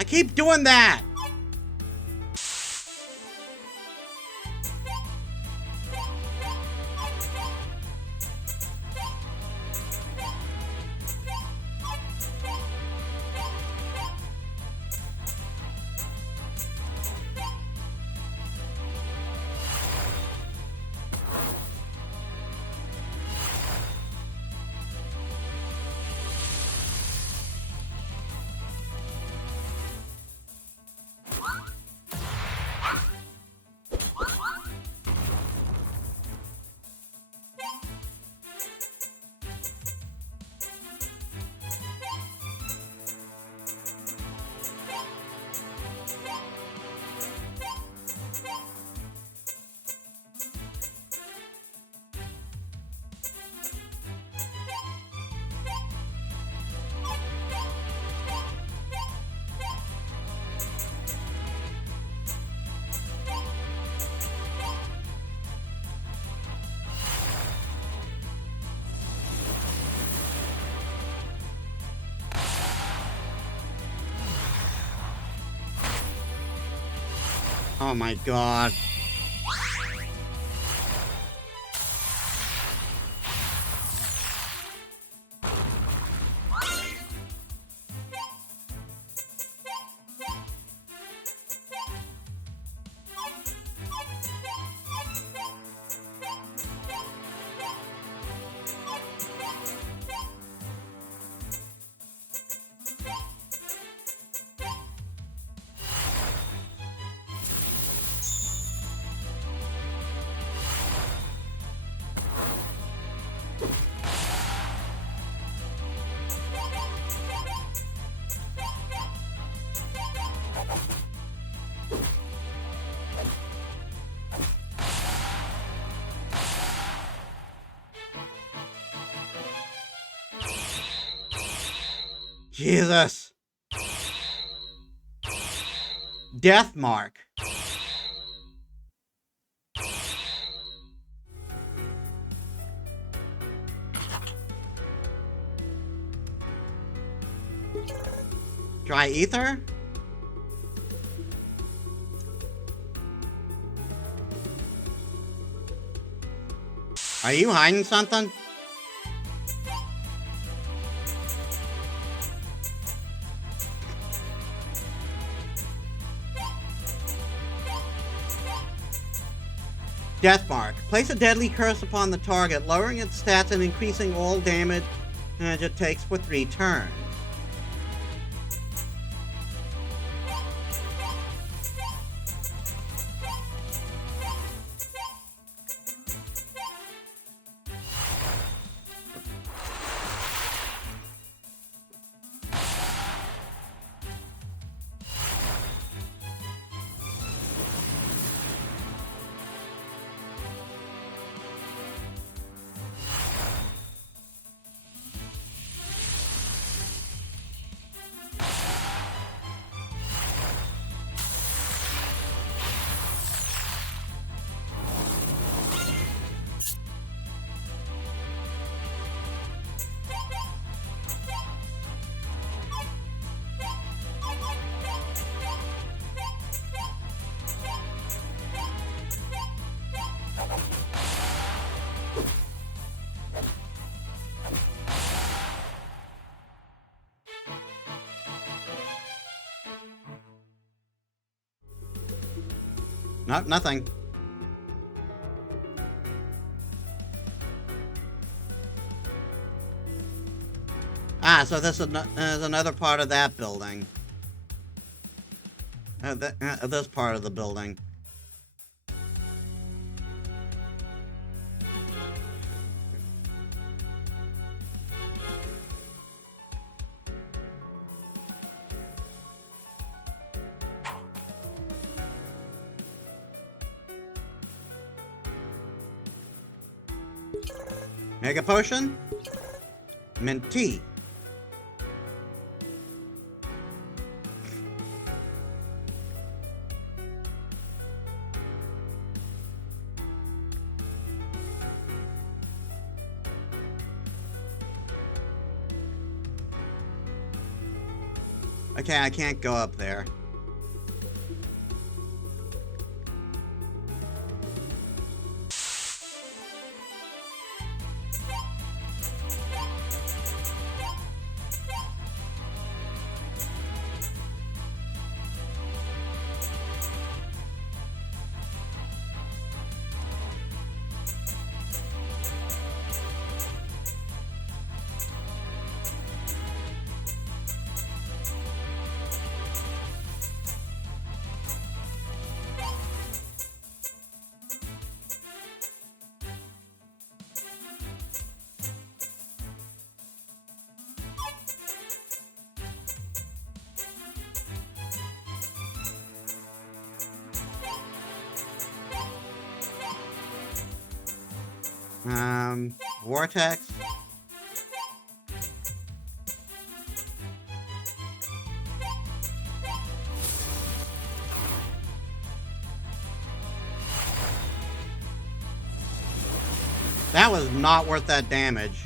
keep doing that! Oh my god. Jesus. Death mark. Dry ether? Are you hiding something? Death mark. Place a deadly curse upon the target, lowering its stats and increasing all damage it takes for 3 turns. Nope, nothing. Ah, so this is another part of that building. This part of the building. Mega potion? Mint tea. Okay, I can't go up there. Vortex. That was not worth that damage.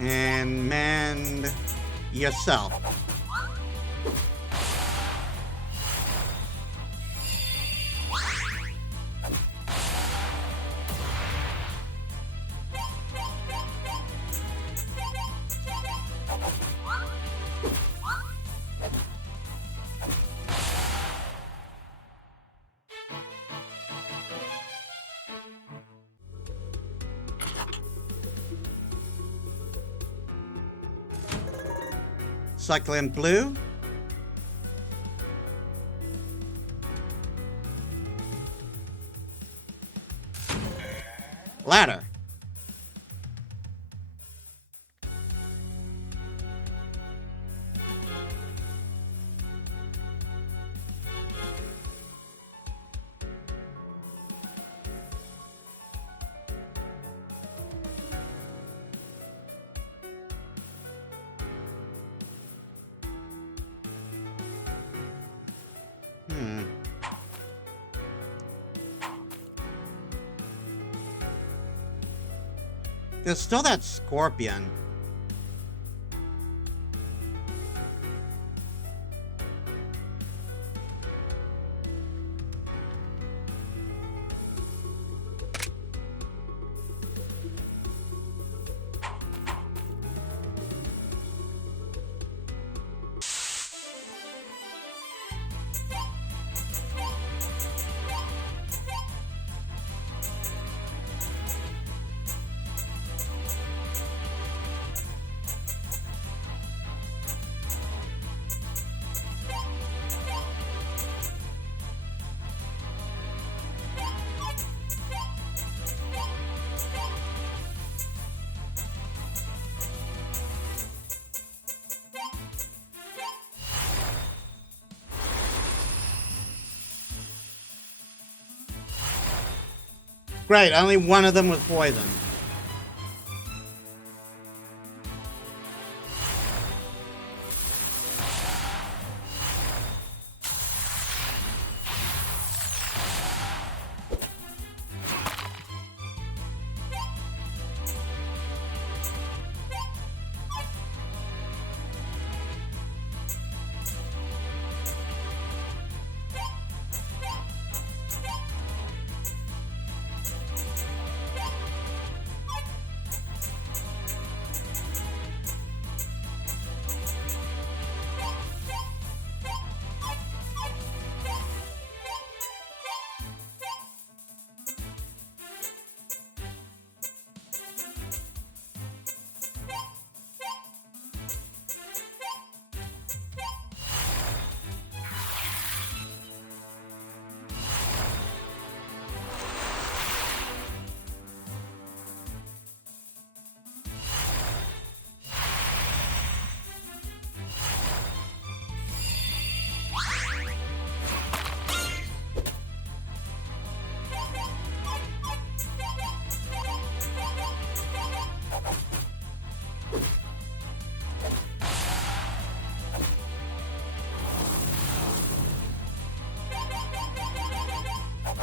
And mend yourself. Succulent blue. Ladder. There's still that scorpion. Great, only one of them was poisoned.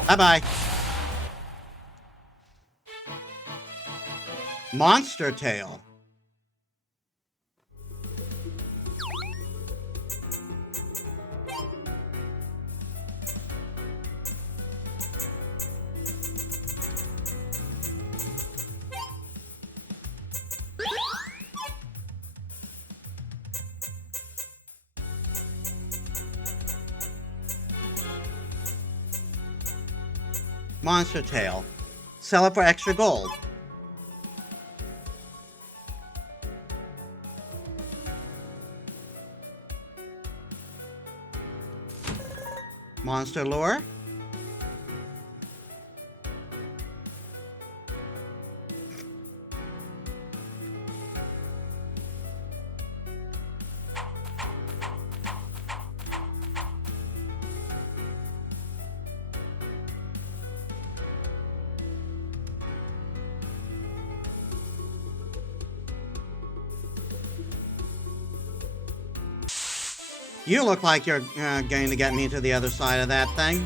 Bye-bye. Monster Tail. Monster Tail. Sell it for extra gold. Monster Lure. You look like you're going to get me to the other side of that thing.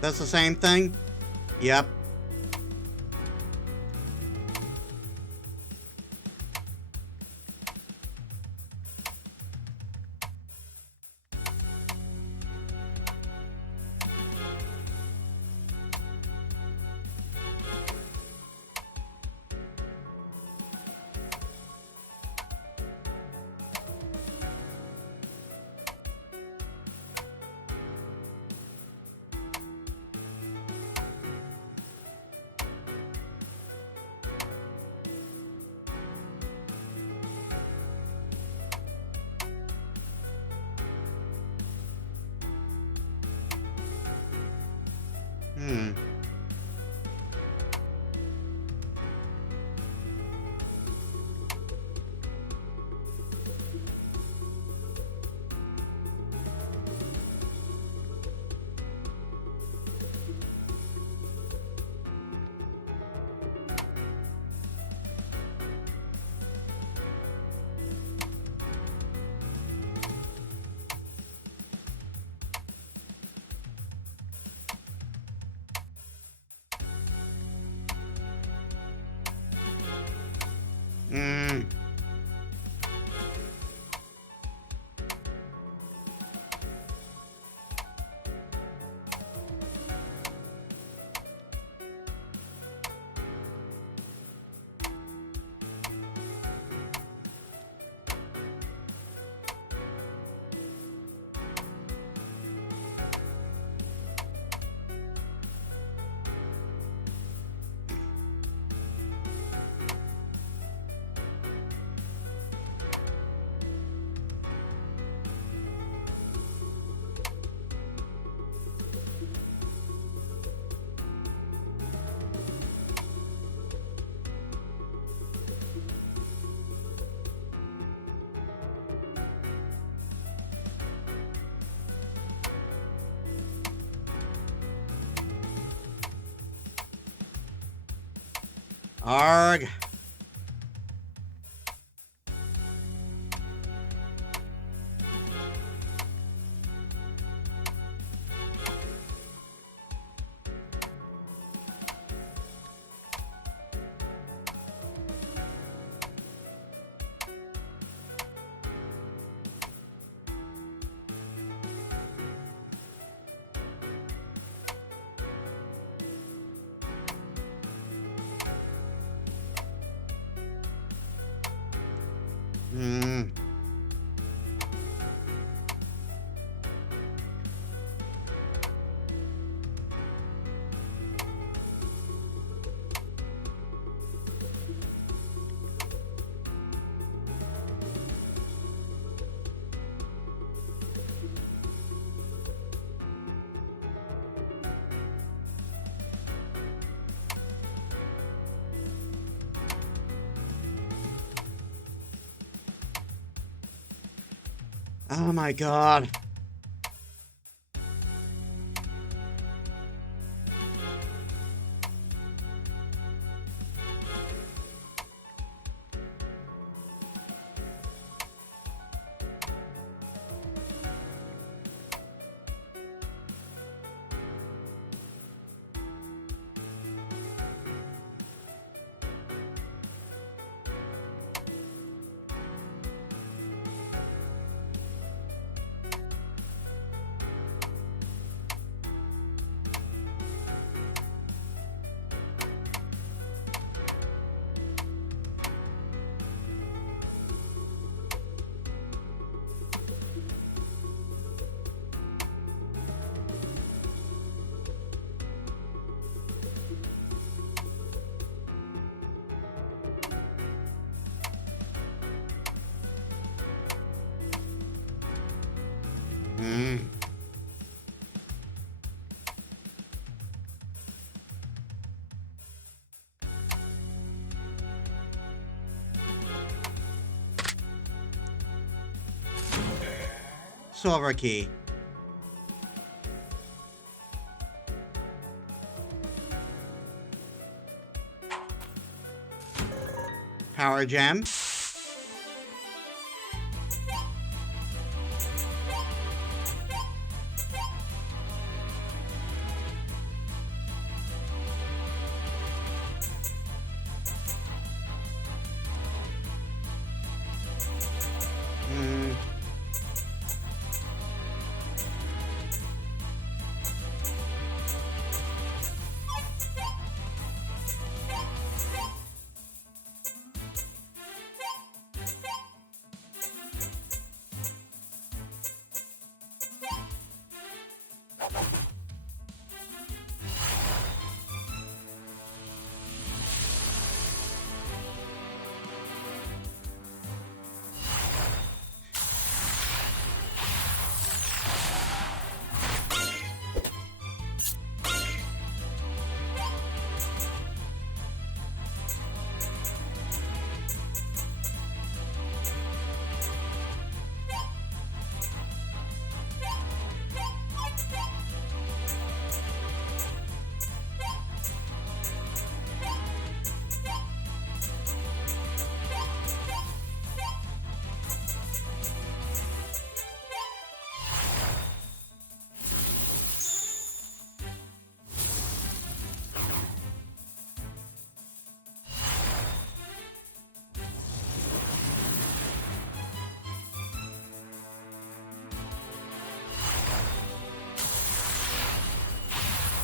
That's the same thing? Yep. Arg. Oh my god. Silver key. Power gem.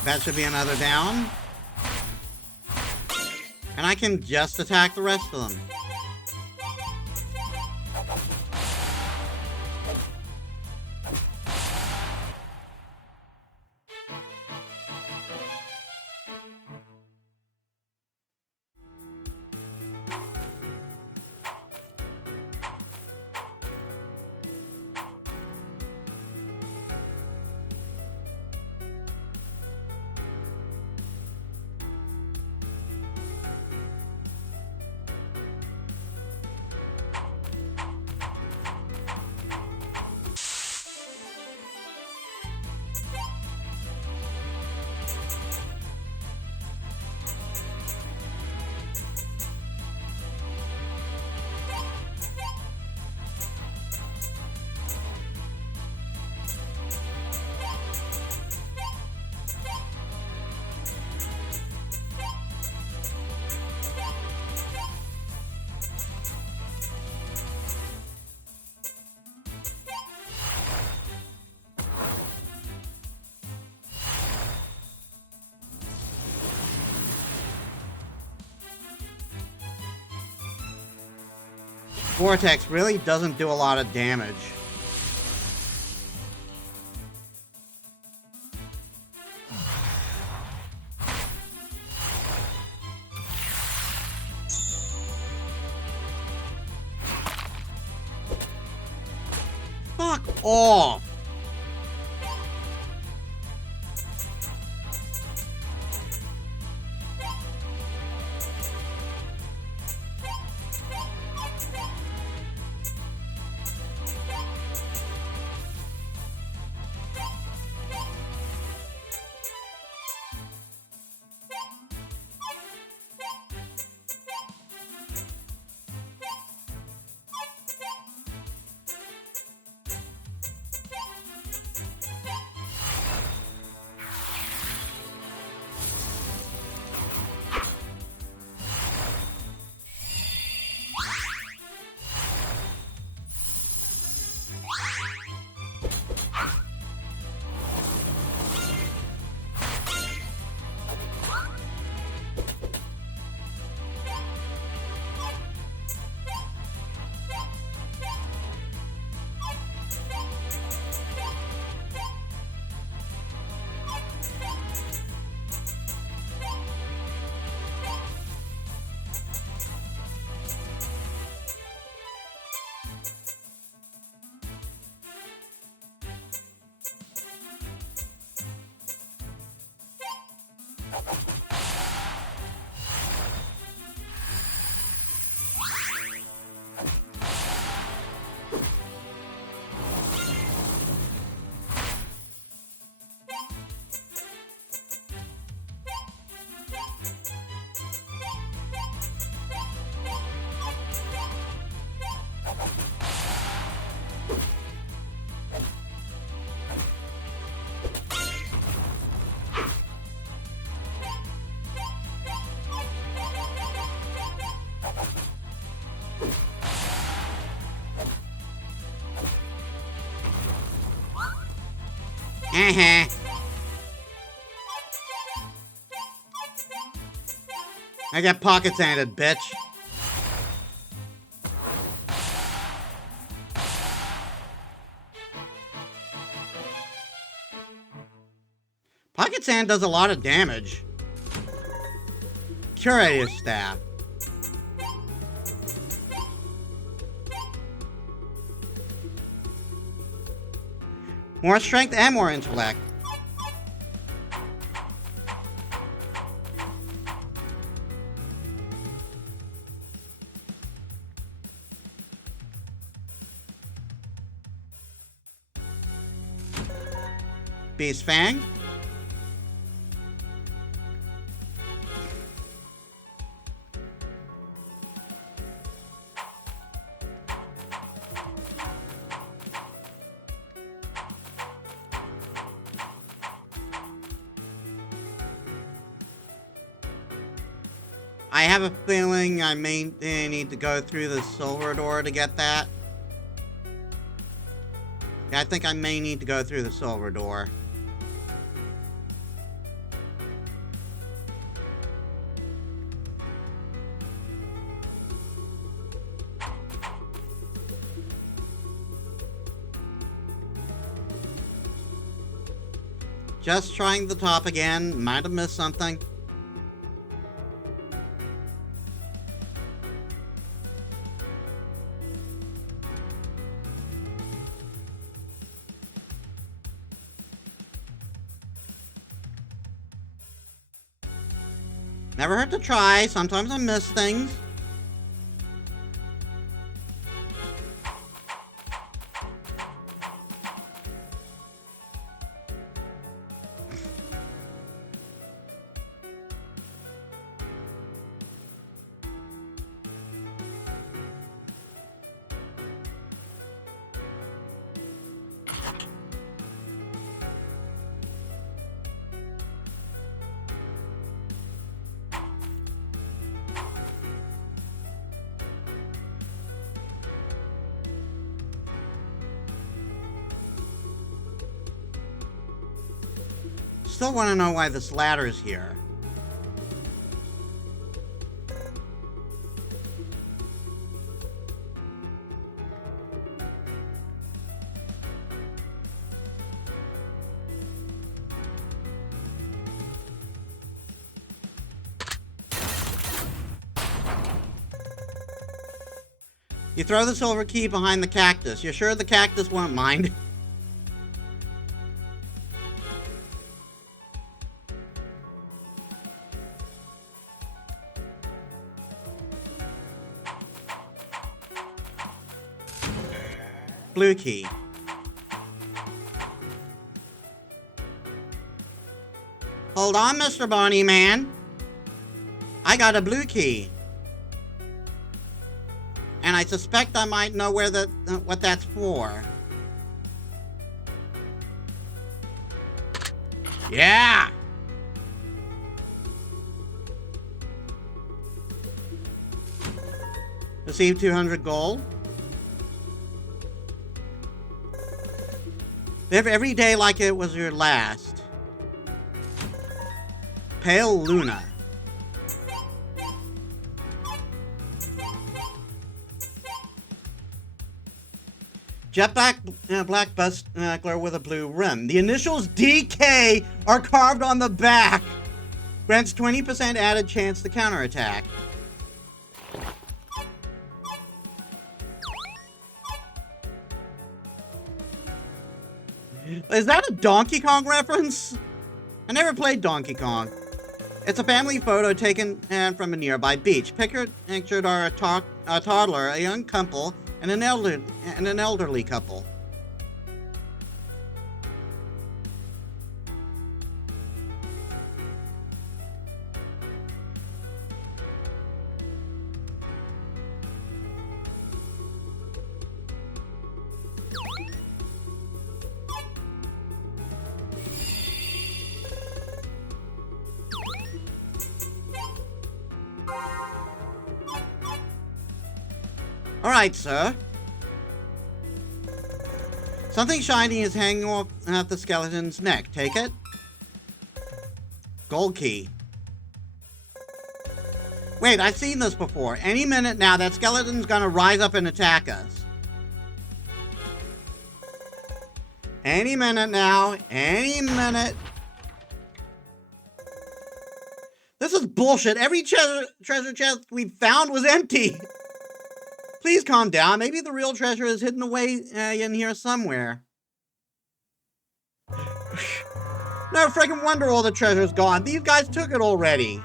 That should be another down. And I can just attack the rest of them. Vortex really doesn't do a lot of damage. Fuck off! I got pocket sanded, bitch. Pocket sand does a lot of damage. Curator staff. More strength and more intellect. Beast Fang. I have a feeling I may need to go through the silver door to get that. Yeah, I think I may need to go through the silver door. Just trying the top again. Might have missed something. Never hurt to try. Sometimes I miss things. Still want to know why this ladder's here. You throw the silver key behind the cactus. You're sure the cactus won't mind? Blue key. Hold on, Mr. Bonnie Man. I got a blue key. And I suspect I might know where what that's for. Yeah! Receive 200 gold. Live every day like it was your last. Pale Luna. Jet black buckler with a blue rim. The initials DK are carved on the back. Grants 20% added chance to counterattack. Is that a Donkey Kong reference? I never played Donkey Kong. It's a family photo taken from a nearby beach. Pictured are a toddler, a young couple, and an elderly couple. All right, sir. Something shiny is hanging off the skeleton's neck. Take it. Gold key. Wait, I've seen this before. Any minute now, that skeleton's gonna rise up and attack us. Any minute now. Any minute. This is bullshit. Every treasure chest we found was empty. Please calm down. Maybe the real treasure is hidden away in here somewhere. No friggin' wonder all the treasure's gone. These guys took it already.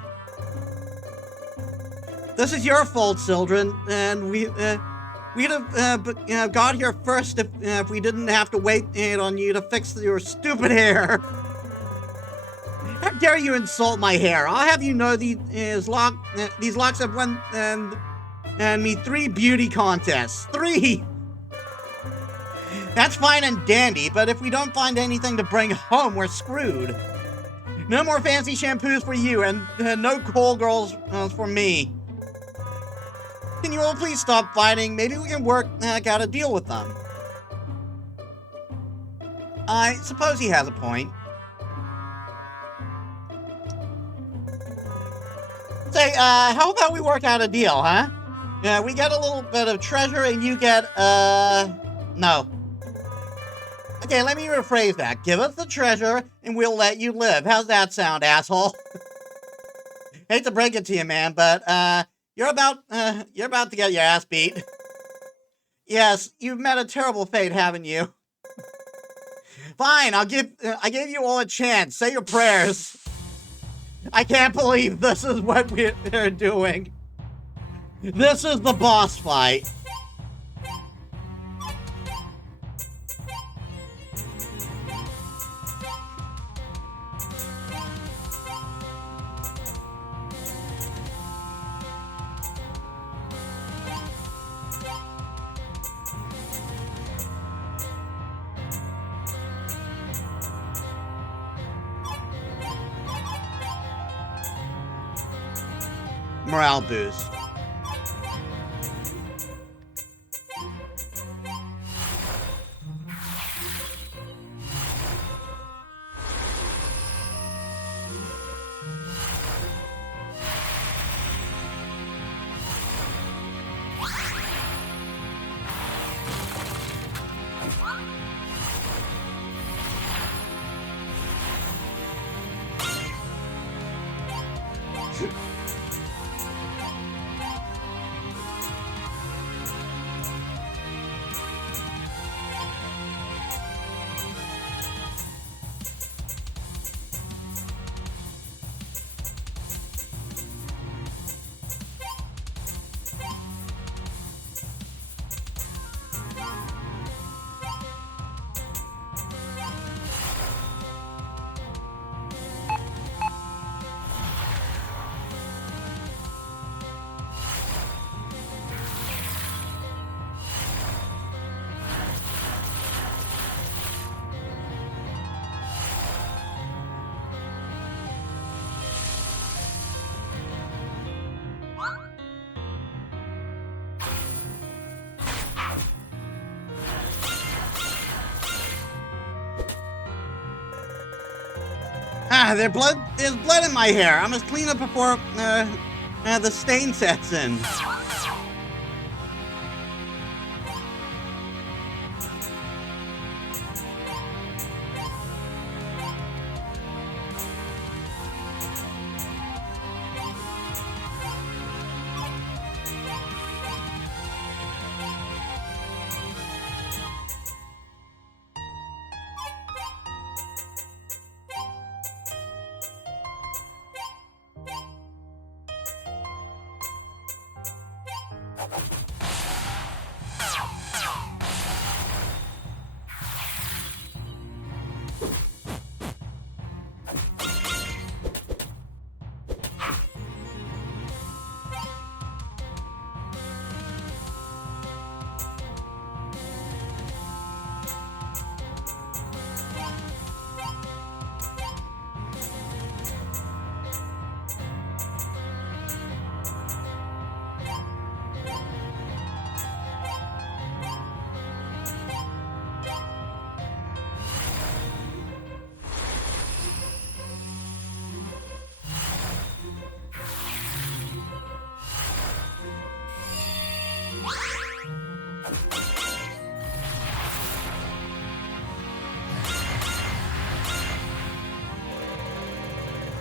This is your fault, children, and we'd have got here first if we didn't have to wait on you to fix your stupid hair. How dare you insult my hair? I'll have you know these locks have won and me 3 beauty contests. 3! That's fine and dandy, but if we don't find anything to bring home, we're screwed. No more fancy shampoos for you, and no call girls for me. Can you all please stop fighting? Maybe we can work out a deal with them. I suppose he has a point. Say, how about we work out a deal, huh? Yeah, we get a little bit of treasure and you get, no. Okay, let me rephrase that. Give us the treasure and we'll let you live. How's that sound, asshole? Hate to break it to you, man, but, you're about to get your ass beat. Yes, you've met a terrible fate, haven't you? Fine, I gave you all a chance. Say your prayers. I can't believe this is what we're doing. This is the boss fight. Morale boost. There's blood in my hair. I must clean up before the stain sets in.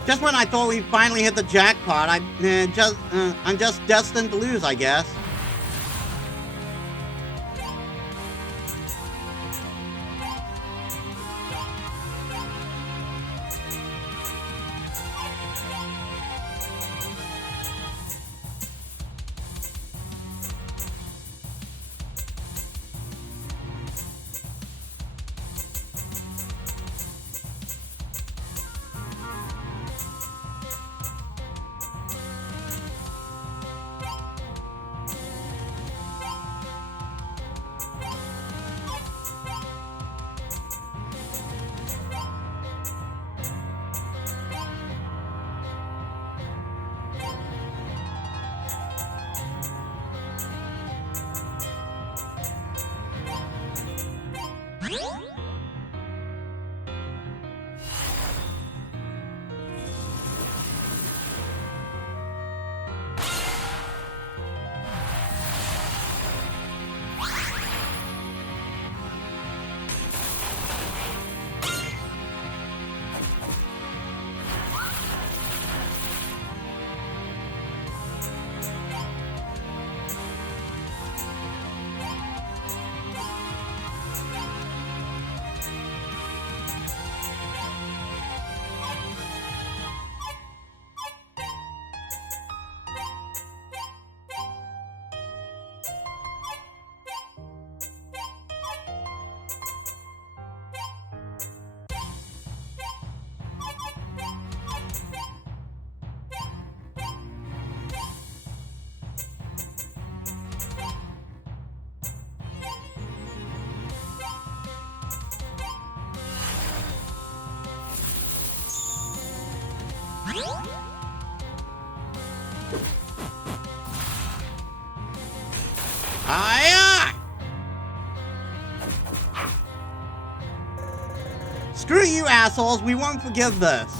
Just when I thought we finally hit the jackpot, I'm just destined to lose, I guess. Hiya! Screw you, assholes. We won't forgive this.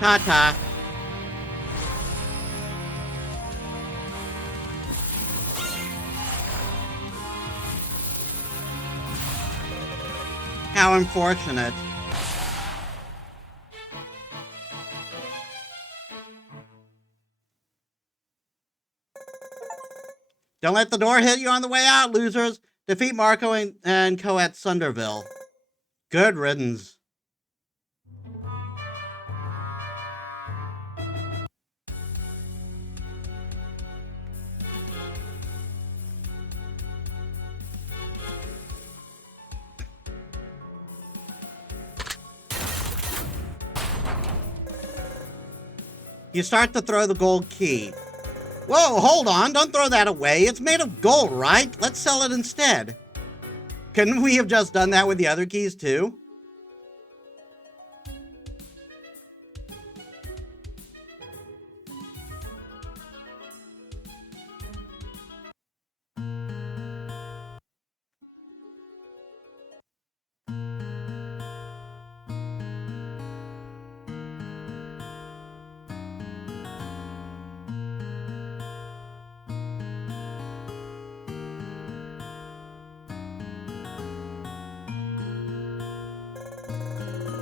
Ta-ta. How unfortunate. Don't let the door hit you on the way out, losers. Defeat Marco and Co at Sunderville. Good riddance. You start to throw the gold key. Whoa, hold on, don't throw that away. It's made of gold, right? Let's sell it instead. Couldn't we have just done that with the other keys too?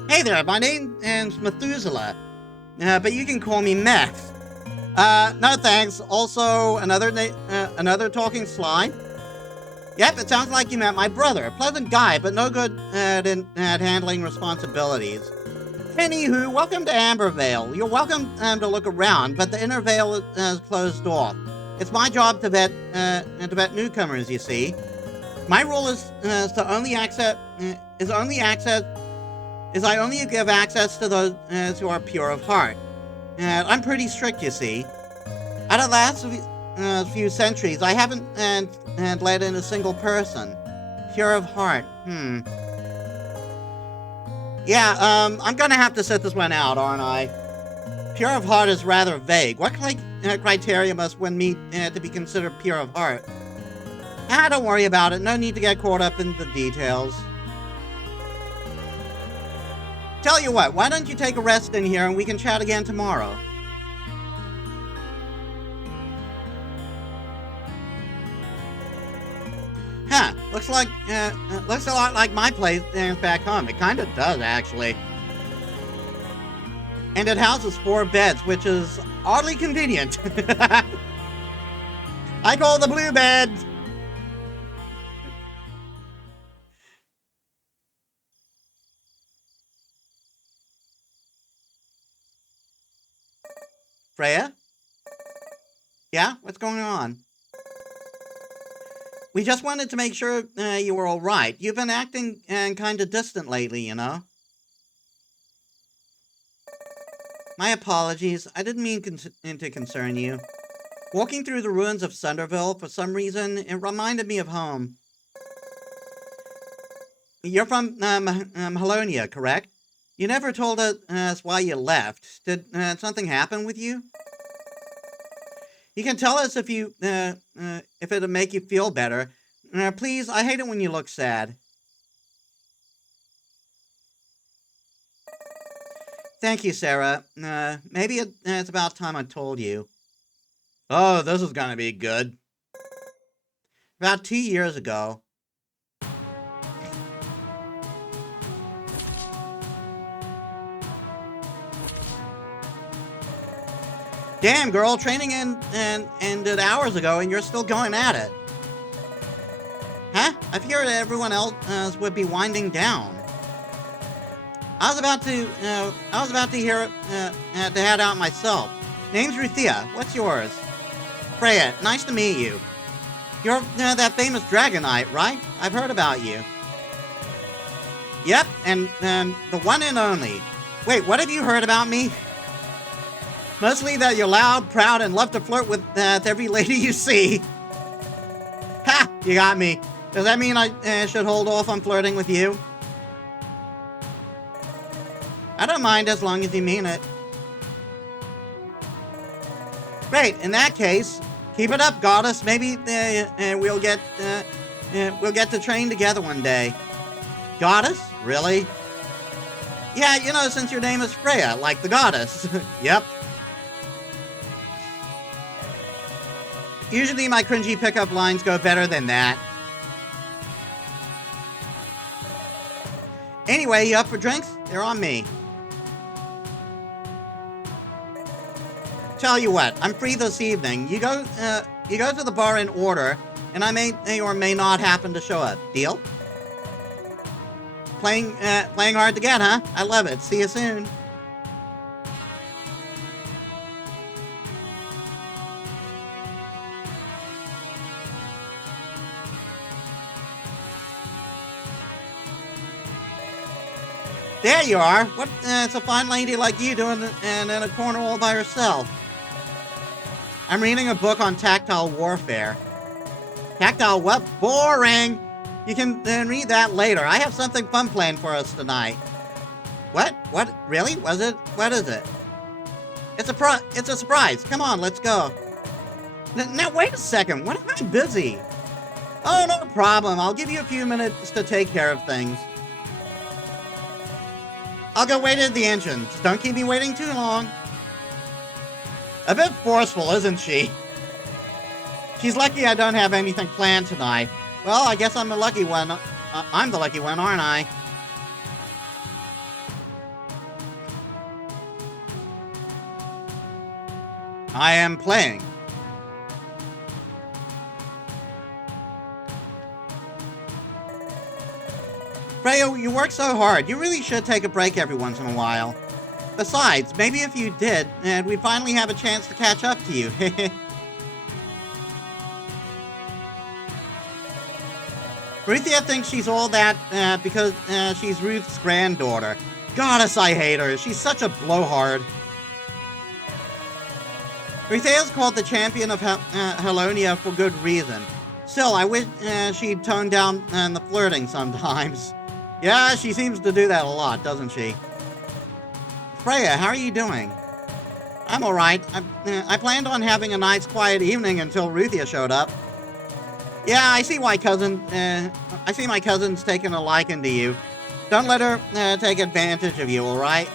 Hey there, my name is Methuselah, but you can call me Meth. No thanks. Also, another talking slime. Yep, it sounds like you met my brother. Pleasant guy, but no good at handling responsibilities. Anywho, welcome to Ambervale. You're welcome to look around, but the inner veil is closed off. It's my job to vet newcomers, you see. My role is I only give access to those who are pure of heart. I'm pretty strict, you see. Out of the last few centuries, I haven't let in a single person. Pure of heart. Yeah, I'm gonna have to sit this one out, aren't I? Pure of heart is rather vague. What criteria must one meet to be considered pure of heart? Don't worry about it. No need to get caught up in the details. Tell you what, why don't you take a rest in here and we can chat again tomorrow? Huh, looks a lot like my place back home. It kind of does, actually. And it houses 4 beds, which is oddly convenient. I call the blue bed. Freya? Yeah? What's going on? We just wanted to make sure you were all right. You've been acting kind of distant lately, you know? My apologies. I didn't mean to concern you. Walking through the ruins of Sunderville, for some reason, it reminded me of home. You're from Halonia, correct? You never told us why you left. Did something happen with you? You can tell us if it'll make you feel better. Please, I hate it when you look sad. Thank you, Sarah. Maybe it's about time I told you. Oh, this is gonna be good. About 2 years ago. Damn, girl, training ended hours ago and you're still going at it. Huh? I figured everyone else would be winding down. I was about to head out myself. Name's Ruthia. What's yours? Freya. Nice to meet you. You're that famous dragon knight, right? I've heard about you. Yep, and the one and only. Wait, what have you heard about me? Mostly that you're loud, proud, and love to flirt with every lady you see. Ha! You got me. Does that mean I should hold off on flirting with you? I don't mind as long as you mean it. Great. In that case, keep it up, goddess. Maybe we'll get to train together one day. Goddess? Really? Yeah, you know, since your name is Freya, like the goddess. Yep. Usually my cringy pickup lines go better than that. Anyway, you up for drinks? They're on me. Tell you what, I'm free this evening. You go to the bar and order, and I may or may not happen to show up. Deal? Playing hard to get, huh? I love it. See you soon. There you are. What? It's a fine lady like you doing in a corner all by herself. I'm reading a book on tactile warfare. Tactile what? Boring! You can read that later. I have something fun planned for us tonight. What? What? Really? Was it? What is it? It's a surprise. Come on, let's go. Now, wait a second. What am I busy? Oh, no problem. I'll give you a few minutes to take care of things. I'll go wait at the engine. Just don't keep me waiting too long. A bit forceful, isn't she? She's lucky I don't have anything planned tonight. Well, I guess I'm the lucky one. I'm the lucky one, aren't I? I am playing. Freya, you work so hard. You really should take a break every once in a while. Besides, maybe if you did, we'd finally have a chance to catch up to you. Ruthia thinks she's all that because she's Ruth's granddaughter. Goddess, I hate her. She's such a blowhard. Ruthia's called the champion of Helonia for good reason. Still, I wish she'd tone down the flirting sometimes. Yeah, she seems to do that a lot, doesn't she? Freya, how are you doing? I'm alright. I planned on having a nice quiet evening until Ruthia showed up. Yeah, I see my cousin's taking a liking to you. Don't let her take advantage of you, alright?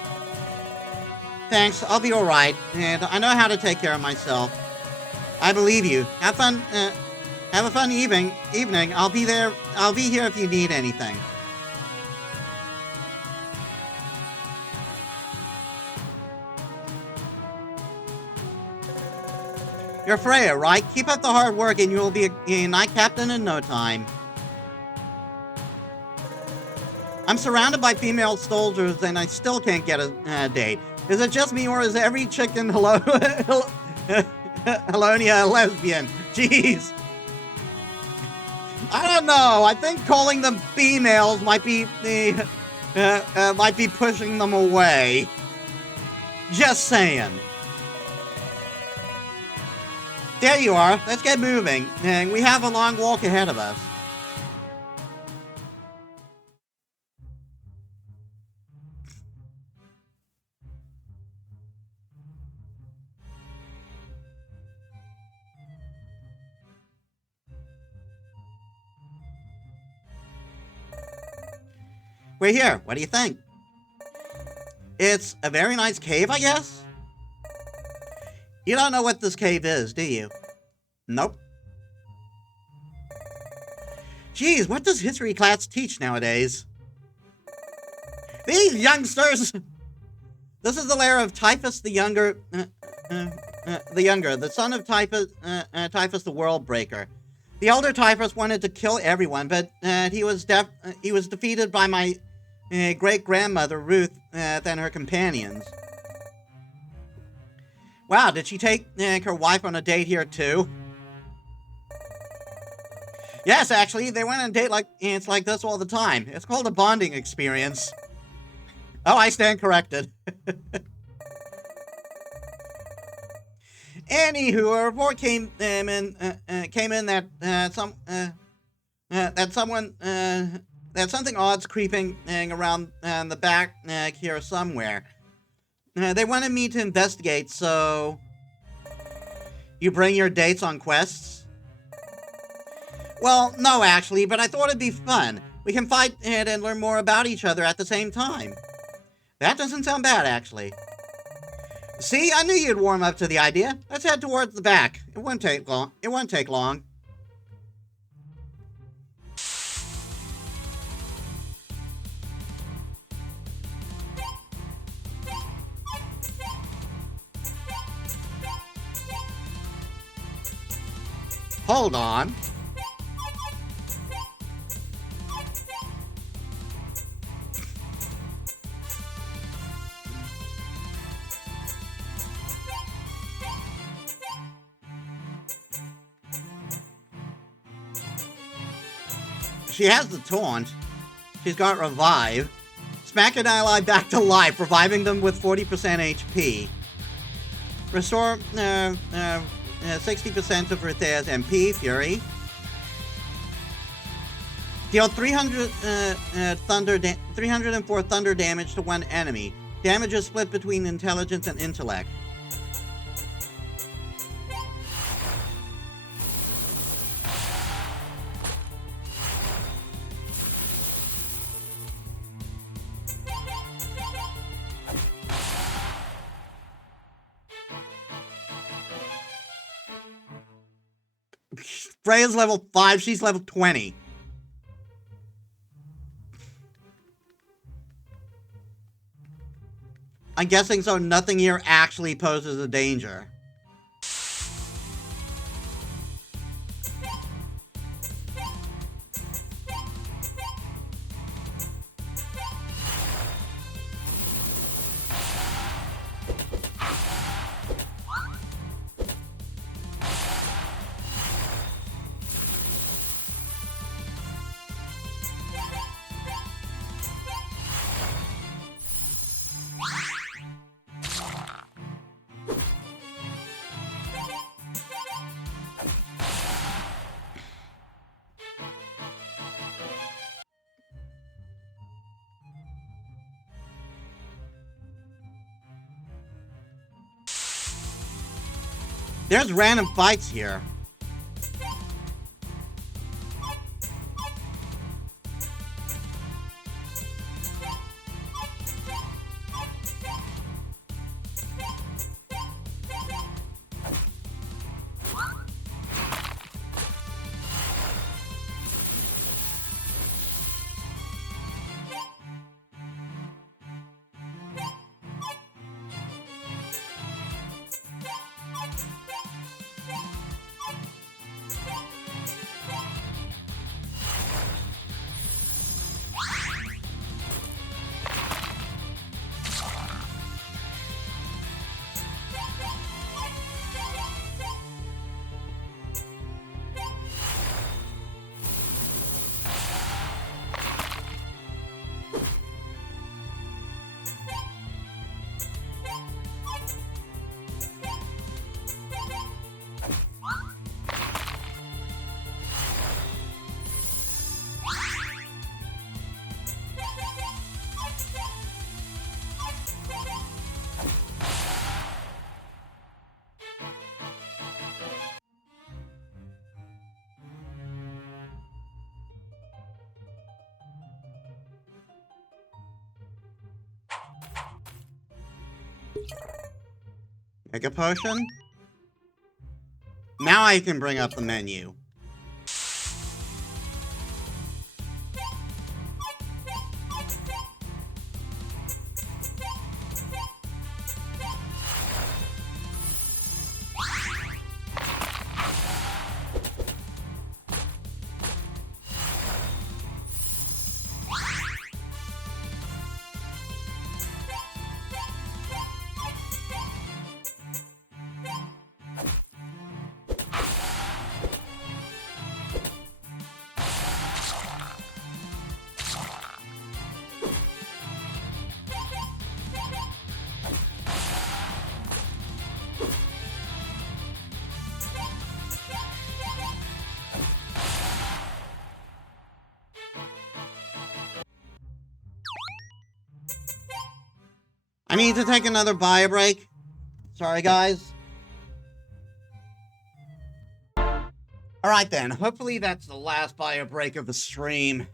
Thanks, I'll be alright, and I know how to take care of myself. I believe you. Have fun. Have a fun evening. I'll be there. I'll be here if you need anything. You're Freya, right? Keep up the hard work and you'll be a knight captain in no time. I'm surrounded by female soldiers and I still can't get a date. Is it just me or is every chick in Helonia a lesbian? Jeez. I don't know. I think calling them females might be pushing them away. Just saying. There you are. Let's get moving. And we have a long walk ahead of us. We're here. What do you think? It's a very nice cave, I guess? You don't know what this cave is, do you? Nope. Geez, what does history class teach nowadays? These youngsters! This is the lair of Typhus the Younger, the son of Typhus the World Breaker. The elder Typhus wanted to kill everyone, but he was defeated by my great-grandmother, Ruth, and her companions. Wow, did she take her wife on a date here, too? Yes, actually, they went on a date it's like this all the time. It's called a bonding experience. Oh, I stand corrected. Anywho, a report came in that something odd's creeping around the back here somewhere. They wanted me to investigate, so... You bring your dates on quests? Well, no, actually, but I thought it'd be fun. We can fight and learn more about each other at the same time. That doesn't sound bad, actually. See, I knew you'd warm up to the idea. Let's head towards the back. It won't take long. It won't take long. Hold on. She has the taunt. She's got revive. Smack an ally back to life, reviving them with 40% HP. Restore 60% of Ruthea's MP, Fury. Deal 304 thunder damage to one enemy. Damage is split between intelligence and intellect. Freya's level 5, she's level 20. I'm guessing so nothing here actually poses a danger. There's random fights here. Mega potion? Now I can bring up the menu. I need to take another bio break. Sorry, guys. Alright then, hopefully that's the last bio break of the stream.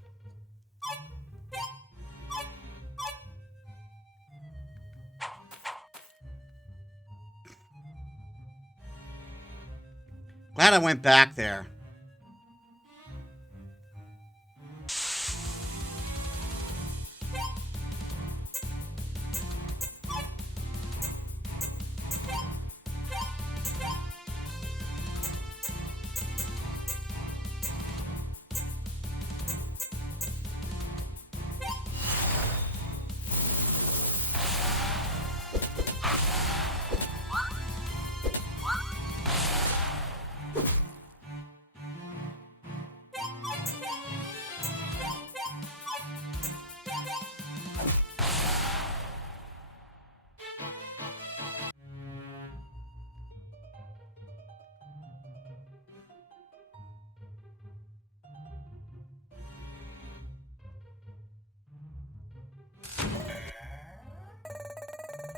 Glad I went back there.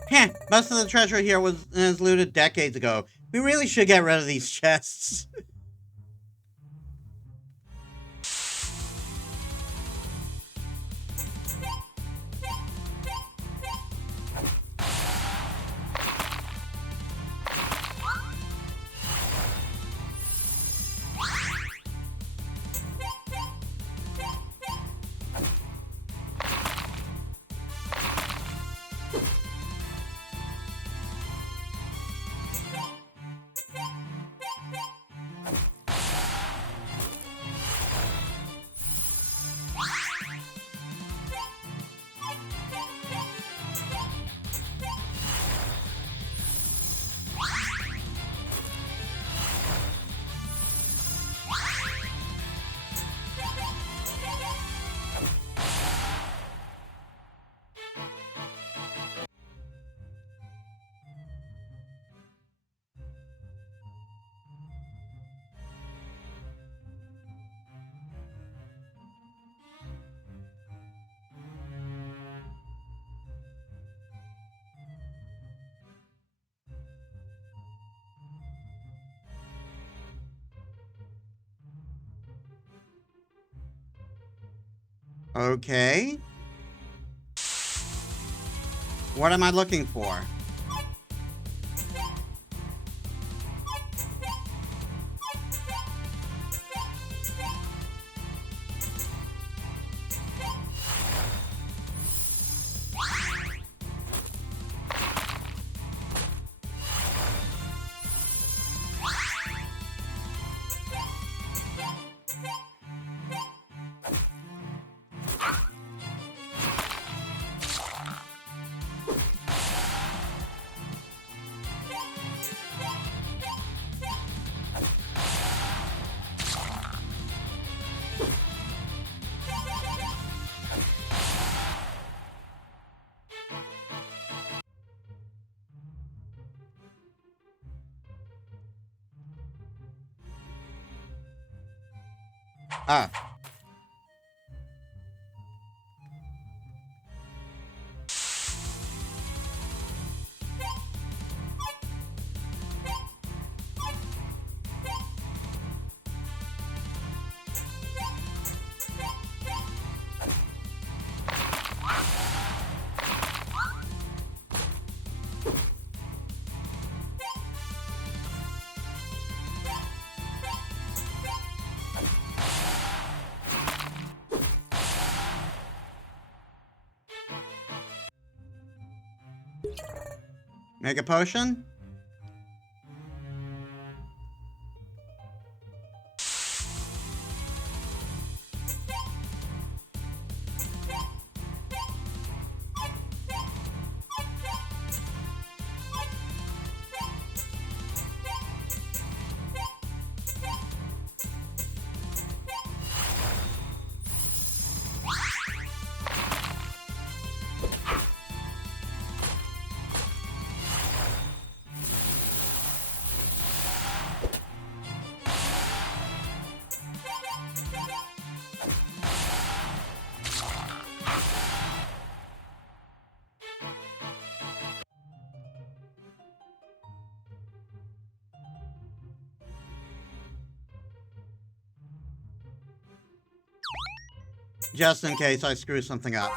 Heh, most of the treasure here was looted decades ago. We really should get rid of these chests. Okay. What am I looking for? Ah. Make a potion? Just in case I screw something up.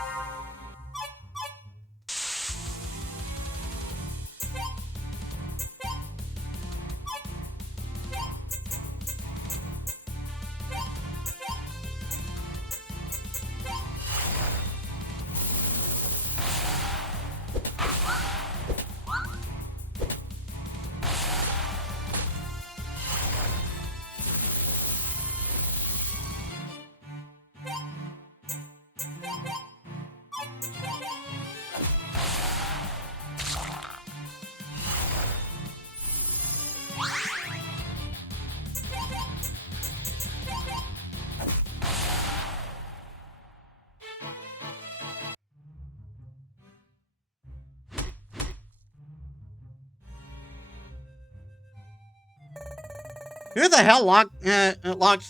Who the hell locks?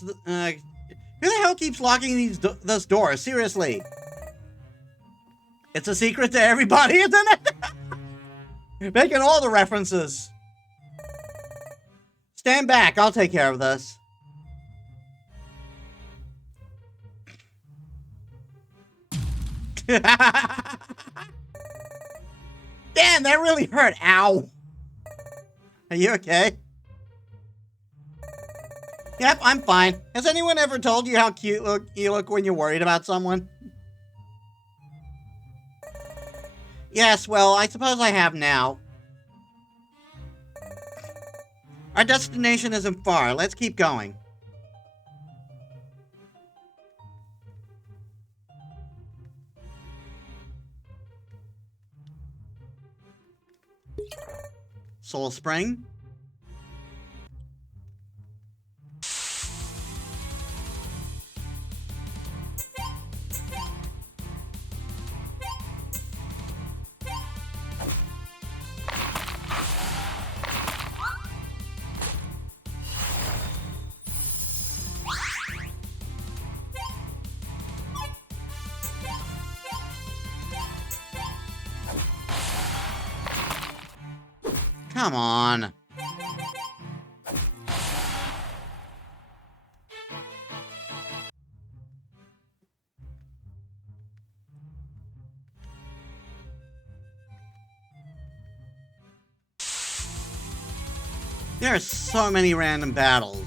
Who the hell keeps locking this door? Seriously, it's a secret to everybody, isn't it? Making all the references. Stand back. I'll take care of this. Damn, that really hurt. Ow. Are you okay? Yep, I'm fine. Has anyone ever told you how cute you look when you're worried about someone? Yes, well, I suppose I have now. Our destination isn't far. Let's keep going. Soul Spring? Come on. There are so many random battles.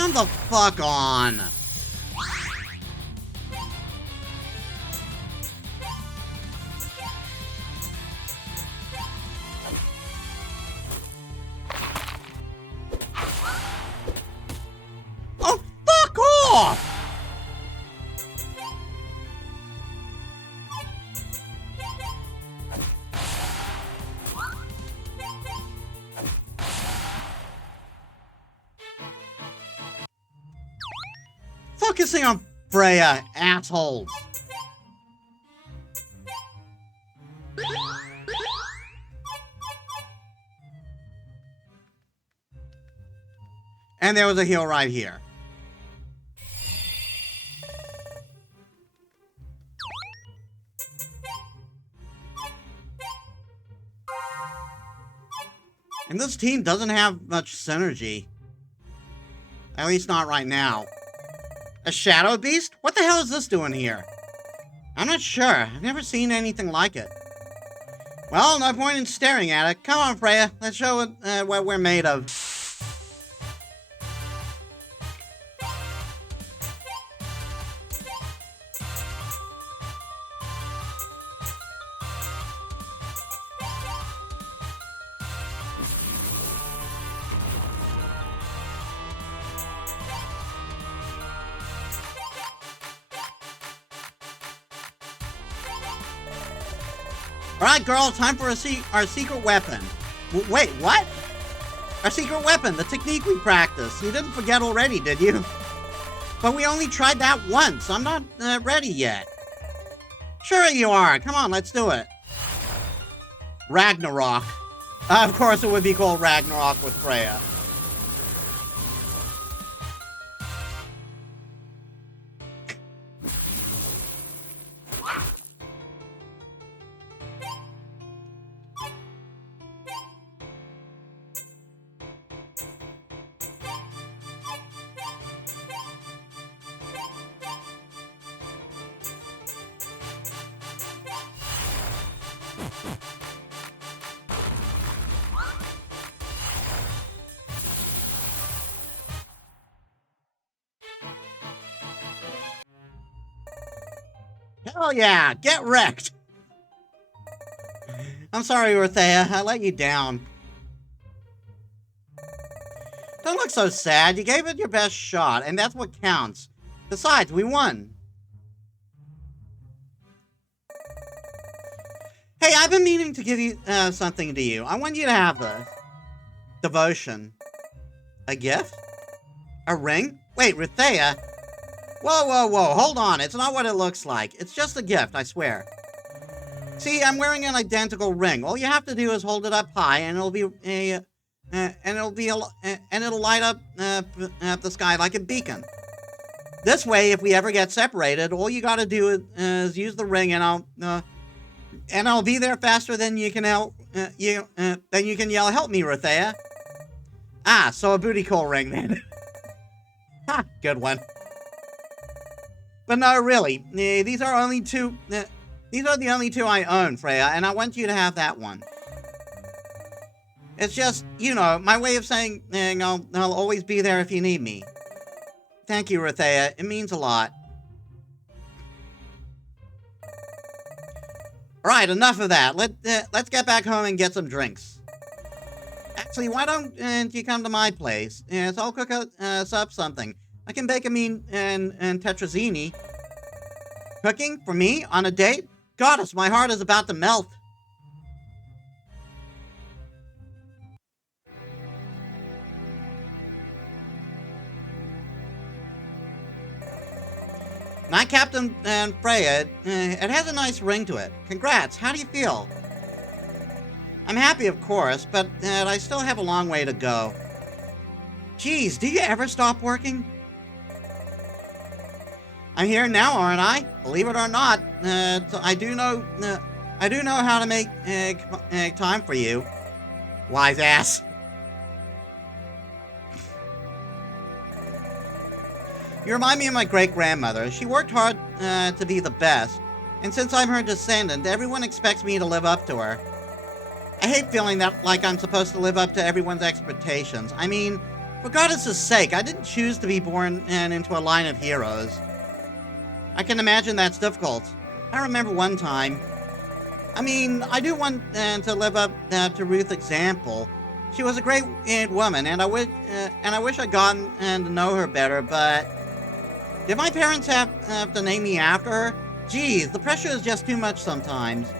Come the fuck on. Oh, fuck off! Focusing on Freya, assholes. And there was a hill right here. And this team doesn't have much synergy. At least not right now. A shadow beast? What the hell is this doing here? I'm not sure. I've never seen anything like it. Well, no point in staring at it. Come on, Freya. Let's show it what we're made of. Alright, girl, time for our secret weapon. Wait, what? Our secret weapon, the technique we practiced. You didn't forget already, did you? But we only tried that once. I'm not ready yet. Sure you are. Come on, let's do it. Ragnarok. Of course it would be called Ragnarok with Freya. Hell yeah, get wrecked! I'm sorry, Rothea, I let you down. Don't look so sad, you gave it your best shot, and that's what counts. Besides, we won. Hey, I've been meaning to give you something to you. I want you to have this. Devotion. A gift? A ring? Wait, Rothea? Whoa, whoa, whoa, hold on. It's not what it looks like. It's just a gift, I swear. See, I'm wearing an identical ring. All you have to do is hold it up high, and it'll be it'll light up the sky like a beacon. This way, if we ever get separated, all you gotta do is use the ring, and I'll be there faster than you can yell. Help me, Rothea. Ah, so a booty call ring then. Ha, good one. But no, really, these are only two. These are the only two I own, Freya, and I want you to have that one. It's just, you know, my way of saying I'll always be there if you need me. Thank you, Rothea. It means a lot. Alright, enough of that. Let's get back home and get some drinks. Actually, why don't you come to my place? So I'll cook us up something. I can bake a mean and tetrazzini. Cooking? For me? On a date? Goddess, my heart is about to melt. My Captain Freya, it has a nice ring to it. Congrats, how do you feel? I'm happy, of course, but I still have a long way to go. Geez, do you ever stop working? I'm here now, aren't I? Believe it or not, I do know how to make time for you. Wise ass. You remind me of my great-grandmother. She worked hard to be the best, and since I'm her descendant, everyone expects me to live up to her. I hate feeling that like I'm supposed to live up to everyone's expectations. I mean, for goddess' sake, I didn't choose to be born into a line of heroes. I can imagine that's difficult. I remember one time. I mean, I do want to live up to Ruth's example. She was a great woman, and I wish I'd gotten to know her better, but did my parents have to name me after her? Geez, the pressure is just too much sometimes.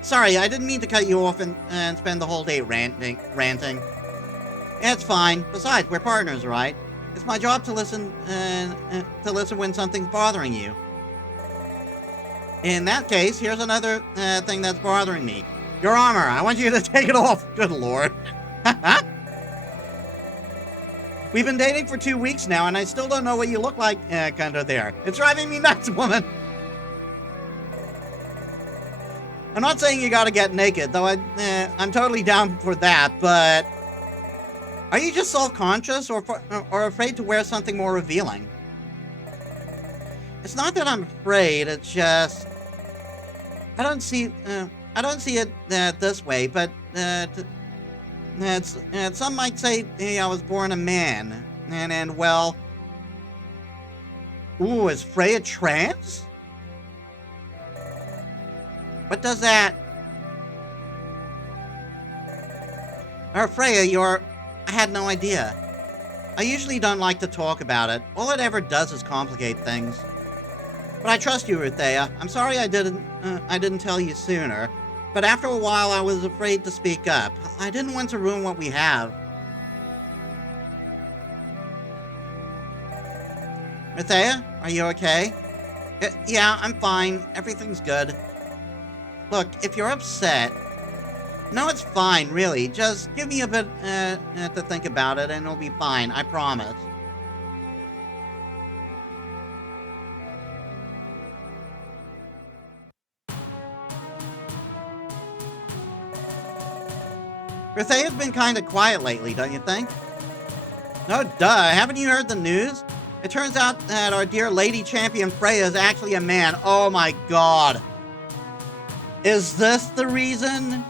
Sorry, I didn't mean to cut you off and spend the whole day ranting. It's fine. Besides, we're partners, right? It's my job to listen when something's bothering you. In that case, here's another thing that's bothering me. Your armor. I want you to take it off. Good lord. We've been dating for 2 weeks now, and I still don't know what you look like under there. It's driving me nuts, woman. I'm not saying you gotta get naked, though I'm totally down for that, but are you just self-conscious or afraid to wear something more revealing? It's not that I'm afraid, it's just I don't see it this way, but some might say I was born a man, and well, ooh, is Freya trans? What does that? Freya, I had no idea. I usually don't like to talk about it. All it ever does is complicate things. But I trust you, Rothea. I'm sorry I didn't tell you sooner. But after a while, I was afraid to speak up. I didn't want to ruin what we have. Rothea, are you okay? Yeah, I'm fine. Everything's good. Look, if you're upset... No, it's fine, really. Just give me a bit to think about it, and it'll be fine. I promise. Rothea's been kind of quiet lately, don't you think? No, duh. Haven't you heard the news? It turns out that our dear Lady Champion Freya is actually a man. Oh my god. Is this the reason?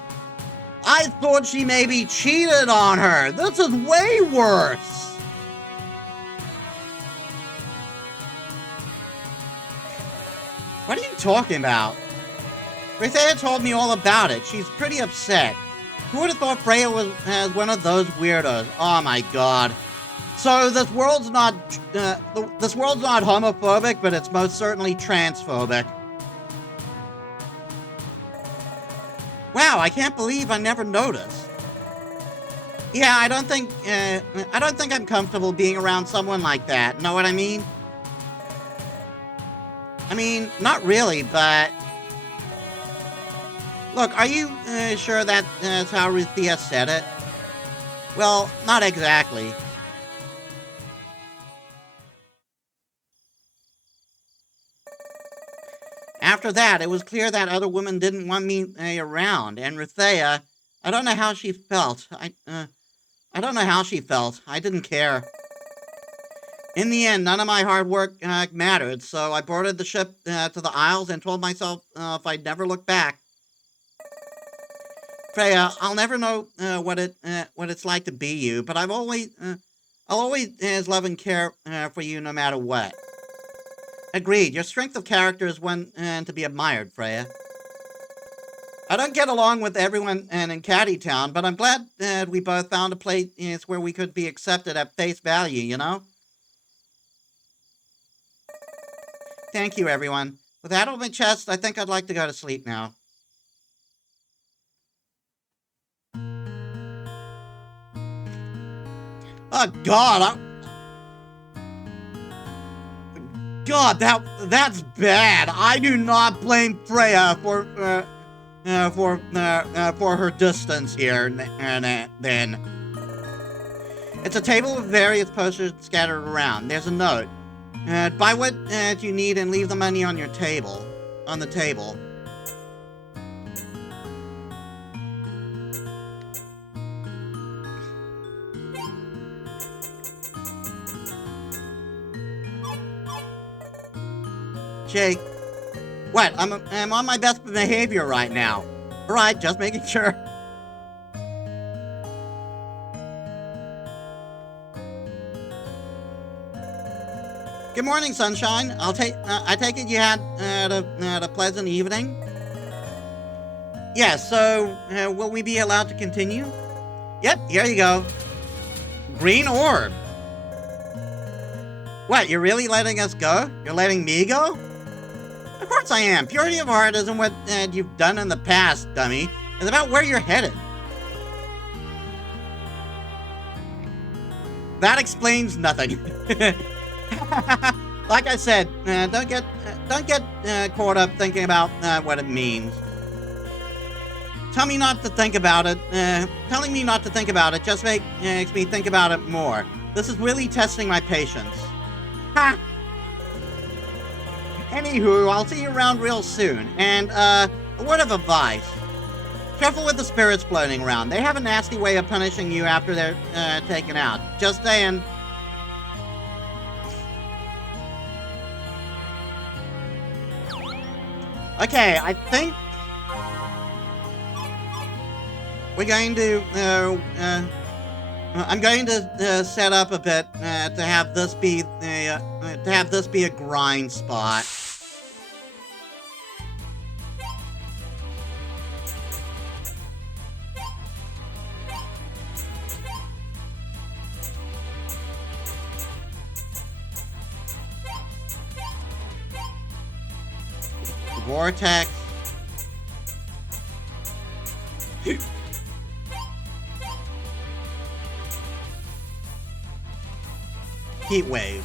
I thought she maybe cheated on her. This is way worse. What are you talking about? Freya told me all about it. She's pretty upset. Who would have thought Freya was one of those weirdos? Oh my god. So this world's not homophobic, but it's most certainly transphobic. Wow, I can't believe I never noticed. Yeah, I don't think I'm comfortable being around someone like that. Know what I mean? I mean, not really, but look, are you sure that's how Ruthia said it? Well, not exactly. After that, it was clear that other women didn't want me around, and Ruthia, I don't know how she felt. I don't know how she felt. I didn't care. In the end, none of my hard work mattered, so I boarded the ship to the Isles and told myself if I'd never look back. Freya, I'll never know what it's like to be you, but I'll always love and care for you no matter what. Agreed. Your strength of character is one to be admired, Freya. I don't get along with everyone in Caddytown, but I'm glad we both found a place where we could be accepted at face value, you know? Thank you, everyone. With that on my chest, I think I'd like to go to sleep now. Oh, God! God, that's bad. I do not blame Freya for her distance here. Then it's a table with various posters scattered around. There's a note. Buy what you need and leave the money on your table. On the table. Jake, what? I'm on my best behavior right now. All right, just making sure. Good morning, sunshine. I take it you had a pleasant evening. Yes. So, will we be allowed to continue? Yep. Here you go. Green orb. What? You're really letting us go? You're letting me go? Of course I am. Purity of heart isn't what you've done in the past, dummy. It's about where you're headed. That explains nothing. Like I said, don't get caught up thinking about what it means. Telling me not to think about it just makes me think about it more. This is really testing my patience. Ha! Anywho, I'll see you around real soon. And, a word of advice. Careful with the spirits floating around. They have a nasty way of punishing you after they're taken out. Just saying. Okay, I think we're going to, I'm going to set up a bit to have this be a grind spot. Vortex. Heat wave.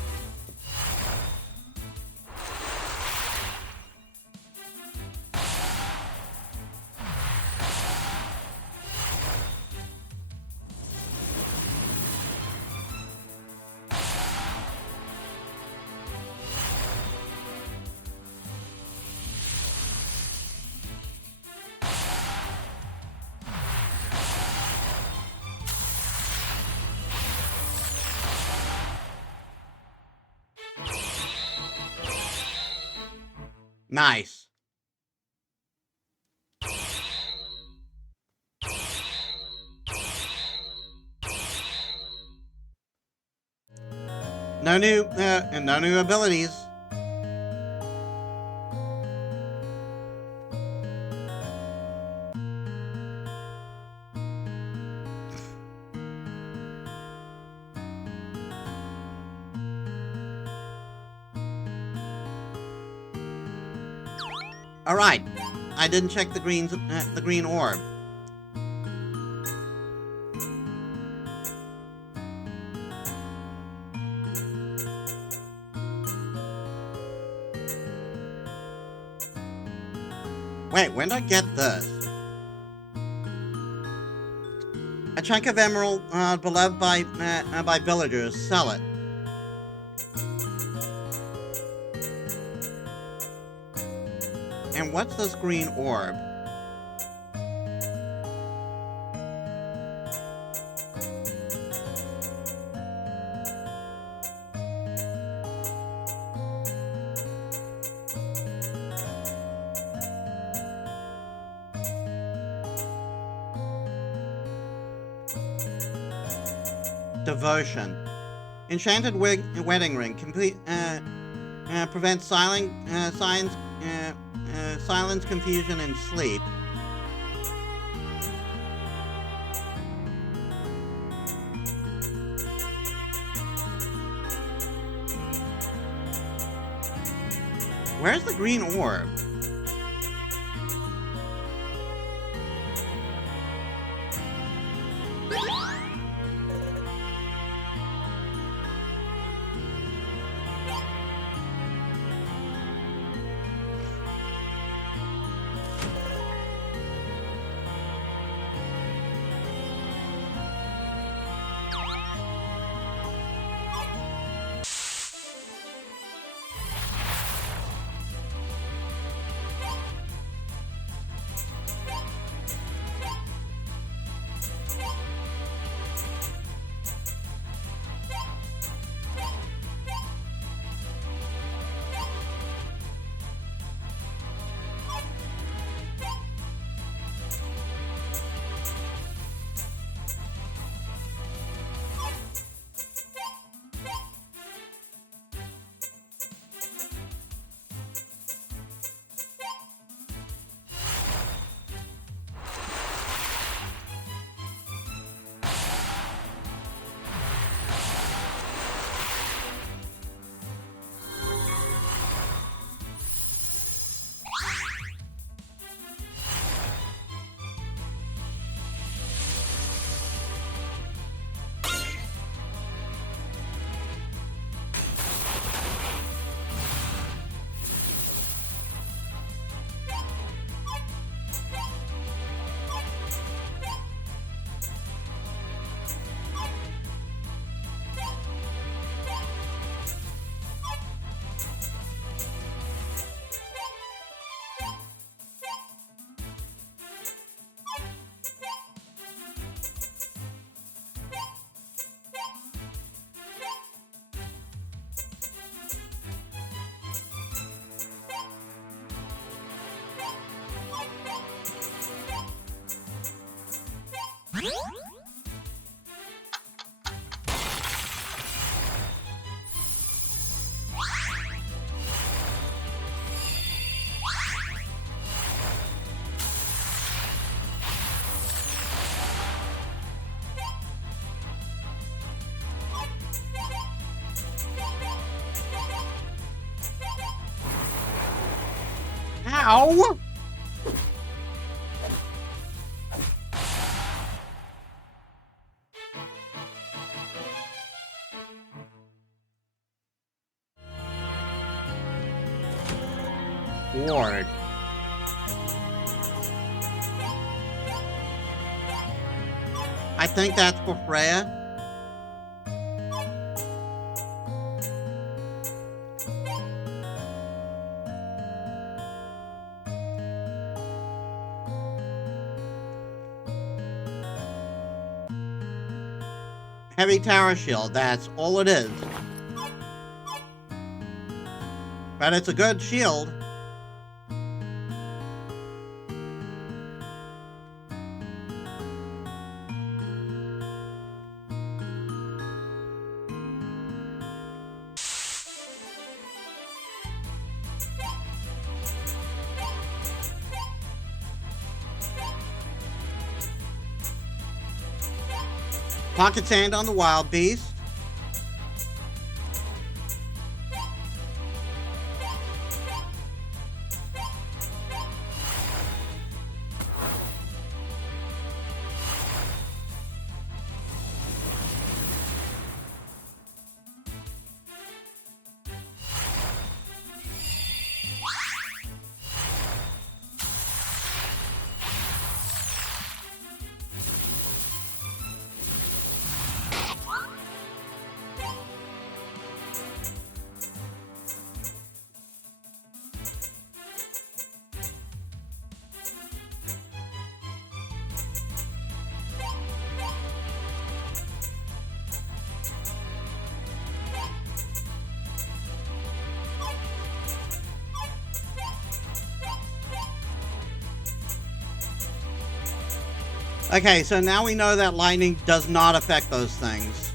Nice. No new abilities. All right, I didn't check the green orb. Wait, when did I get this? A chunk of emerald beloved by villagers. Sell it. And what's this green orb? Devotion. Enchanted wedding ring. Complete. Prevents silence, confusion, and sleep. Where's the green orb? Ow! Ward. I think that's for Freya. Heavy tower shield, that's all it is. But it's a good shield. Pocket sand on the wild beast. Okay, so now we know that lightning does not affect those things.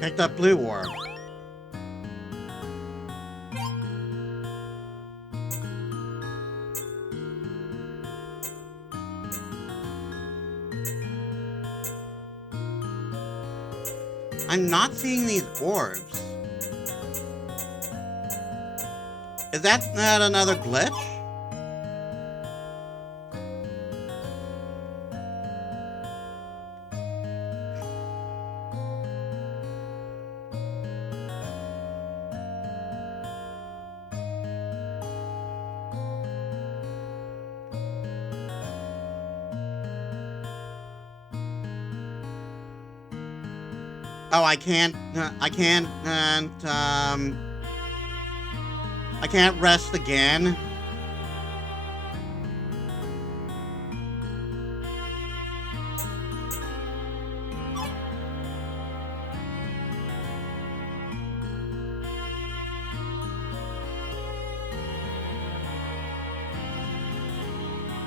Picked up blue orb. I'm not seeing these orbs. Is that not another glitch? Oh, I can't rest again.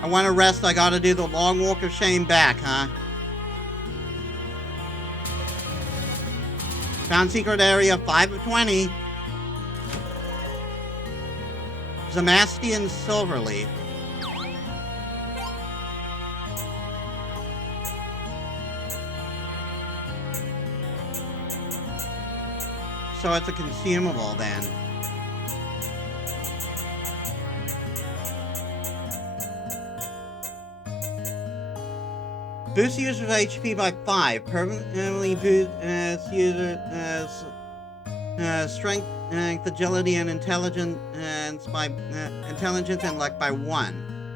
I want to rest, I gotta do the long walk of shame back, huh? Found secret area 5 of 20. Zamastian Silverleaf. So it's a consumable then. Boost user's HP by 5. Permanently boost user's strength, agility, and intelligence by intelligence and luck by 1.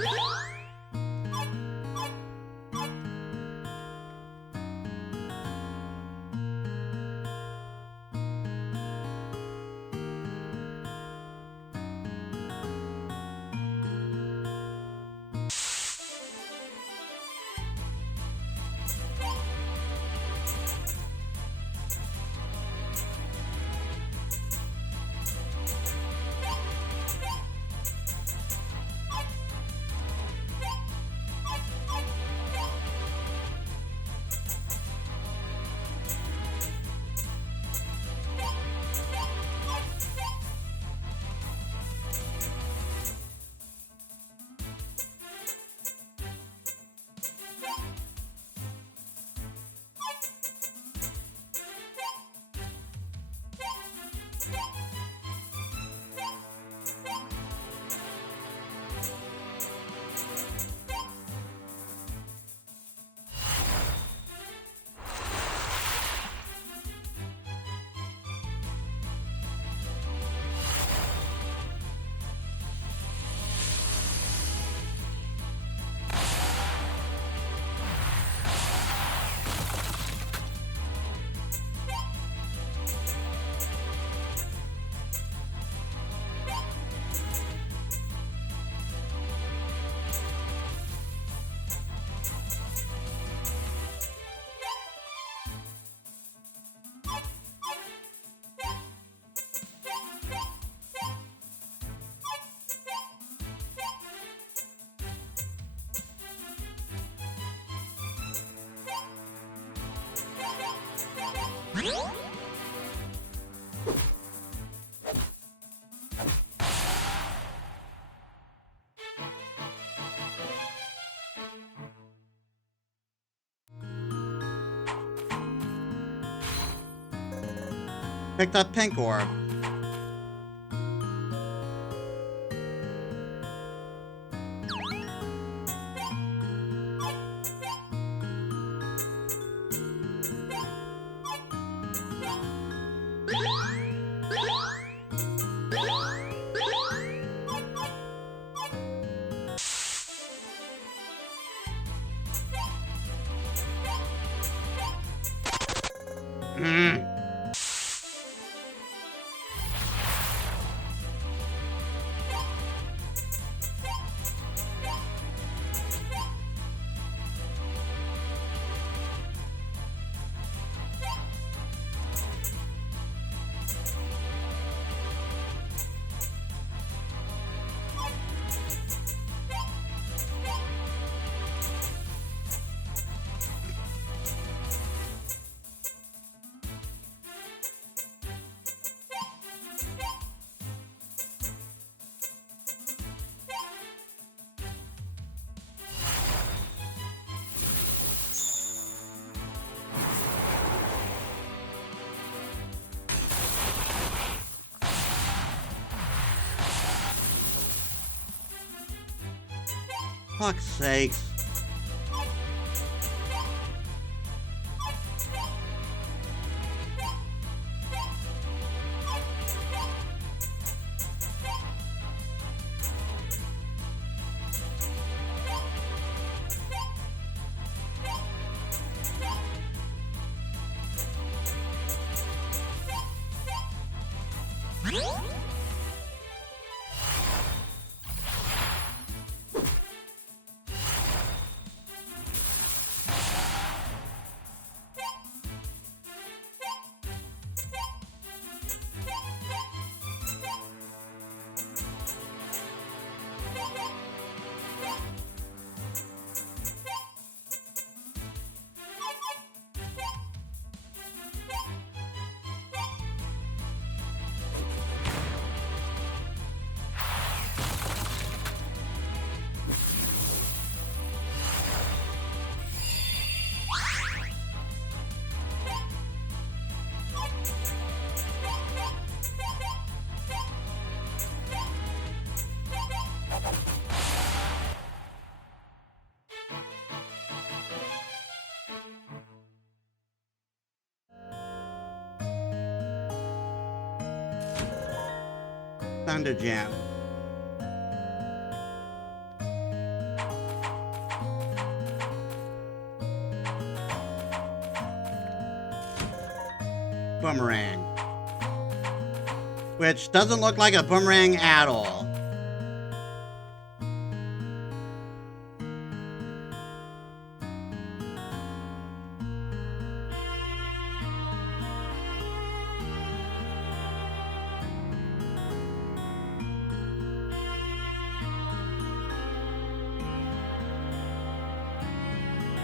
Picked up pink orb. Fuck's sakes. Thunder Jam. Boomerang. Which doesn't look like a boomerang at all.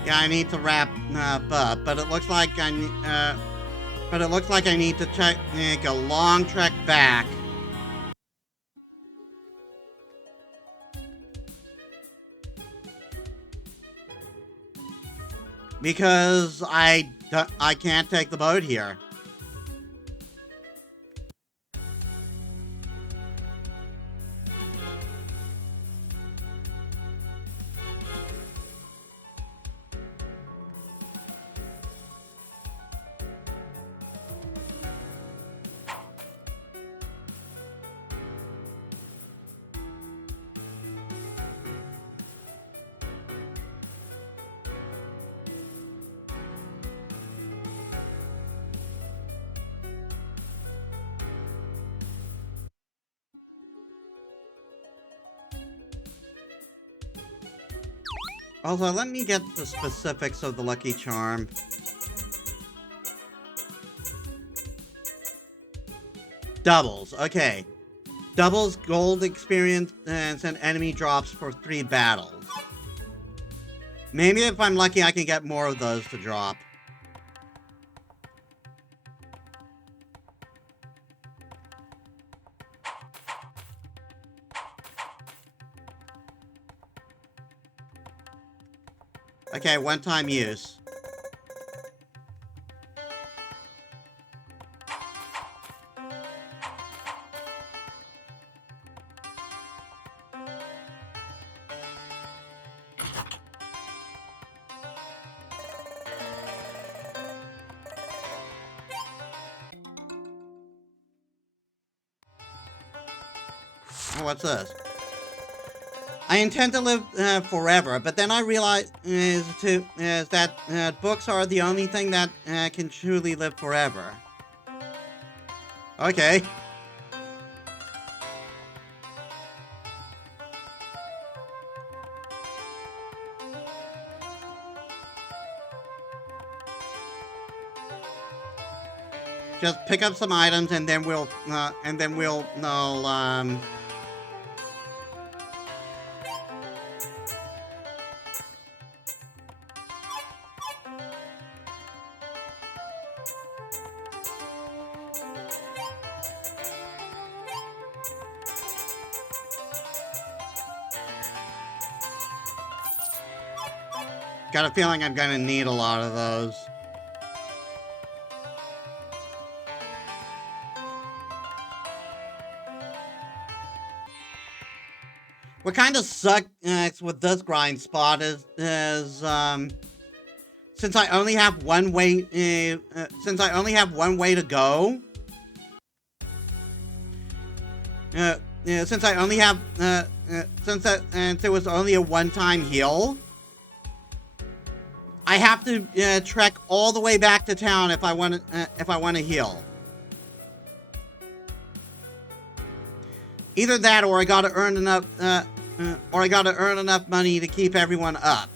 Yeah, I need to wrap up, but it looks like I need to take a long trek back. Because I can't take the boat here. Also, let me get the specifics of the Lucky Charm. Doubles, okay. Doubles gold experience and enemy drops for 3 battles. Maybe if I'm lucky I can get more of those to drop. Okay, one-time use. Oh, what's this? I intend to live forever, but then I realized that books are the only thing that can truly live forever. Okay. Just pick up some items and then we'll got a feeling I'm gonna need a lot of those. What kind of sucks with this grind spot is since I only have one way to go. Since I only have since there was only a one-time heal, I have to trek all the way back to town if I want to heal. Either that, or I gotta earn enough money to keep everyone up.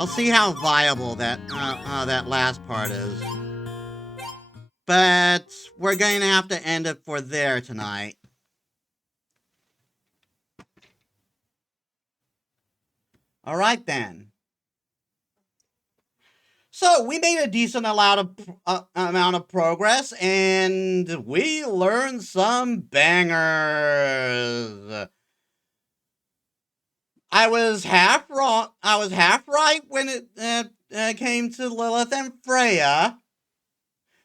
I'll see how viable that last part is. But we're going to have to end it for there tonight. All right, then. So, we made a decent amount of progress, and we learned some bangers. I was half wrong. I was half right when it came to Lilith and Freya.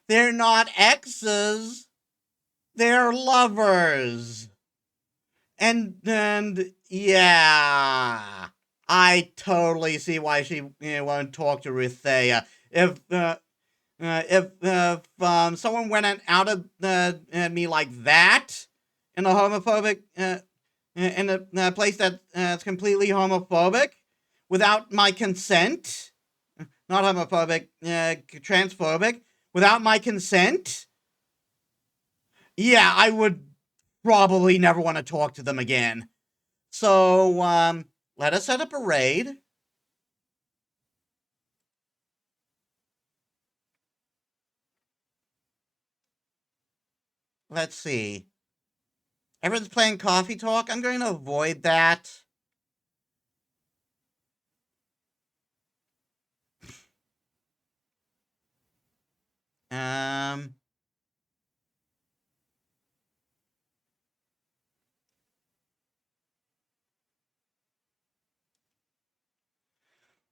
They're not exes. They're lovers. And yeah, I totally see why she won't talk to Ruthea. If someone went out of me like that in a homophobic in a place that's completely homophobic without my consent, not homophobic, transphobic, without my consent, yeah, I would probably never want to talk to them again. So, let us set up a raid. Let's see. Everyone's playing Coffee Talk. I'm going to avoid that.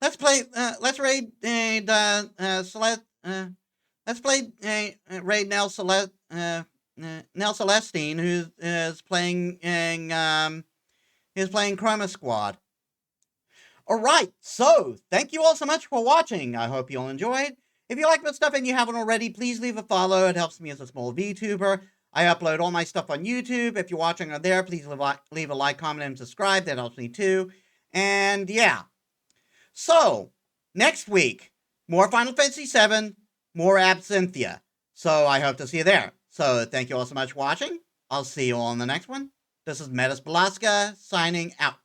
Let's play. Let's raid Celeste. Let's play raid Nell Celeste. Nell Celestine, who is playing Chroma Squad. All right, so thank you all so much for watching. I hope you all enjoyed. If you like my stuff and you haven't already, please leave a follow. It helps me as a small VTuber. I upload all my stuff on YouTube. If you're watching on there, please leave a like, comment, and subscribe. That helps me too. And yeah, So, next week, more Final Fantasy VII, more Absinthia. So I hope to see you there. So thank you all so much for watching. I'll see you all in the next one. This is Metis Balaska signing out.